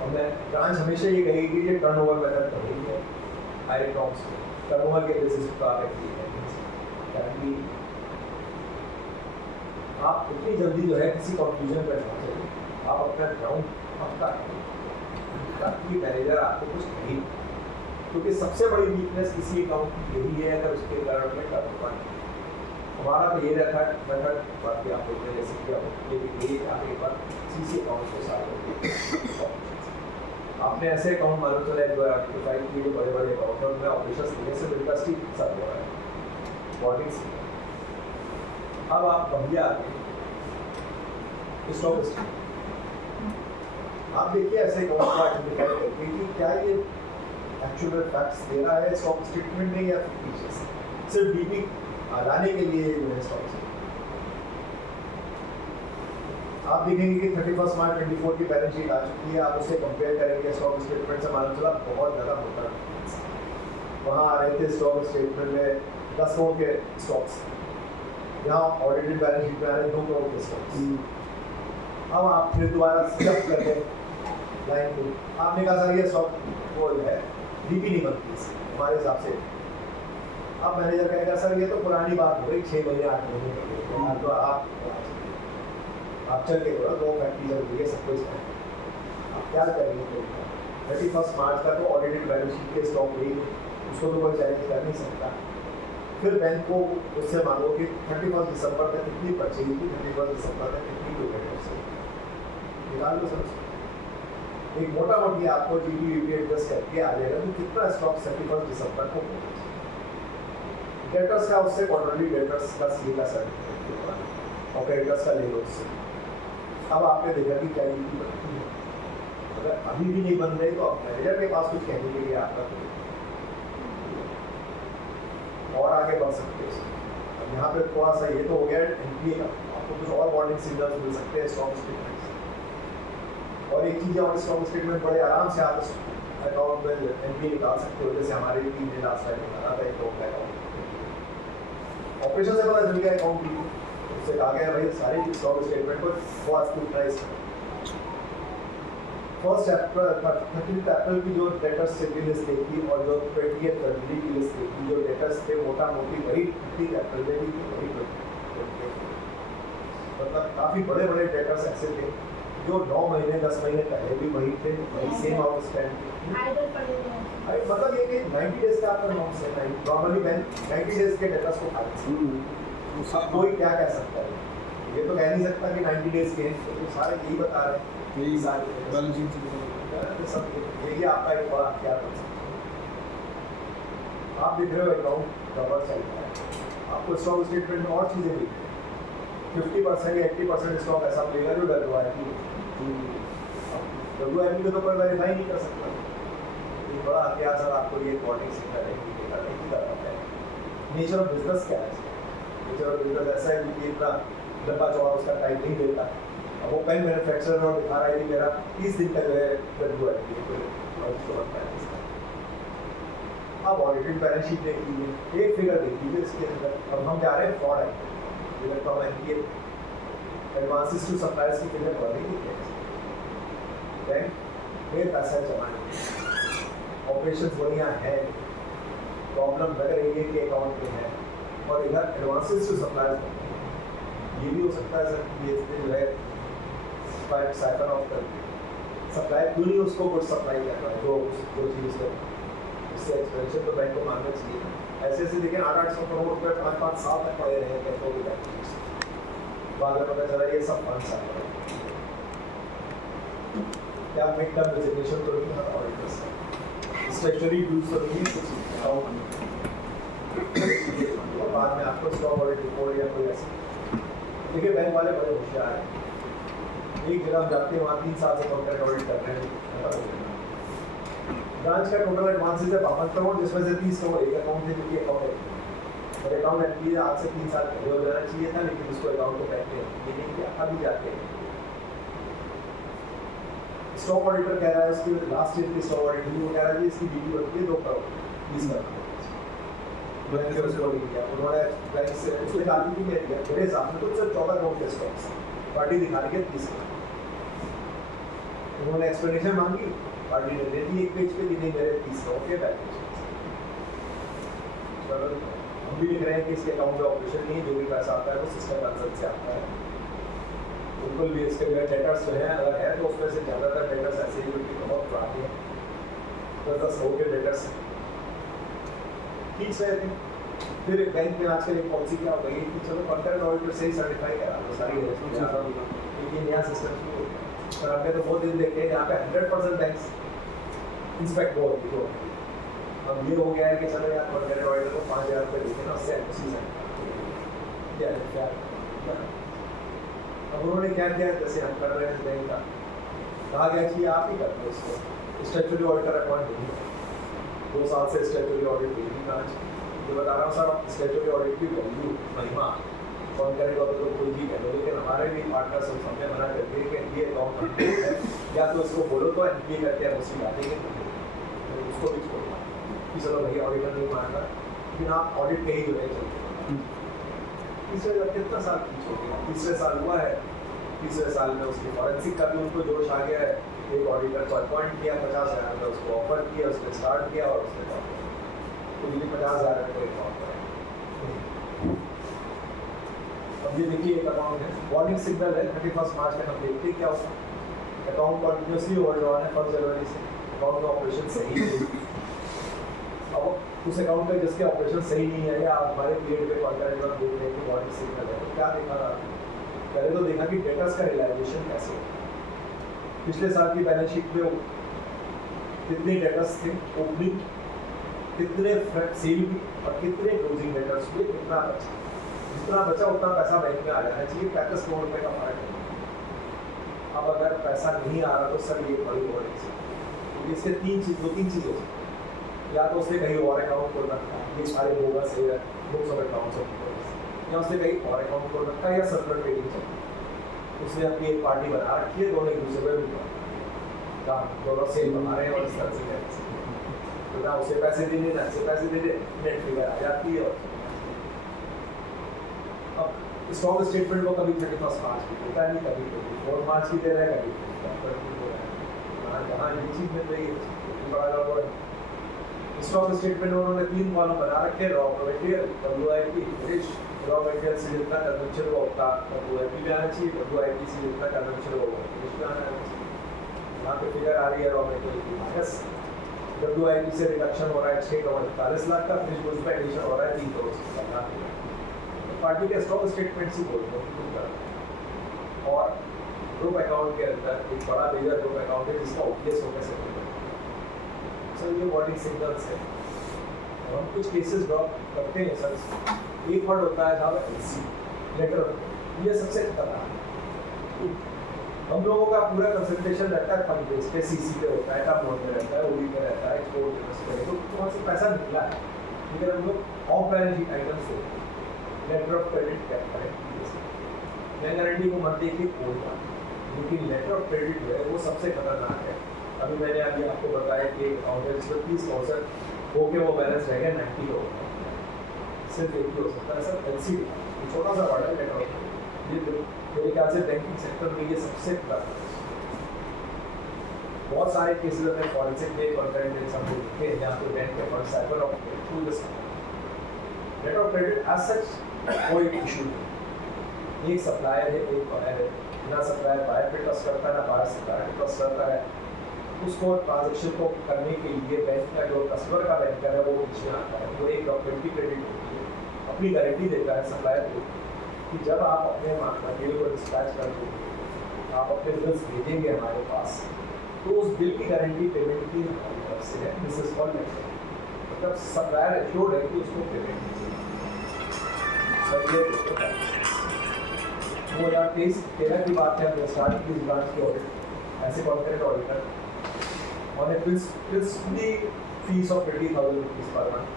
हमने ब्रांच हमेशा ये कहेगी कि ये टर्नओवर मेथड तो नहीं है, हाई टॉप्स टर्नओवर के बेसिस पर आप रखिए, ताकि आप इतनी जल्दी जो है किसी कंक्लूजन पर ना चले, आप अपना ग्राउंड पक्का ताकि मैनेजर आपको कुछ नहीं, क्योंकि सबसे बड़ी वीकनेस किसी अकाउंट की यही है, अगर उसके कारण में टर्नओवर हमारा तो ये रखा है मेथड, बाकी आप लोग जैसे कि आप एक बार सीसी अकाउंट को साथ आपने ऐसे अकाउंट मालूम चला एक बार आइडेंटिफाई किए जो बड़े बड़े अकाउंट है, उनमें ऑपरेशंस लेने से इंडस्ट्री सब हो रहा है बॉन्डिंग्स। अब आप बढ़िया आगे स्टॉक आप देखिए ऐसे अकाउंट को आइडेंटिफाई करके कि क्या ये एक्चुअल फैक्ट्स दे रहा है स्टॉक स्टेटमेंट में या फिक्टिशियस, सिर्फ डीपी लाने के लिए जो है स्टॉक। आप देखेंगे कि 31 मार्च 24 की बैलेंस शीट आ चुकी है, आप उससे कंपेयर करेंगे स्टॉक स्टेटमेंट से, मालूम चला बहुत ज़्यादा मोटा वहाँ आ रहे थे स्टॉक स्टेटमेंट में 10 करोड़ के स्टॉक्स, यहाँ ऑडिटेड बैलेंस शीट में आ रहे 2 करोड़ के स्टॉक्स। अब आप फिर दोबारा सेटअप करके लाइन को आपने कहा सर ये स्टॉक वो है डीपी नहीं बनती हमारे हिसाब से। अब मैनेजर कहेगा सर ये तो पुरानी बात हो गई, 6 महीने 8 महीने तो आप चल के बोला 2 फैक्ट्री जरूरी है सब कुछ है, आप क्या करेंगे। 31 मार्च का तो ऑडिटेड बैलेंस शीट के स्टॉक नहीं, उसको तो कोई चैलेंज कर नहीं सकता। फिर बैंक को उससे मांगो कि 31 दिसंबर तक कितनी परचेज की, 31 दिसंबर तक कितनी डोनेट से निकाल लो सर। एक मोटा मोटी आपको जीडी एडजस्ट करके आ जाएगा कि कितना स्टॉक 31 दिसंबर को डेटर्स का उससे क्वार्टरली डेटर्स का सी का सर्टिफिकेट और क्रेडिटर्स का ले लो उससे। अब आपने देखा कि क्या नीति बनती है, अगर अभी भी नहीं बन रहे तो आप मैनेजर के पास कुछ कहने के लिए आपका और आगे बढ़ सकते हैं। अब यहाँ पे थोड़ा सा ये तो हो गया एनपीए का, आपको कुछ और वार्निंग सिग्नल्स मिल सकते हैं स्टॉक स्टेटमेंट। और एक चीज़ और स्टॉक स्टेटमेंट बड़े आराम से आप अकाउंट में एनपीए निकाल सकते हो, जैसे हमारे टीम ने लास्ट टाइम निकाला था एक अकाउंट ऑपरेशन से पता चल गया अकाउंट की, उससे कहा गया भाई सारे स्टॉक स्टेटमेंट को थोड़ा स्क्रूटनाइज करो। फर्स्ट अप्रैल 30 अप्रैल की जो डेटर्स की लिस्ट देखी और जो 20 फरवरी की लिस्ट देखी, जो डेटर्स थे मोटा मोटी वही 30 अप्रैल में भी वही मतलब काफ़ी बड़े बड़े डेटर्स ऐसे थे जो 9 महीने 10 महीने पहले भी वही थे, वही सेम आउटस्टैंडिंग। आइडल पड़े हुए हैं। मतलब ये कि 90 डेज का आपका नॉर्म्स है, नॉर्मली बैंक 90 डेज के डेटर्स को खाते हैं। कोई क्या कह सकता है, ये तो कह नहीं सकता कि 90 डेज के हैं, तो सारे यही बता रहे हैं। यही सारे बैलेंस शीट से पता लगता है। सब यही आपका एक बड़ा हथियार बन सकता है। आप देख रहे हो अकाउंट गड़बड़ चल रहा है, आपको स्टॉक स्टेटमेंट में और चीज़ें दिख रही हैं। 50% या 80% स्टॉक ऐसा मिलेगा जो WIP WIP को तो कोई वेरीफाई नहीं कर सकता। एक बड़ा हथियार सर आपको ये वार्निंग सिग्नल है कि डेटा नहीं करता है। नेचर ऑफ बिजनेस क्या है? नेचर ऑफ बिजनेस ऐसा है कि इतना लंबा चौड़ा उसका टाइम नहीं देता। अब वो पेन मैन्युफैक्चरर और दिखा रहा है कि मेरा 30 दिन का जो है WIP अब ऑडिटेड बैलेंस शीट देख लीजिए, एक फिगर देख लीजिए इसके अंदर। अब हम जा रहे हैं फ्रॉड एक्ट, तो हम एनपीए एडवांसेस टू सप्लायर्स की फिगर बढ़ेगी क्या? बैंक में पैसा जमा नहीं, ऑपरेशंस बढ़िया है, प्रॉब्लम लग रही है कि अकाउंट में है, और इधर एडवांसेस टू सप्लायर्स ये भी हो सकता है सर कि इसमें जो है साइकिल ऑफ कर सप्लाई क्यों नहीं उसको गुड सप्लाई कर रहा है, जो चीज़ है इससे एक्सपेंशन तो बैंक को मांगना चाहिए। ऐसे देखिए 800 करोड़ रुपये 5-5 साल तक पड़े रहे हैं बैंकों के बैंक, बाद में पता चला ये सब फंड्स आ रहे हैं। क्या मिड टर्म रिजर्वेशन तो नहीं है ऑडिटर्स का, स्टेशनरी ड्यूज तो नहीं है कुछ अकाउंट, और बाद में आपको स्टॉक ऑडिट रिपोर्ट या कोई ऐसे। देखिए बैंक वाले बड़े होशियार हैं, एक जगह हम जाते हैं वहाँ 3 साल से कॉन्ट्रैक्ट ऑडिट कर रहे हैं। ब्रांच का टोटल एडवांसेस है 52 करोड़, जिसमें से 30 करोड़ एक अकाउंट है जो कि अकाउंट है, और अकाउंट एनपी आज से 3 साल पहले हो जाना चाहिए था, लेकिन उसको अकाउंट को बैंक में ये नहीं किया। अभी जाके स्टॉक ऑडिटर कह रहा है उसकी लास्ट ईयर की स्टॉक ऑडिट वो कह रहा है कि इसकी डीडी बनती है 2 करोड़ 20 करोड़, उन्होंने बैंक से उसने गाली भी नहीं दिया। मेरे हिसाब में तो सिर्फ 14 करोड़ के स्टॉक्स पार्टी दिखा रही है 30 करोड़। उन्होंने एक्सप्लेनेशन मांगी, पार्टी ने दे दी एक पेज पे कि नहीं मेरे 30 करोड़ के बैंक। हम भी लिख रहे हैं कि इसके अकाउंट में ऑपरेशन नहीं, जो भी पैसा आता है वो सिस्टम कंसल्ट से आता है। बिल्कुल भी इसके डेटर्स जो है अगर है तो उसमें से ज़्यादातर डेटर्स ऐसे ही कि बहुत पुराने हैं, 10 करोड़ के डेटर्स ठीक है। फिर बैंक में आजकल एक पॉलिसी क्या हो गई कि चलो कॉन्ट्रैक्ट ऑडिटर से ही सर्टिफाई करा लो सारी ये नया सिस्टम शुरू हो गया। पर हमने तो बहुत दिन देखे हैं यहाँ पे 100% बैंक्स इंस्पेक्ट हो रही है। अब ये हो गया है कि चलो यार कॉन्ट्रैक्ट ऑडिटर को 5000 रुपये देखे ना, उससे अब उन्होंने क्या किया, जैसे हम कर रहे हैं बैंक का, कहा गया कि आप ही कर लो इसको, स्टैट्यूटरी ऑडिटर अपॉइंट नहीं, 2 साल से स्टैट्यूटरी ऑडिट नहीं ब्रांच जो बता रहा हूँ सर। स्टैट्यूटरी ऑडिट की वैल्यू महिमा कॉन्ट्रैक्ट ऑडिटर को कोई भी कह लो, लेकिन हमारे भी पार्टनर्स हमने मना कर दिया कि ये अकाउंट है, या तो इसको बोलो तो एनपीए करके हम उसकी डालेंगे, तो उसको भी छोड़ना कि चलो भैया ऑडिटर नहीं मान रहा, लेकिन आप ऑडिट के ही जो है चलते। तीसरे कितना साल पीछे हो गया, तीसरे साल हुआ है, तीसरे साल में उसकी फॉरेंसिक का भी उनको जोश आ गया है। एक ऑडिटर को अपॉइंट किया, 50,000 का उसको ऑफर किया, उसने स्टार्ट किया और उसने तो ये 50,000 का एक ऑफर है। अब ये देखिए एक अकाउंट है, वार्निंग सिग्नल है 31 मार्च में, हम देखते क्या होगा। अकाउंट कॉन्टिन्यूसली होल्ड ऑन है 1 जनवरी से, अकाउंट का ऑपरेशन सही है। अब उस अकाउंट का जिसके ऑपरेशन सही नहीं है या हमारे पीरियड पे कॉन्ट्रैक्ट में देख रहे हैं कि वार्निंग सिग्नल है, तो क्या देखा था, पहले तो देखा कि डेटर्स का रियलाइजेशन कैसे है। पिछले साल की बैलेंस शीट में कितने डेटर्स थे ओपनिंग, कितने सेल की और कितने क्लोजिंग डेटर्स हुए, कितना बचा, जितना बचा उतना पैसा बैंक में आ जाना चाहिए। 35 करोड़ रुपये का फर्क है। अब अगर पैसा नहीं आ रहा तो सर ये बड़ी हो रही है, क्योंकि इसके 2-3 चीज़ें हैं। या तो उसने कहीं और अकाउंट खोल रखा है, ये सारे बोगस है, बुक्स ऑफ अकाउंट्स, या उसने कहीं और अकाउंट खोल रखा है, या सर्कुलर ट्रेडिंग चल रही है, उसने अपनी एक पार्टी बना रखी है, दोनों एक दूसरे पर दोनों सेल बना रहे हैं और इस तरह से तो ना उसे पैसे देने ना ऐसे पैसे देने, नेट फिगर आ जाती है। और अब स्टॉक स्टेटमेंट को कभी 31 मार्च की देता नहीं, कभी 4 मार्च की दे रहा है, कभी कहाँ ये चीज़ मिल रही है, बड़ा गड़बड़ है। स्टॉक स्टेटमेंट में उन्होंने 3 कॉलम बना रखे, raw material, WIP, raw material से जितना कन्वेंशन होगा WIP में आना चाहिए, WIP से जितना कन्वेंशन होगा फिनिश में आना चाहिए। यहाँ पे फिगर आ रही है रॉ मटेरियल की माइनस WIP से रिडक्शन हो रहा है 6.48 लाख का, फिनिश गुड्स में एडिशन हो रहा है 3 करोड़ का। पार्टी के स्टॉक स्टेटमेंट्स ही बोलते हैं। और ग्रुप अकाउंट के अंदर एक बड़ा मेजर ग्रुप अकाउंट है जिसका OPS हो कैसे सर ये वार्निंग सिग्नल्स है। हम कुछ केसेस ड्रॉप करते हैं सर, एक वर्ड होता है जहाँ LC लेटर, ये सबसे खतरनाक है। हम लोगों का पूरा कंसंट्रेशन रहता है फंड बेस पे, CC पे होता है, टर्म लोन में रहता है, OD में रहता है, एक्सपोर्ट पे, तो वहाँ से पैसा निकला है। लेकिन हम लोग ऑफ बैलेंस शीट आइटम्स से लेटर ऑफ क्रेडिट क्या करें, बैंक गारंटी को मत देखिए कोई बात, लेकिन लेटर ऑफ क्रेडिट जो है वो सबसे खतरनाक है। अभी मैंने अभी आपको बताया कि अकाउंट है जिसमें 30,000 होके वो बैलेंस रहेगा 90 हो, सिर्फ एक ही हो सकता है सर LC, छोटा सा वर्ड है लेटर ऑफ क्रेडिट। ये मेरे ख्याल से बैंकिंग सेक्टर में ये सबसे खतरनाक है। बहुत सारे केसेस में फॉरेंसिक में कॉन्फिडेंस हम लोग देखे हैं जहाँ पे बैंक के fund cyber of credit through this letter of credit as such कोई इशू नहीं। एक सप्लायर है, एक बायर है, ना सप्लायर बायर पे ट्रस्ट करता है, ना बायर सप्लायर पे ट्रस्ट करता है। उसको ट्रांजेक्शन को करने के लिए बैंक का जो कस्टमर का बैंकर है वो पीछे आता है, वो एक डॉक्यूमेंट्री क्रेडिट होती है, अपनी गारंटी देता है सप्लायर को कि जब आप अपने मटेरियल को डिस्पैच कर दोगे, आप अपने बिल्स भेजेंगे हमारे पास, तो उस बिल की गारंटी पेमेंट की हमारी तरफ से है। दिस इज कॉल्ड मतलब सप्लायर एश्योर्ड है कि उसको पेमेंट सर ये 2023-13 की बात है, हमने स्टार्ट की इस ब्रांच की ऑडिट ऐसे कॉन्करेंट ऑडिटर और a principally fees of 20,000 rupees per month,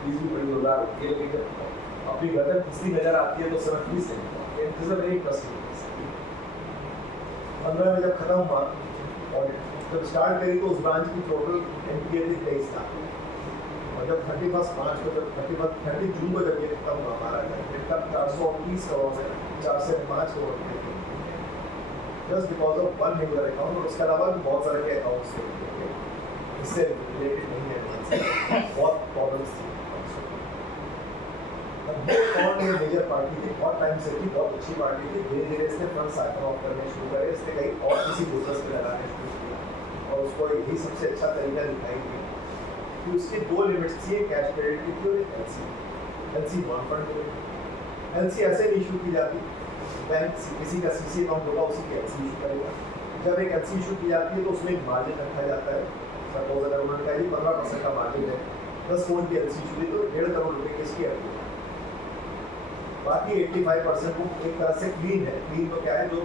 fees भी बड़ी जोरदार होती है, लेकिन अपनी गर्दन किसकी नज़र आती है तो सिर्फ फीस नहीं, it is a very trusted fees. 15 में जब खत्म हुआ ऑडिट, जब स्टार्ट करी तो उस ब्रांच की टोटल NPA थी 23 लाख, और जब 30 जून को जब ये खत्म हुआ हमारा तब 430 करोड़ में 4 से 5 crore just because of one regular account, और उसके अलावा भी बहुत सारे के अकाउंट्स थे इससे रिलेटेड नहीं है, बहुत प्रॉब्लम्स थी। अकाउंट में मेजर पार्टी थी, बहुत टाइम से थी, बहुत अच्छी पार्टी थी, धीरे धीरे इसने फंड साइकिल ऑफ करने शुरू करे, इसने कहीं और किसी बिजनेस में लगाने शुरू किया, और उसको यही सबसे अच्छा तरीका दिखाई दी कि उसकी 2 लिमिट्स थी, कैश क्रेडिट की थी और LC नॉन फंड। LC ऐसे नहीं इशू की जाती, बैंक किसी का CC अकाउंट होगा उसी की LC इशू करेगा। जब एक LC इशू की जाती है तो उसमें एक मार्जिन रखा जाता है, सपोज अगर उन्होंने कहा 15% का मार्जिन है, 10 करोड़ की LC इशू हुई तो 1.5 करोड़ रुपये की इसकी LC, बाकी 85% वो एक तरह से क्लीन है। क्लीन तो क्या है, जो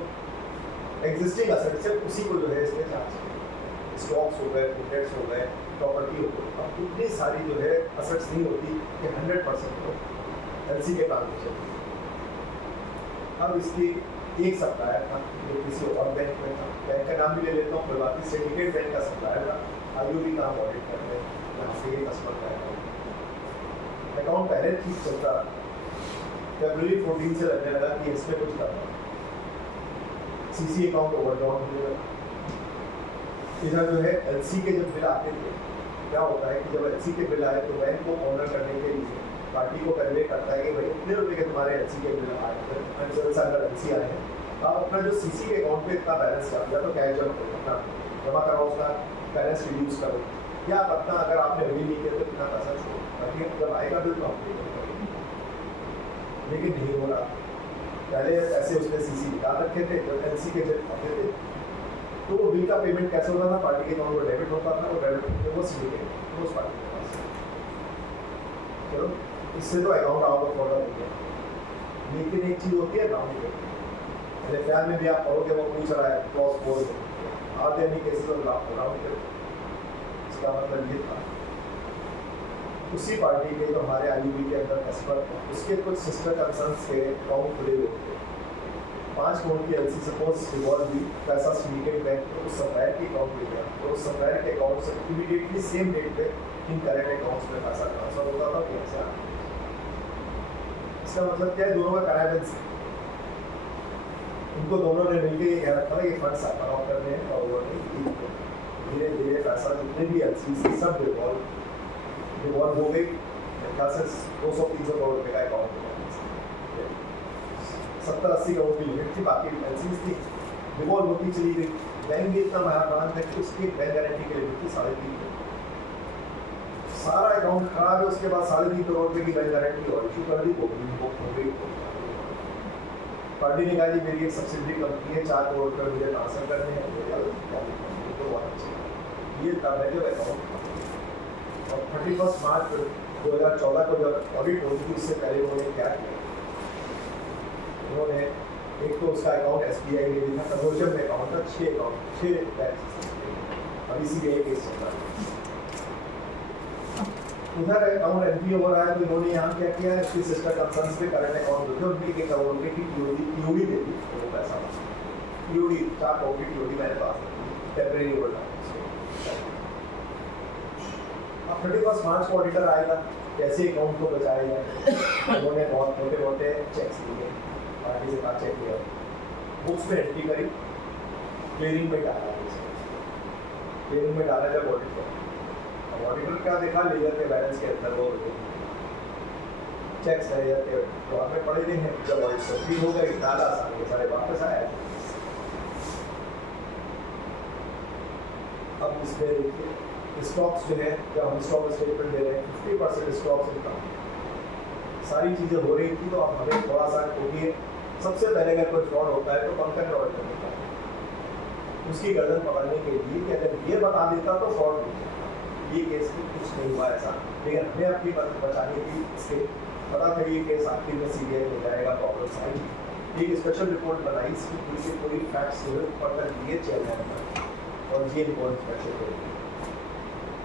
एग्जिस्टिंग असेट्स है उसी को जो है इसमें चार्ज स्टॉक्स हो गए, प्रोडक्ट्स हो गए, प्रॉपर्टी हो गई, अब इतनी सारी जो है असेट्स नहीं होती कि 100% तो LC के ट्रांजेक्शन। अब इसकी एक सप्लायर था जो किसी और बैंक में था, बैंक का नाम भी ले लेता हूँ, बाकी सिंडिकेट बैंक का सप्लायर था, IOB का हम ऑडिट करते हैं, यहाँ से ये कस्टमर का अकाउंट पहले ठीक चलता, फरवरी 14 से लगने लगा कि इसमें कुछ करना, CC अकाउंट ओवरड्राउन होने लगा। इधर जो है LC के जब बिल आते थे, क्या होता है कि जब LC के बिल आए तो बैंक को ऑनर करने के लिए पार्टी को कन्वे करता है कि भाई इतने रुपए के तुम्हारे LC के बिल आए थे, अगर LC आए हैं आप अपना जो CC के अकाउंट पे इतना बैलेंस कर दिया तो कैश जमा कराओ, उसका बैलेंस रिड्यूस करो, या आप अपना अगर आपने रिव्यू नहीं किया तो इतना पैसा छोड़ो, ताकि जब आएगा बिल तो आप पे करेंगे। लेकिन नहीं हो रहा, पहले ऐसे उसने CC निकाल रखे थे, जब LC के बिल आते थे तो वो बिल का पेमेंट कैसे होता था, पार्टी के अकाउंट में डेबिट होता था, वो डेबिट होते वो सिंडिकेट उस पार्टी के पास। चलो इससे तो अकाउंट आउट ऑफ ऑर्डर हो गया, लेकिन एक चीज़ होती है राउंड मेरे ख्याल में भी आप पढ़ोगे, वो पूछ रहा है क्लॉज 4 में are there any cases of round, इसका मतलब ये था उसी पार्टी के जो हमारे IOB के अंदर कस्टमर थे, उसके कुछ सिस्टर कंसर्न्स के अकाउंट खुले हुए थे, 5 करोड़ की LC सपोज रिवॉल्व हुई, पैसा सिंडिकेट बैंक को उस सप्लायर के अकाउंट में गया, तो उस सप्लायर के अकाउंट से इमीडिएटली सेम डेट पे इन करेंट अकाउंट्स में पैसा ट्रांसफर होता था कैसे। इसका मतलब क्या है, दोनों का कनेक्शन है, उनको दोनों ने मिलकर ये कह रखा था कि फंड साइकिल ऑफ करने हैं, और उन्होंने धीरे धीरे पैसा जितने भी LC से सब रिवॉल्व हो गई, 200-300 करोड़ रुपये का अकाउंट 70-80 करोड़ की लिमिट थी, बाकी एलसीज थी, डिवॉल्व होती चली गई। बैंक भी इतना महान था कि उसकी बैंक गारंटी की लिमिट थी 3.5 करोड़। सारा अकाउंट खराब है, उसके बाद 3.5 करोड़ रुपए की बैंक गारंटी और इशू कर दी, वो हो गई। पार्टी ने कहा जी मेरी एक सब्सिडरी कंपनी है, 4 करोड़ रुपये मुझे ट्रांसफर करने हैं, तो बहुत अच्छे। ये तब है जब अकाउंट, और 31 मार्च 2014 को जब ऑडिट होगी थी, उससे पहले उन्होंने क्या किया, उन्होंने एक तो उसका अकाउंट SBI में भी था, कंसोर्शियम में अकाउंट था, 6 बैंक, अभी CBI केस चल रहा है। उधर अकाउंट NPA हो रहा है, तो इन्होंने यहाँ क्या किया है, इसकी सिस्टर कंसर्न्स पे करंट अकाउंट होते हैं, उनके 1 करोड़ रुपये की TOD दे दी, तो वो पैसा TOD 4 करोड़ की TOD मेरे पास टेम्परेरी बोल रहा है। अब 31 मार्च को ऑडिटर आएगा, कैसे अकाउंट को बचाया जाए। उन्होंने बहुत मोटे मोटे चेक्स लिए, पार्टी से बात चेक किया, बुक्स में एंट्री करी, क्लियरिंग में डाला, क्लियरिंग में डाला जब ऑडिट किया, ऑडिटर क्या देखा, लेजर के बैलेंस के अंदर वो चेक्स लेजर के तो हमें पड़े नहीं हैं। जब ऑडिट कंप्लीट हो गई, डाला, सारे वापस आया। अब इसमें देखिए स्टॉक्स जो है, जब हम स्टॉक स्टेटमेंट दे रहे हैं 50% स्टॉक्स इनकम, सारी चीज़ें हो रही थी, तो अब हमें थोड़ा सा, क्योंकि सबसे पहले अगर कोई फ्रॉड होता है तो पंकज ने ऑडिट करता है, उसकी गर्दन पकड़ने के लिए कि अगर ये बता देता तो फ्रॉड नहीं, ये केस में कुछ नहीं हुआ ऐसा, लेकिन हमें अपनी बात बचानी थी। इसके पता था ये केस आखिर में CBI में जाएगा, प्रॉब्लम्स आएगी। एक स्पेशल रिपोर्ट बनाई, इसकी पूरी फैक्ट्स पढ़कर दिए चेयरमैन और GM को इंस्पेक्शन करेंगे।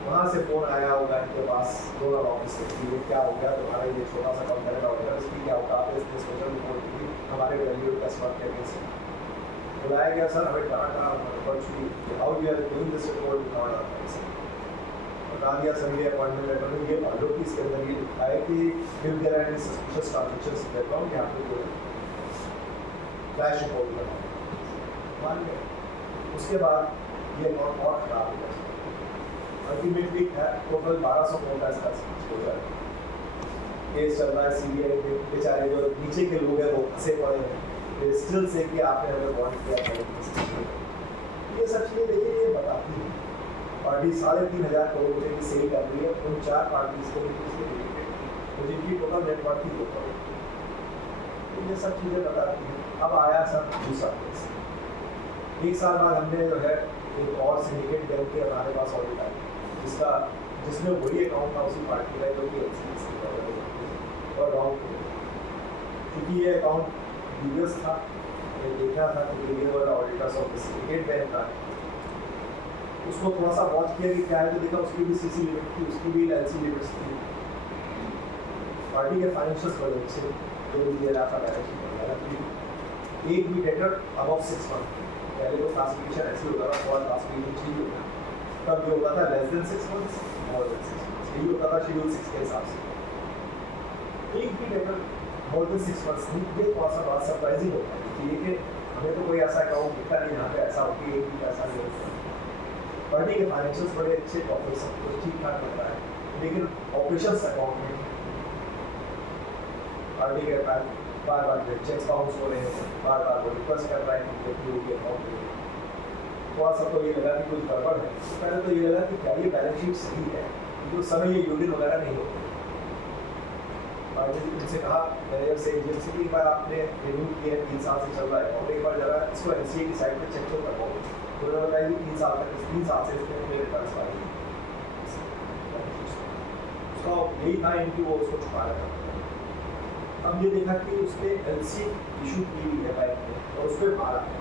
वहाँ से फ़ोन आया होगा इनके पास दोनों ऑफिस से, ये क्या हो गया तुम्हारा, ये छोटा सा कम करेगा होगा, इसकी क्या होता है, इसने स्पेशल रिपोर्ट की हमारे वैल्यू कस्टमर के अगेंस्ट बुलाया गया। सर हमें कहा how you are doing this report not बता दिया सर, ये अपॉइंटमेंट लेटर में ये मान लो कि इसके अंदर ये लिखा है कि if there are any suspicious transactions in the account, यहाँ पे कोई फ्लैश रिपोर्ट करना मान गए। उसके बाद ये अकाउंट और खराब हो गया, अल्टीमेटली टोटल 1200 करोड़ का इसका एक्सपोजर है। केस चल रहा है CBI के, बेचारे जो नीचे के लोग हैं वो फंसे पड़े हैं, स्टिल से कि आपने हमें बॉन्ड किया। ये सब चीज़ें देखिए, ये बताती है पार्टी 3,500 करोड़ रुपये की सेल कर रही है उन 4 पार्टीज को तो जिनकी टोटल नेटवर्क ही 2 करोड़। तो ये सब चीज़ें बताती हैं। अब आया सर दूसरा केस, 1 साल बाद हमने जो है एक और सिंडिकेट बैंक के हमारे पास ऑडिट आई, जिसमें वही अकाउंट था उसी पार्टी का जो कि और रॉन्ग, क्योंकि ये अकाउंट ड्यूबियस था, मैंने देखा था कि ये वाला auditors of the syndicate bank था, उसको थोड़ा सा वॉच किया कि क्या है, तो देखा उसकी भी CC लिमिट थी, उसकी भी LC लिमिट्स थी। पार्टी के फाइनेंशियल्स बड़े अच्छे, जो भी दे रहा था बैलेंस शीट वगैरह, एक भी डेटर अबव 6 मंथ, पहले तो क्लासिफिकेशन ऐसे होता था, फॉर क्लासिफिकेशन चाहिए होता, तब जो होता था less than 6 months, more than 6 months, यही होता था शेड्यूल 6 के हिसाब से। एक भी डेटर मोर देन 6 मंथ्स नहीं, ये थोड़ा सा बहुत सरप्राइजिंग होता है कि हमें तो कोई ऐसा अकाउंट दिखता नहीं यहाँ पे ऐसा होती है, एक भी ऐसा नहीं होता। पार्टी के फाइनेंशियल्स बड़े अच्छे, प्रॉफिट सब कुछ ठीक ठाक लग रहा है, लेकिन ऑपरेशंस अकाउंट में पार्टी के बार बार चेक्स बाउंस हो रहे हैं, बार बार वो रिक्वेस्ट कर रहा है कि अकाउंट में थोड़ा सा तो ये लगा कि कुछ गड़बड़ है। पहले तो ये लगा कि क्या ये बैलेंस शीट सही है, क्योंकि उस समय ये यूनिट वगैरह नहीं होती। पार्टी ने उनसे कहा मैनेजर से, एजेंसी की बार आपने रिन्यू किया है, 3 साल से चल रहा है, और एक बार जरा इसको NCA की साइड पर चेक तो करवाओ। उन्होंने बताया कि 3 साल तक, 3 साल से इसमें मेरे रिटर्न्स आ रही है, उसका यही था इनकी, वो उसको छुपा रहा था। अब ये देखा कि उसने LC इशू की हुई है बैंक में, और उस पर माल आया।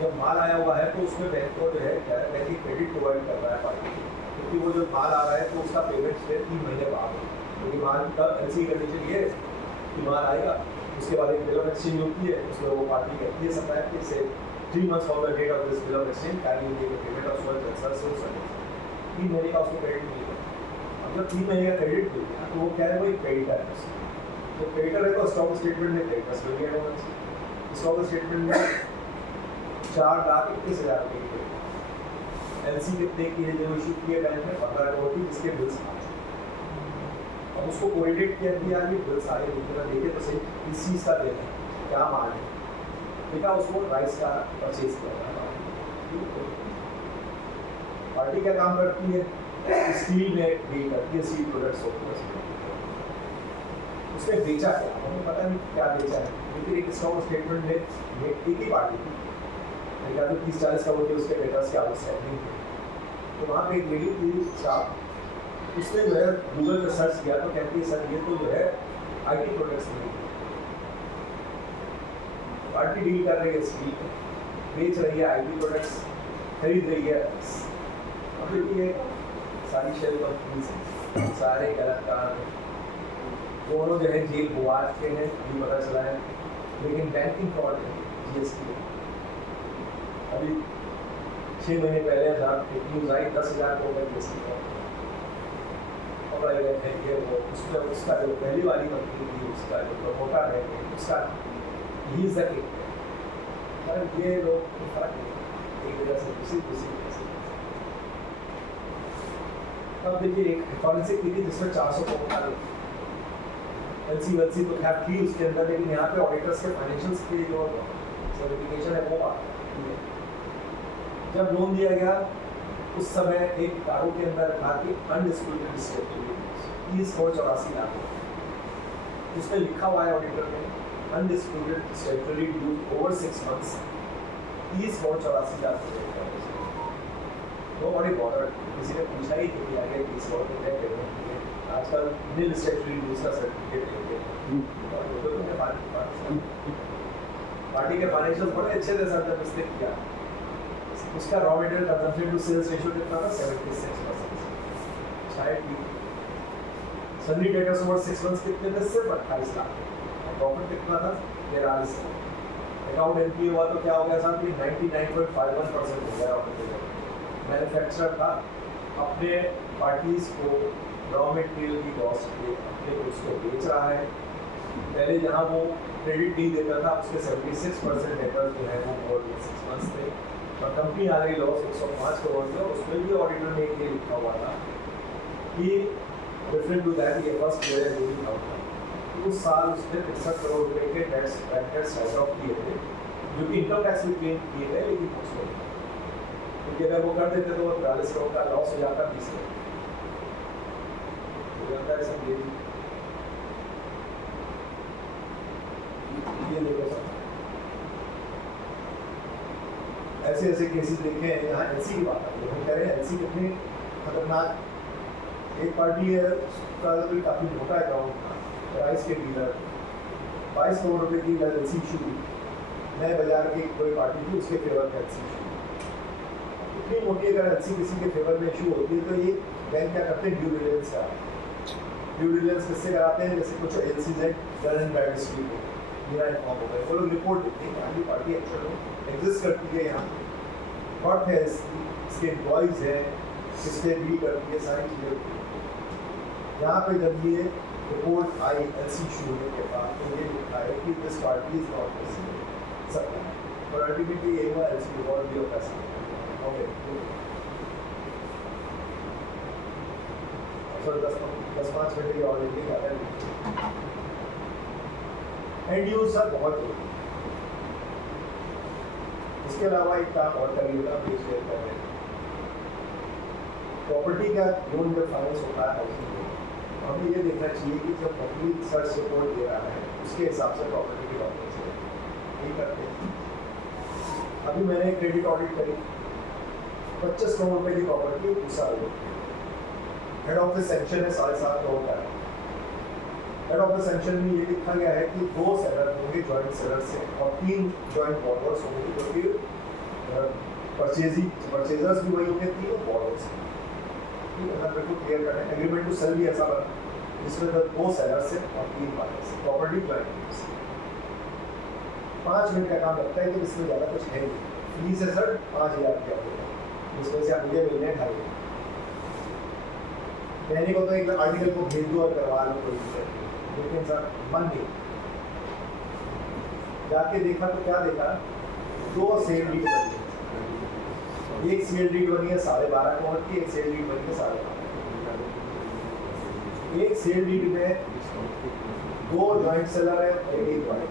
जब माल आया हुआ है तो उसमें बैंक को जो है बैंक की क्रेडिट प्रोवाइड कर रहा है पार्टी, क्योंकि वो जब माल आ रहा है तो उसका पेमेंट से 3 महीने बाद, क्योंकि माल का LC कंडीशन ये है कि माल आएगा, उसके बाद एक बिल ऑफ एक्सचेंज होती है, उसमें वो पार्टी कहती है सप्लायर कि से 3 months from the date of this bill of exchange can you make a payment of so and so and 3 महीने का उसको क्रेडिट मिलेगा। अब जब 3 महीने का क्रेडिट मिल गया तो वो क्या है, वो एक क्रेडिटर है। तो क्रेडिटर है तो स्टॉक स्टेटमेंट में क्रेडिटर्स मिल गया होगा, स्टॉक स्टेटमेंट में 4,21,000 रुपये की LC कितने की है जो इशू किए बैंक में 15 करोड़ की, जिसके बिल्स अब उसको कोरिलेट किया कि यार ये बिल सारे देखे तो सही इस चीज़ का देना है, क्या माल है, देखा उसको राइस का परचेज किया। पार्टी क्या काम करती है, स्टील में डील करती है, स्टील प्रोडक्ट्स होते हैं, उसने बेचा क्या, हमें पता नहीं क्या बेचा है, लेकिन एक स्टॉक स्टेटमेंट में एक ही पार्टी थी, तो 30-40 करोड़ के उसके डेटर्स के आउटस्टैंडिंग थे। तो वहाँ पे एक लेडी थी स्टाफ, उसने जो है गूगल पर सर्च किया तो कहती है सर ये तो जो है IT प्रोडक्ट्स में पार्टी डील कर रही है, स्टील बेच रही है, IT प्रोडक्ट्स खरीद रही है। अब ये सारी शेयर कंपनीज सारे गलत काम दोनों जो है जेल गुआर के हैं, अभी पता चला है, लेकिन बैंकिंग फ्रॉड है GST। अभी 6 महीने पहले एक न्यूज़ आई 10,000 करोड़ का GST फ्रॉड पकड़े गए थे। ये वो उसका जो पहली वाली कंपनी थी, उसका जो प्रमोटर है उसका ही ये लोग फर्क एक जगह से दूसरी जगह से। अब देखिए एक फॉरेंसिक की थी जिसमें 400 करोड़ का LC तो खैर थी उसके अंदर, लेकिन यहाँ पे ऑडिटर्स के फाइनेंशियल्स की जो सर्टिफिकेशन है वो आता है। जब लोन दिया गया उस समय एक कागज के अंदर था कि अनडिस्प्यूटेड स्टेटमेंट 30,84 लाख, उसमें लिखा हुआ है ऑडिटर ने undisputed statement due over 6 months 30,84 lakh. वो बड़ी बॉर्डर किसी ने पूछा ही कि आगे 30 करोड़ रुपये पेमेंट किए, आजकल नील स्टेटमेंट ड्यूज का सर्टिफिकेट लेंगे पार्टी के फाइनेंशियल बड़े अच्छे थे सर। जब इसने किया उसका raw material consumption to sales ratio कितना था 76%, शायद सन्नी डेटर्स ओवर 6 मंथ्स कितने थे, सिर्फ 28 लाख। प्रॉफिट कितना था 43 लाख। अकाउंट NPA हुआ तो क्या हो गया साहब कि 99.51% हो गया। मैन्युफैक्चरर था अपने पार्टीज को रॉ मटेरियल की कॉस्ट पे अपने गुड्स को बेच रहा है। पहले जहाँ वो क्रेडिट नहीं देता था उसके 76% डेटर्स जो है वो ओवर 6 मंथ्स थे, और कंपनी आ गई लॉस 105 करोड़ में। उसमें भी ऑडिटर ने ये लिखा हुआ था कि डिफरेंट टू दैट ये फर्स्ट ईयर है जो था उस साल उसने 65 करोड़ रुपए के टैक्स राइट ऑफ किए थे, जो कि इनकम टैक्स भी क्लेम किए थे, लेकिन उसको क्योंकि अगर वो कर देते तो 42 करोड़ का लॉस हो जाता 20 करोड़। ये देखो सर ऐसे ऐसे केसेस देखे हैं। यहाँ LC की बात है, हम कह रहे हैं LC कितनी खतरनाक। एक पार्टी है उसका भी काफ़ी मोटा अकाउंट था, राइस के डीलर 22 करोड़ रुपए की LC इशू हुई, नए बाजार की कोई पार्टी थी उसके फेवर में LC इशू। इतनी मोटी अगर LC किसी के फेवर में इशू होती है तो ये बैंक क्या करते हैं, ड्यू डिलिजेंस कराते हैं। ड्यू डिलिजेंस किससे कराते हैं, जैसे कुछ LCZ done and bad street को बिना इन्फॉर्म हो गए, वो लोग रिपोर्ट देते हैं कि पार्टी एक्चुअल में एग्जिस्ट करती है, यहाँ वॉट है इसके एम्प्लॉइज है, किससे डील करती है, सारी चीज़ें होती है। यहाँ पे जब ये रिपोर्ट आई LC इशू होने के बाद तो ये लिखा है कि दिस पार्टी इज नॉट सकता है, और अल्टीमेटली ये हुआ LC रिवॉर्ड भी होता है। ओके सर 10-5 मिनट की और एंड यूजर बहुत जरूरी। इसके अलावा एक काम और करिएगा, प्लीज शेयर कर रहे हैं प्रॉपर्टी का लोन जब फाइनेंस होता है हाउसिंग लोन, हमें ये देखना चाहिए कि जब कंपनी सर्च रिपोर्ट दे रहा है उसके हिसाब से प्रॉपर्टी की डॉक्यूमेंट्स नहीं करते हैं। अभी मैंने क्रेडिट ऑडिट करी 25 करोड़ रुपए की प्रॉपर्टी दूसरा हेड ऑफिस सेंक्शन है 7.5 करोड़ का। हेड ऑफिस सेंक्शन में ये लिखा गया है कि 2 सेलर होंगे जॉइंट सेलर से और 3 जॉइंट बॉर्डर्स होंगे, जो कि परचेजर्स भी वही होंगे, 3 बॉर्डर्स। ठीक है, बिल्कुल क्लियर करना है। एग्रीमेंट टू सेल भी ऐसा बना जिसमें 2 सेलर से और 3 बायर्स, प्रॉपर्टी जॉइंट। 5 मिनट का काम लगता है कि इसमें ज़्यादा कुछ है नहीं। फीस है सर 5,000 रुपया होगा, इसमें से आप मुझे मिलने 2,500। कहने को तो एक आर्टिकल को भेज दो और करवा लो, कोई दिक्कत नहीं, लेकिन सर मन नहीं। जाके देखा तो क्या देखा, 2 सेल डीड बनी, एक सेल डीड बनी है 12.5 करोड़ की, एक सेल डीड बनी है 12.5। एक सेल डीड में 2 जॉइंट सेलर है और एक जॉइंट,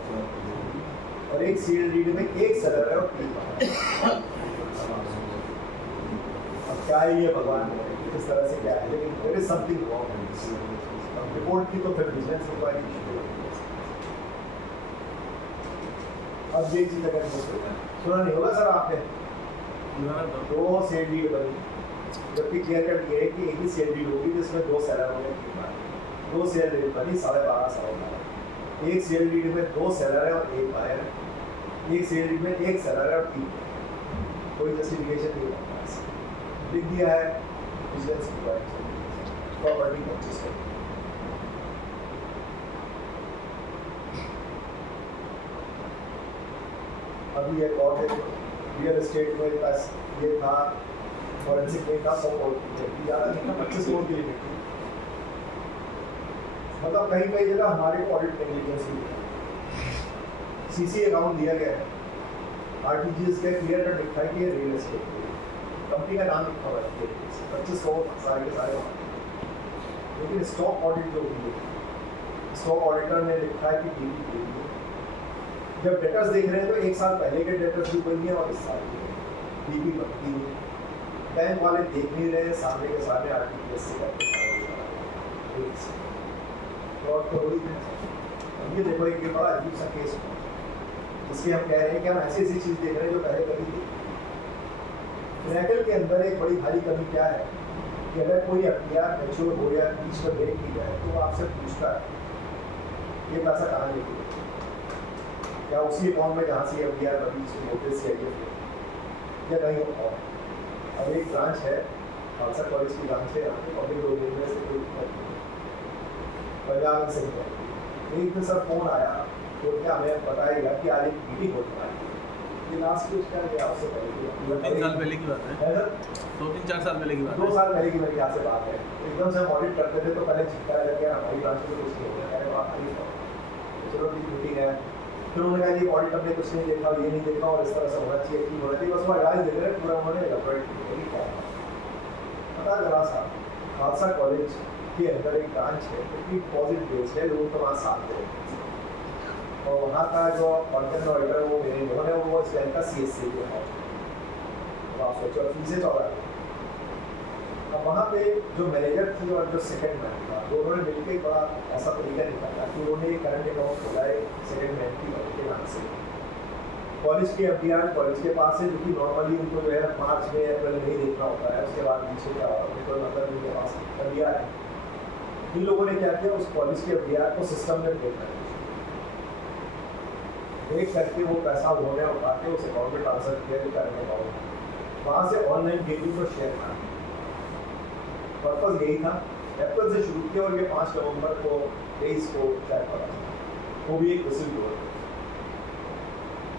और एक सेल डीड में एक सेलर है और 3 बायर। अब क्या है ये भगवान जाने, किस तरह से क्या है, लेकिन there is something wrong. Report की तो फिर बिजनेस इंक्वायरी शुरू होगी। अब ये चीज अगर सुना नहीं होगा सर आपने, 2 सेल डीड बनी, जबकि क्लियर कट ये है कि एक ही सेल डीड होगी जिसमें 2 सेलर होंगे, 2 सेल डीड बनी 12.5 एक सेल डीड में 2 सेलर है और 1 बायर है, एक सेल डीड में 1 सेलर है और 3, कोई जस्टिफिकेशन नहीं होता, लिख दिया है बिजनेस प्रॉपर्टी परचेज कर। अभी ये कॉर्ट है, रियल एस्टेट में पास ये था, फॉरेंसिक में था 100 करोड़ की लिमिट, ज़्यादा नहीं था, 25 करोड़ की लिमिट थी। मतलब कहीं कहीं जगह हमारे को ऑडिट नेग्लिजेंस भी है। सीसी अकाउंट दिया गया है, आरटीजीएस का क्लियर कट लिखा है कि ये रियल एस्टेट कंपनी का नाम लिखा हुआ है, 25 करोड़ सारे के सारे वहाँ, लेकिन स्टॉक ऑडिट जो हुई है, स्टॉक ऑडिटर ने लिखा है कि डीपी, जब डेटर्स देख रहे हैं तो 1 साल पहले के डेटर्स भी बनी है और इस साल की डीपी बनती है। बैंक वाले देख नहीं रहे, सामने के सामने आरटीजीएस से करके और तो वही है। अब ये देखो एक बड़ा अजीब सा केस है, जिसके हम कह रहे हैं कि हम ऐसी ऐसी चीज़ देख रहे हैं जो पहले कभी थी। फिनेकल के अंदर एक बड़ी भारी कमी क्या है कि अगर कोई एफडीआर मैच्योर हो या बीच में ब्रेक की जाए तो वो आपसे पूछता है ये पैसा कहाँ लेके गए, क्या उसी अकाउंट में जहाँ से एफडीआर बनी जिसको नोटिस या कहीं और। अब एक ब्रांच है, खालसा कॉलेज की ब्रांच है, यहाँ पे पब्लिक डोमेन में से कोई पंजाब से एक दिन सर फोन आया तो क्या हमें बताएगा कि आज एक मीटिंग होने वाली है, ये लास्ट कुछ क्या गया उससे पहले 3 साल पहले की बात है, 2-3-4 साल पहले की बात 2 है। साल पहले की मेरे यहाँ से बात है। एकदम से हम ऑडिट करते थे तो पहले चिपका लग गया हमारी ब्रांच में कुछ नहीं हो गया, अरे बात नहीं था, चलो ठीक मीटिंग है। फिर उन्होंने कहा ये ऑडिट हमने कुछ नहीं देखा, ये नहीं देखा और इस तरह से होना चाहिए, ठीक होना चाहिए, बस वो एडवाइस दे रहे हैं, पूरा उन्होंने गड़बड़ क्या पता जरा सा। खालसा कॉलेज के अंदर एक ब्रांच है, फिफ्टी डिपॉजिट बेस्ड है, लोग तो वहाँ साथ हैं, और वहाँ का जो कंटेंट ऑडिटर वो मेरे इन्होंने वो इस बैंक का CSC जो है, तो आप सोचो फीसें 14। अब वहाँ पे जो मैनेजर थी और जो सेकंड मैन था, दोनों ने मिलकर एक बड़ा ऐसा तरीका निकाला कि उन्होंने एक करंट अकाउंट खोला है सेकंड मैन की के नाम से, कॉलेज के एफडीआर कॉलेज के पास है, जो कि नॉर्मली उनको जो है मार्च में अप्रैल में ही देखना होता है, उसके बाद पीछे का कोई मतलब उनके पास एफडीआर है। इन लोगों ने क्या किया, उस कॉलेज के एफडीआर को सिस्टम में देख करके वो पैसा उन्होंने उठा के उस अकाउंट में ट्रांसफर किया जो करंट अकाउंट, वहाँ से ऑनलाइन गेमिंग को शेयर मारा। पर्पज यही था, अप्रैल से शुरू किया और ये 5 नवंबर को 23 को शायद पड़ा, वो भी एक विसिल ब्लोअर।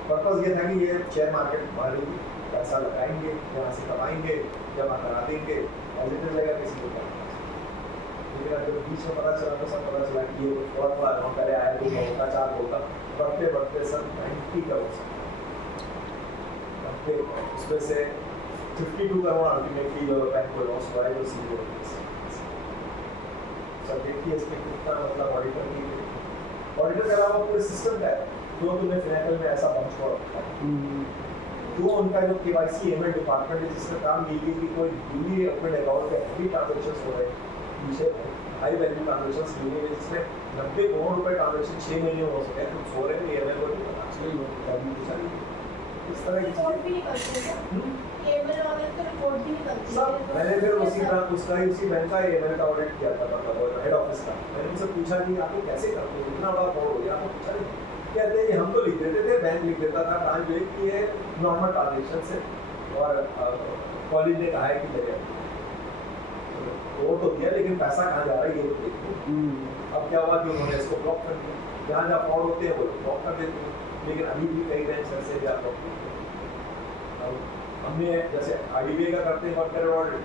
पर्पज ये था कि ये शेयर मार्केट मारेंगे, पैसा लगाएंगे, यहाँ से कमाएंगे, जमा करा देंगे, पॉजिटिव जगह किसी को करना। लेकिन अब जब बीच में पता चला तो सब पता चला कि ये थोड़ा थोड़ा अमाउंट पहले आया 2 होता 4 होता, बढ़ते बढ़ते सब 90 करोड़ बढ़ते, उसमें से 52 करोड़ अल्टीमेटली जो बैंक को लॉस हुआ है वो सीधे सब देखिए इसमें कितना मतलब ऑडिटर के अलावा पूरे सिस्टम का है जो तुमने फिनेकल में ऐसा बंद छोड़ रखा है। जो उनका जो KYC एमएल डिपार्टमेंट है जिसका काम ये है कि कोई ड्यूली अपने अकाउंट के हैवी ट्रांजेक्शन हो रहे हैं, पीछे हाई वैल्यू ट्रांजेक्शन हुए हैं जिसमें 90 करोड़ रुपए ट्रांजेक्शन 6 महीने में हो सके, कुछ हो रहे हैं एमएल को नहीं पता, इस तरह की रिपोर्ट भी नहीं करते हैं, एमएल वाले तो रिपोर्ट भी नहीं करते सब हैं। मैंने फिर उसी तरह उसका ही उसी बैंक का एमएल का ऑडिट किया था, मतलब हेड ऑफिस का। मैंने उनसे पूछा कि आप कैसे करते हो, इतना बड़ा फ्रॉड हो गया, आपको पूछा नहीं? कहते हैं कि हम तो लिख देते थे, बैंक लिख देता था ट्रांसलेट की है नॉर्मल ट्रांजेक्शन से, और कॉलेज ने कहा है कि जगह वो तो दिया लेकिन पैसा कहाँ जा रहा है ये तो देखो। अब क्या हुआ कि उन्होंने इसको ब्लॉक कर दिया, जहाँ जहाँ फ्रॉड होते हैं वो ब्लॉक कर देते हैं, लेकिन अभी भी कई बैंक ऐसे भी आप ब्लॉक करते हैं। हमने जैसे RDBI का करते हैं वर्कर ऑडिट,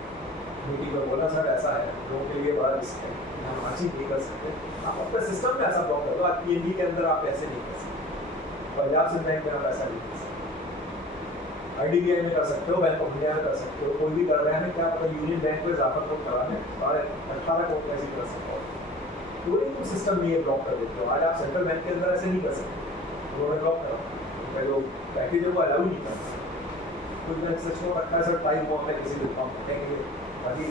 मीटिंग में बोला सर ऐसा है, लोगों के लिए बड़ा रिस्क है, हम आज ही नहीं कर सकते, आप अपने सिस्टम में ऐसा ब्लॉक कर दो, आप PNB के अंदर आप ऐसे नहीं कर सकते, पंजाब सिंध बैंक में आप ऐसा नहीं कर सकते, RDBI में कर सकते हो, बैंक ऑफ इंडिया में कर सकते हो, कोई भी कर रहे हैं, क्या पता यूनियन बैंक में इजाफा को करा है, 18 को कैसे कर सकते हो, पूरी तुम सिस्टम में ये ब्लॉक कर देते हो। आज आप सेंट्रल बैंक के अंदर ऐसे नहीं कर सकते, उन्होंने ब्लॉक करा उनका जो पैकेज है वो अलाउ नहीं करता। कुछ बैंक सच में रखा है सर टाइम बॉम्ब में किसी भी काम करेंगे अभी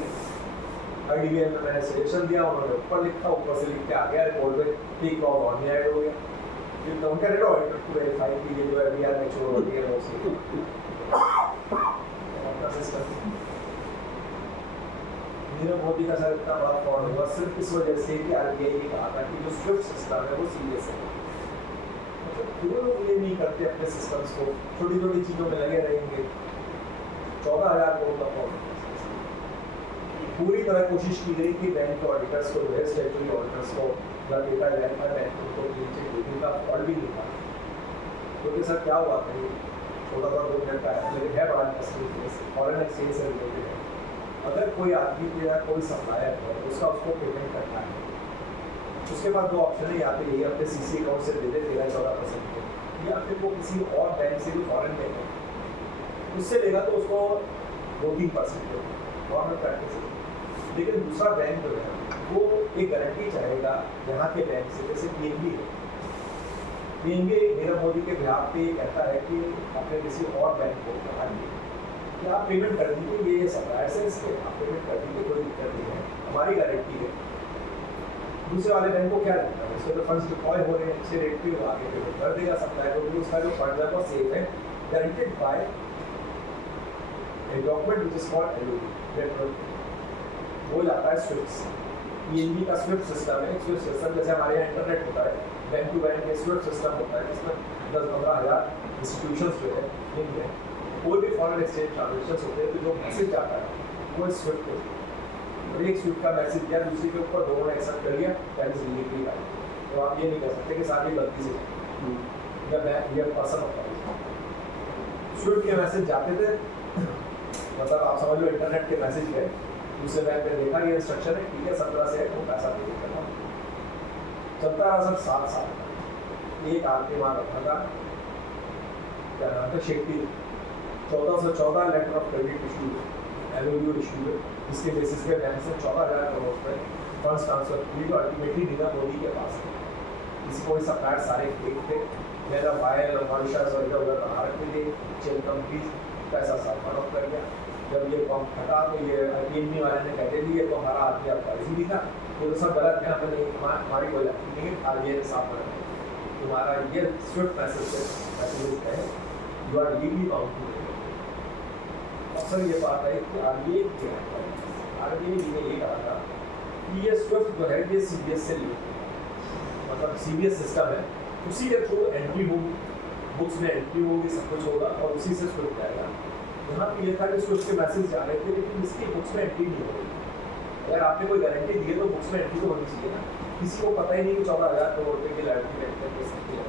IDBI में मैंने सजेशन दिया, उन्होंने ऊपर लिखा, ऊपर से लिख के आ गया रिपोर्ट में ठीक लॉग ऑन में ऐड हो गया। फिर तो उनका रेट ऑडिटर को वेरीफाई की ये जो है BR में छोड़ होती है वो से अपना सिस्टम। नीरव मोदी का सर इतना बड़ा फ्रॉड हुआ सिर्फ इस वजह से कि RBI ने कहा था कि जो स्विफ्ट सिस्टम है वो सीरियस है। मतलब क्यों लोग ये नहीं करते अपने सिस्टम्स को, छोटी छोटी चीज़ों में लगे रहेंगे। 14,000 करोड़ का फ्रॉड, पूरी तरह कोशिश की गई कि बैंक के ऑडिटर्स को, स्टैट्यूटरी ऑडिटर्स को या डेटा वेरीफाई बैंक को नीचे देखने का फ्रॉड भी नहीं था। क्योंकि सर क्या हुआ था, छोटा सा 2 मिनट का है लेकिन है बड़ा इंटरेस्टिंग, फॉरेन एक्सचेंज से रिलेटेड है। अगर कोई आदमी या कोई सप्लायर है उसका उसको पेमेंट करना है, उसके बाद 2 ऑप्शन है, या फिर ये अपने CC अकाउंट से दे दे 13-14% के, या फिर वो किसी और बैंक से भी फॉरेन में है उससे लेगा तो उसको 2-3% गवर्नमेंट प्रैक्टिस है। लेकिन दूसरा बैंक जो है वो एक गारंटी चाहेगा यहाँ के बैंक से, जैसे PNB है। PNB नीरव मोदी के बिहार पे कहता है कि अपने किसी और बैंक को बताइए कि आप पेमेंट कर दीजिए, ये सप्लायर से इसके आप पेमेंट कर दीजिए, कोई दिक्कत नहीं है, हमारी गारंटी है। दूसरे वाले बैंक को क्या लगता है, उसके तो फंड्स डिप्लॉय हो रहे हैं, अच्छे रेट पे वो आगे पेमेंट कर देगा सप्लायर को, क्योंकि उसका जो फंड है वो सेफ है, guaranteed bye a document which is called LOD। वो जाता है स्विफ्ट। PNB का स्विफ्ट सिस्टम है। स्विफ्ट सिस्टम जैसे हमारे यहाँ इंटरनेट होता है, बैंक टू बैंक में स्विफ्ट सिस्टम होता है जिसमें 10-15 हज़ार इंस्टीट्यूशंस जो है इनमें कोई भी फॉरेन एक्सचेंज ट्रांजेक्शन होते हैं तो जो मैसेज आता है वो स्विफ्ट है। एक स्विफ्ट का मैसेज दिया, दूसरे के ऊपर दोनों ने एक्सेप्ट कर लिया, दैट इज डिलीवरी का। तो आप ये नहीं कह सकते कि सारी गलती से या मैं ये पर्सन होता है। स्विफ्ट के मैसेज जाते थे, मतलब आप समझ लो इंटरनेट के मैसेज गए, दूसरे बैंक ने देखा ये इंस्ट्रक्शन है, ठीक है 17 से वो पैसा पे करना। चलता रहा सर 7 साल। एक आदमी वहाँ रखा था, क्या नाम था, Shetty. 1414 letter of credit issue LOU issue है, जिसके बेसिस पे बैंक से 14,000 करोड़ रुपए फंड्स ट्रांसफर की, जो अल्टीमेटली नीरव मोदी के पास है। किसी कोई सप्लायर सारे फेक थे, मेरा बायल और मॉरिशस और इधर उधर बना रखे थे, चेन कंपनीज पैसा सब फॉलोअप कर गया। जब ये कम हटा तो ये PNB वाले ने कहते थे ये तो हमारा आदमी आपका इसी भी था, ये तो सब गलत है, हमें नहीं हमारी कोई गलती नहीं है, RBI ने साफ कर दिया तुम्हारा ये स्विफ्ट मैसेज है, you are legally bound to. अक्सर ये बात है कि RBI ने ये कहा था कि ये स्विफ्ट जो है ये CBS से लिंक, मतलब CBS सिस्टम है, उसी के थ्रू एंट्री होगी, बुक्स में एंट्री होगी, सब कुछ होगा और उसी से स्विफ्ट जाएगा। यहाँ पे ये था कि स्विफ्ट के मैसेज जा रहे थे लेकिन इसकी बुक्स में एंट्री नहीं हो रही। अगर आपने कोई गारंटी दी है तो बुक्स में एंट्री तो होनी चाहिए ना। किसी को पता ही नहीं कि 14,000 करोड़ रुपये की लाइबिलिटी बैंक कर सकती है।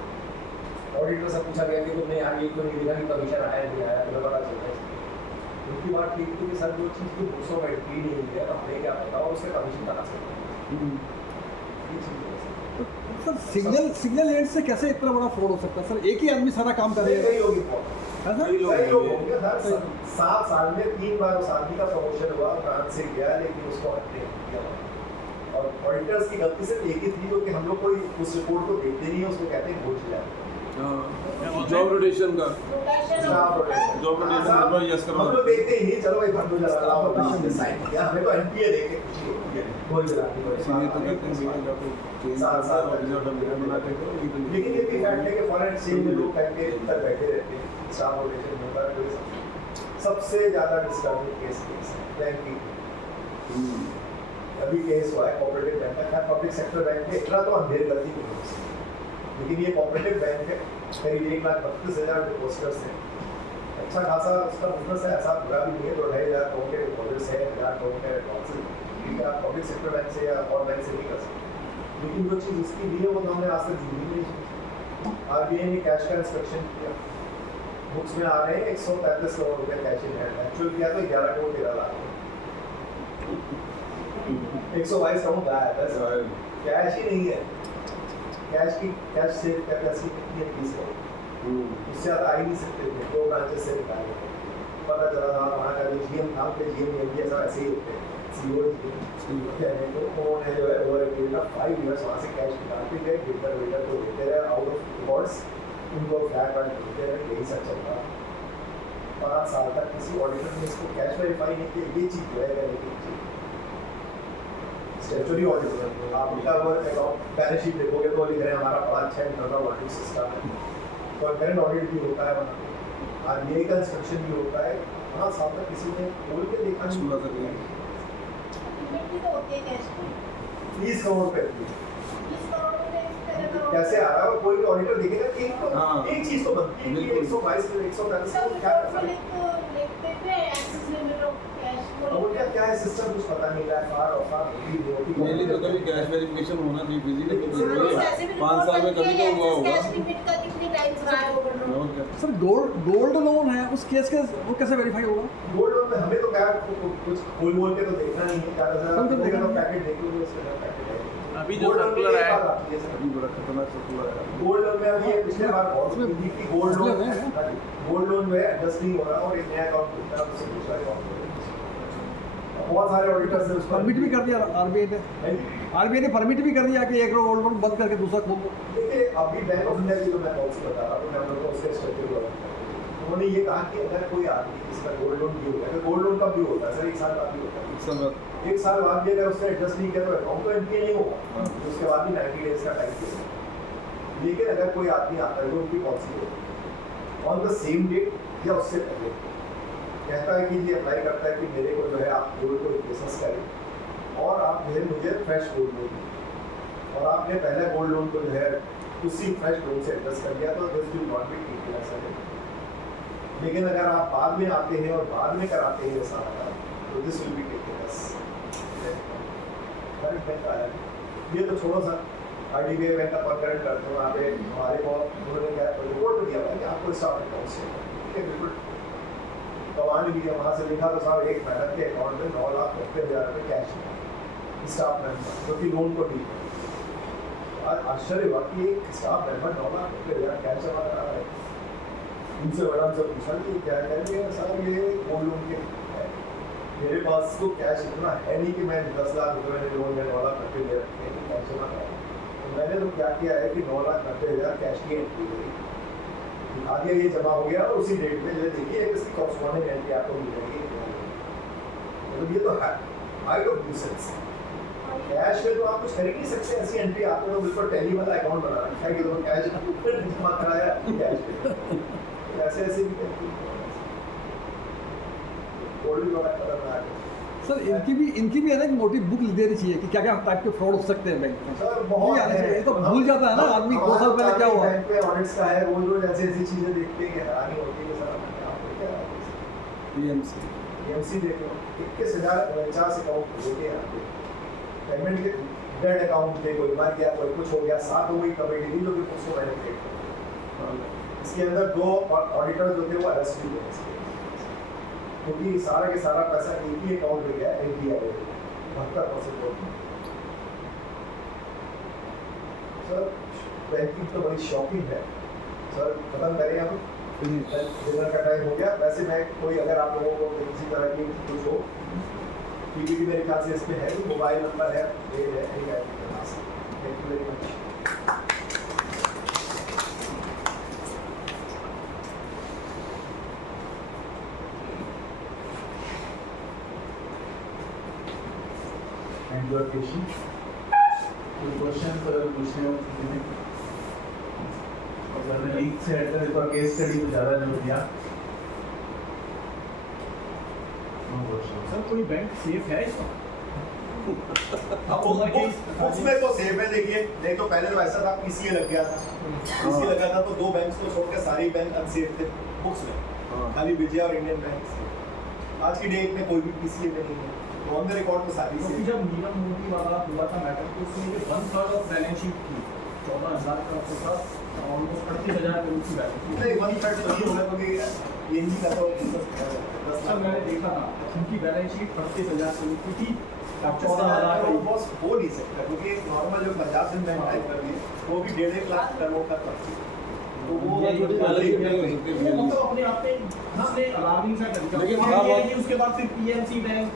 ऑडिटर से पूछा गया कि तुमने यार ये क्यों नहीं लिखा कि कमीशन आया नहीं आया, तुम्हें पता चल रहा है। उनकी बात ठीक थी कि सर जो चीज़ की बुक्सों में एंट्री नहीं हुई है तो हमें क्या पता और उसका कमीशन करा सकते हैं। ये चीज़ है सर। सिग्नल एंड से कैसे इतना बड़ा फ्रॉड हो सकता है सर? एक ही आदमी सारा काम कर रहा है। कई होगी बहुत, है सर? कई लोग होंगे सर। 7 साल में 3 बार उस आदमी का प्रमोशन हुआ, ब्रांच से गया लेकिन उसको हटने किया। और ऑडिटर्स की गलती सिर्फ एक ही थी क्योंकि हम लोग कोई उस रिपोर्ट को देखते नहीं है, उसको कहते हैं घोष जाए जॉब रोटेशन का staff rotation. Job rotation yes करो, हम लोग देखते ही नहीं, चलो भाई भर दो जरा और लास्ट में साइन किया, हमें तो एनपीए देके खुशी होती है, कोई जलाती है। इसीलिए तो कहते हैं सीनियर का तो चेंज साल और रिजल्ट अपडेट बना के करो। लेकिन ये भी फैक्ट है कि फॉरेन एक्सचेंज में लोग कहीं के अंदर बैठे रहते हैं, स्टाफ रोटेशन होता है। कोई सबसे ज़्यादा डिस्टर्बिंग केस बैंकिंग। अभी केस हुआ है कोऑपरेटिव बैंक का, पब्लिक सेक्टर बैंक है, इतना तो अंधेर गलती नहीं हो सकती, लेकिन ये कोऑपरेटिव बैंक है, करीब 1,32,000 डिपॉजिटर्स हैं, अच्छा खासा उसका बिजनेस है, ऐसा बुरा भी नहीं है। 2,500 करोड़ के डिपॉजिट्स है, 1,000 करोड़ के एडवांसेस, क्योंकि आप पब्लिक सेक्टर बैंक से या और बैंक से नहीं कर सकते। लेकिन जो चीज़ इसकी दी है वो तो हमने आज तक दी नहीं। RBI ने कैश का इंस्पेक्शन किया, बुक्स में आ रहे हैं 135 करोड़ रुपये कैश इन हैंड, एक्चुअल किया तो 11 करोड़ 13 लाख, 122 करोड़ गायब है, कैश ही नहीं है। कैश सेव कैपेसिटी कितनी है? 20 करोड़, उससे ज़्यादा आ ही नहीं सकते थे। 2 ब्रांचेस से निकाले, पता चला था वहाँ का जो GM था, उनके GM भी ऐसा ऐसे ही होते हैं, CEO कहने को उन्होंने जो है over a period of 5 years वहाँ से कैश निकालते गए, बिल्डर बिल्डर को देते रहे आउट ऑफ रिकॉर्ड्स, उनको फ्लैट वाट देते रहे, यही सब चल रहा 5 साल तक किसी ऑडिटर ने इसको कैश वेरीफाई नहीं किया। ये चीज़ जो है करने की चीज़ स्टैट्यूटरी ऑडिटर आप उनका वो अकाउंट बैलेंस शीट देखोगे तो लिख रहे हैं हमारा बड़ा अच्छा इंटरनल ऑडिट सिस्टम है, और करंट ऑडिट भी होता है वहाँ पे, आरबीआई का इंस्पेक्शन भी होता है। 5 साल तक किसी ने खोल के देखा नहीं। सुना तक नहीं। लिमिट भी तो होती है कैश की 30 करोड़ पे 20 करोड़ में इस तरह का कैसे आ रहा है, और कोई भी ऑडिटर देखेगा कि एक तो हाँ। एक चीज़ तो बनती है कि बिल्कुल। 122 से 143 सब को क्या रिपोर्ट करना में है, लिखते थे एक्सेस लिमिट ऑफ कैश और वो क्या है सिस्टम कुछ पता नहीं है, फार और फार मेनली तो कभी कैश वेरिफिकेशन होना चाहिए, फिजिकली लेकिन तो जरूरी है। ऐसे भी 5 साल में कभी तो हुआ होगा। कैश लिमिट का कितनी टाइम्स रहा है ओवरड्राफ्ट और क्या। सर गोल्ड लोन है, उस केस के वो कैसे वेरीफाई होगा? गोल्ड लोन में हमें तो क्या कुछ खोल बोल के तो देखना नहीं है, ज़्यादा से हम तो ज़्यादा देखना तो नहीं। पैकेट देख लो उसके अंदर पैकेट है। अभी जो गोल्ड लोन में सर्कुलर ये है बात आती है सर। अभी बड़ा खतरनाक सर्कुलर है। गोल्ड लोन में अभी ये पिछले बार बहुत उसमें हुई थी कि गोल्ड लोन मतलब है। गोल्ड लोन जो है एडजस्ट नहीं हो रहा और एक नया अकाउंट खुलता है उससे दूसरा अकाउंट खुलता है। बहुत सारे ऑडिटर्स ने उसको परमिट भी कर दिया आरबीआई ने, आरबीआई ने परमिट भी कर दिया कि एक गोल्ड लोन बंद करके दूसरा खोल दो। देखिए अभी बैंक ऑफ इंडिया की जो मैं पॉलिसी बता रहा हूँ, मैं आप लोगों को उसके स्ट्रक्चर को उन्होंने ये कहा कि अगर कोई आदमी जिसका गोल्ड लोन ड्यू है, गोल्ड लोन कब ड्यू होता है सर? 1 साल बाद ड्यू होता है। एक समय 1 साल बाद भी अगर उसने एडजस्ट नहीं किया तो अकाउंट तो एनपीए नहीं होगा, हाँ। उसके बाद भी 90 डेज का टाइम पीरियड। लेकिन अगर कोई आदमी आता है तो उनकी पॉलिसी होती ऑन द सेम डेट या उससे पहले कहता है कि ये अप्लाई करता है कि मेरे को जो है आप गोल्ड को रिप्लेस करें और आप जो है मुझे फ्रेश गोल्ड लोन दें, और आपने पहले गोल्ड लोन को जो है उसी फ्रेश लोन से एडजस्ट कर दिया तो this will not be taken as a. लेकिन अगर आप बाद में आते हैं और बाद में कराते हैं सारा काम तो this will be taken as current bank आया। ये तो छोड़ो सर, आरडीबीआई बैंक का करंट करते हो वहाँ पे हमारे बहुत उन्होंने क्या रिपोर्ट दिया हुआ है कि आपको स्टाफ अकाउंट से ठीक है बिल्कुल कमांड भी है, वहाँ से लिखा तो साहब एक मेहनत के अकाउंट में 9,90,000 रुपये कैश है स्टाफ मेंबर जो कि लोन को डी। आज आश्चर्य हुआ कि एक स्टाफ मेंबर 9,90,000 कैश जमा करा रहा है। उनसे बड़ा हमसे पूछा कि क्या करेंगे साहब, ये गोल्ड लोन के है, मेरे पास तो कैश इतना है नहीं कि मैं 10 लाख रुपये में लोन देने वाला करके ले रखे हैं कि कैश जमा करा। तो मैंने तो क्या किया है कि 9,90,000 कैश की एंट्री हुई, दिखा दिया ये जमा हो गया, और उसी डेट में जो है देखिए इसकी कॉरस्पॉन्डिंग एंट्री आपको मिल जाएगी। मतलब ये तो है हाइट ऑफ न्यूसेंस। कैश में तो आप कुछ कर ही नहीं सकते, ऐसी एंट्री आपको तो बिल्कुल टैली वाला अकाउंट बना रखा है कि तो कैश जमा कराया कैश पे ऐसे ऐसे भी गोल्ड भी बड़ा खतरनाक है सर इनकी भी अलग मोटी बुक देनी चाहिए कि क्या क्या टाइप के फ्रॉड हो सकते हैं बैंक में। सर बहुत ये आना चाहिए, ये तो हम- भूल जाता है ना हम- आदमी, 2 हमारे साल पहले क्या हुआ। बैंक पे ऑडिट्स का है, रोज रोज ऐसी ऐसी चीजें देखते हैं कि हैरानी होती है कि सर हमने आपको क्या पीएमसी एमसी देख लो 21,049 अकाउंट खुले थे यहाँ पे, पेमेंट के डेड अकाउंट थे, कोई मर गया कोई कुछ हो गया, 7 हो गई कमेटी थी जो कि उसको मैंने क्रिएट। इसके अंदर 2 ऑडिटर जो थे वो अरेस्ट भी हुए क्योंकि सारा के सारा पैसा एक ही अकाउंट में गया एनपीआई 72%। सर बैंकिंग तो बड़ी शॉकिंग है सर, खत्म करें हम, डिनर का टाइम हो गया। वैसे मैं कोई अगर आप लोगों को किसी तरह की कुछ हो पीपीटी मेरे ख्याल से इसमें है, मोबाइल नंबर है, ये है, thank you very much. And your patient, कोई क्वेश्चन अगर पूछने हो और सर ने लीक से हटकर इस बार केस स्टडी को ज़्यादा जोर दिया। सर कोई बैंक सेफ है इस वक्त? बुक्स में तो सेफ है, देखिए नहीं तो पहले तो ऐसा था पीसीए लग गया था, पीसीए लगा था तो 2 बैंक्स को छोड़ के सारे बैंक अनसेफ थे बुक्स में, खाली विजय और इंडियन बैंक। आज की डेट में कोई भी पीसीए में नहीं है, तो ऑन द रिकॉर्ड तो सारी क्योंकि सेफ। जब नीरव मोदी वाला हुआ था मैटर तो उसमें ये 1/3 ऑफ बैलेंस शीट थी, 14,000 का होता ऑलमोस्ट 38,000 करोड़ की बैलेंस शीट। नहीं 1/3 तो नहीं होगा क्योंकि ये नहीं कहता सर मैंने देखा था उनकी बैलेंस शीट 38,000 करोड़ की थी और 14,000 14,000 का बॉस हो नहीं सकता क्योंकि एक नॉर्मल जो पंजाब सिंध बैंक टाइप कर दी वो भी 1.5 लाख करोड़ का था। तो वो ये थोड़ी बैलेंस शीट गलती नहीं हो सकती वो मतलब अपने आप में हमने अलार्मिंग सा कर दिया। लेकिन अब हाँ, ये है कि उसके बाद फिर पीएमसी बैंक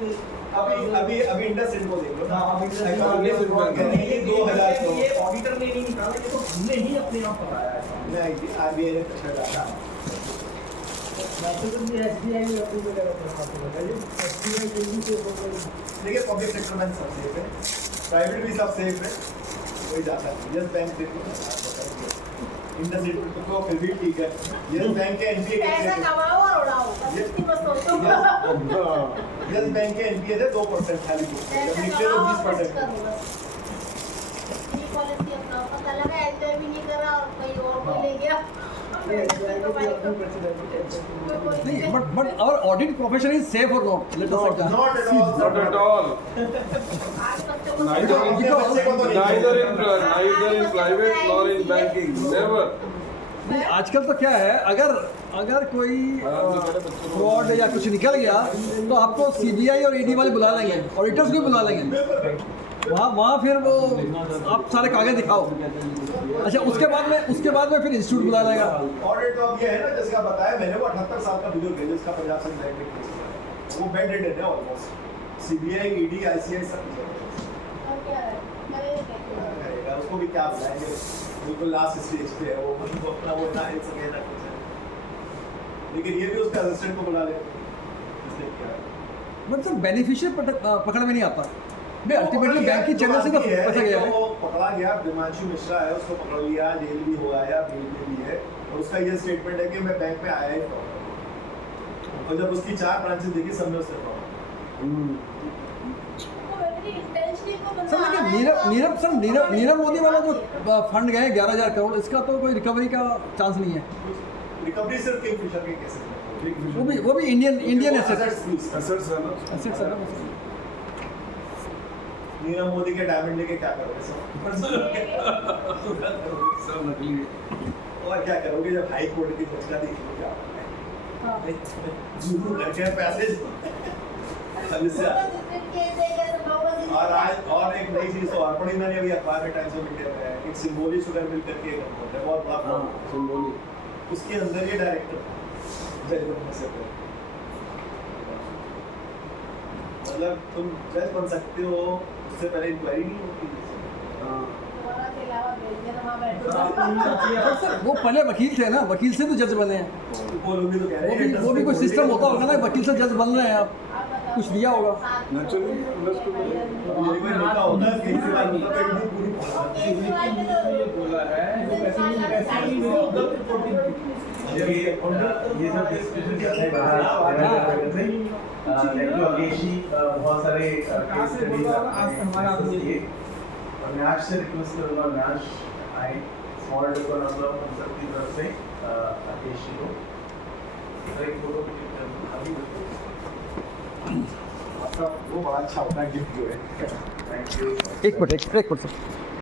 अभी इंडसइंड को देख लो ना। हाँ, अभी इंडसइंड अकाउंट बैंक में ये 2000 करोड़। ये ऑडिटर ने नहीं निकाला, ये तो हमने ही अपने आप बताया है। नहीं, आरबीआई ने प्रेशर डाला। देखिए पब्लिक सेक्टर में सब सेफ है, प्राइवेट भी सब सेफ है, कोई जाता नहीं। यस बैंक देखो इंडसइंड तो फिर भी ठीक है। यस बैंक के एनपीए पैसा कमाओ और उड़ाओ, बस इतनी बस सोचो। यस बैंक के एनपीए थे 2% खाली बुक जब पैसा निकले तो कमाओ और 20% करो बस। ये पॉलिसी अपनाओ, पता लगा एंजॉय भी नहीं कर रहा और कहीं और कोई ले गया। नहीं, but our audit profession is safe or not? Let us say that. Not at all. Not at all. आज बच्चों को Neither in private nor in banking. Never. नहीं, आजकल तो क्या है, अगर कोई फ्रॉड या कुछ निकल गया तो आपको सीबीआई और ईडी वाले बुला लेंगे, ऑडिटर्स भी बुला लेंगे। वहाँ फिर वो आप सारे कागज दिखाओ। अच्छा, उसके बाद में फिर इंस्टीट्यूट बुला लेगा। ऑडिट तो अब ये है ना, जैसे आप बताया, मैंने वो 78 साल का बुजुर्ग है जिसका पंजाब से बैंक में केस है, वो बेड रिडन है ऑलमोस्ट। सीबीआई, ईडी, आईसीआई सब और क्या है, करेगा क्या? करेगा, उसको भी क्या बुलाएंगे, बिल्कुल लास्ट स्टेज पे है वो, मतलब अपना वो ना हिल सके ना कुछ है। लेकिन ये भी उसके असिस्टेंट को बुला ले, इसलिए क्या है। बट सर बेनिफिशियल पकड़ में नहीं आता। नहीं, अल्टीमेटली बैंक की चैनल से तो पैसा गया है। वो पकड़ा गया, हिमांशु मिश्रा है, उसको पकड़ लिया, जेल भी हो आया, बेल पे भी है, और उसका ये स्टेटमेंट है कि मैं बैंक में आया ही फ्रॉड। और जब उसकी 4 ब्रांचेस देखी, सब में उससे फ्रॉड। वो वैसे इंटेंशनली को बंदा सर लेकिन नीरव मोदी वाला जो फंड गए 11,000 करोड़, इसका तो कोई रिकवरी का चांस नहीं है। रिकवरी सिर्फ किंगफिशर के केसेस में, वो भी इंडियन एसेट Assets है ना. एसेट्स है ना। नीरव मोदी के डायमंड लेके क्या करोगे सब? सब नकली है. और क्या करोगे जब हाई कोर्ट की घोषणा दी तो क्या करोगे? जुलूम करके पैसे समस्या। और आज और एक नई चीज तो अर्पणी मैंने अभी अखबार में टाइम्स ऑफ इंडिया में है, एक सिंबोली शुगर मिल करके एक अकाउंट है, बहुत बड़ा हाँ, अकाउंट। सिंबोली. उसके अंदर ये डायरेक्टर जज बनने से पहले, मतलब तुम जज बन सकते हो, उससे पहले इंक्वायरी नहीं होती। हाँ. बट सर वो पहले वकील थे ना, वकील से तो जज बने हैं। वो लोग भी तो कह रहे हैं वो भी कोई सिस्टम होता होगा ना, वकील से जज बन रहे हैं आप, कुछ दिया होगा। Naturally, understood. ये कोई नेता होता है, केजरीवाल होता है, तो इतनी पूरी ये बोला है जो पैसे नहीं वो गलत रिपोर्टिंग ये सब डिस्कशन चल रहे बाहर अगेशी बहुत सारे केस स्टडीज और मैं आज से रिक्वेस्ट करूँगा, मैं आज आए स्मॉल डेवलपमेंट हम सब की तरफ से अगेशी को एक फोटो क्लिक करना अभी आपका वो बड़ा अच्छा होता है गिफ्ट जो है। Thank you. एक मिनट सर।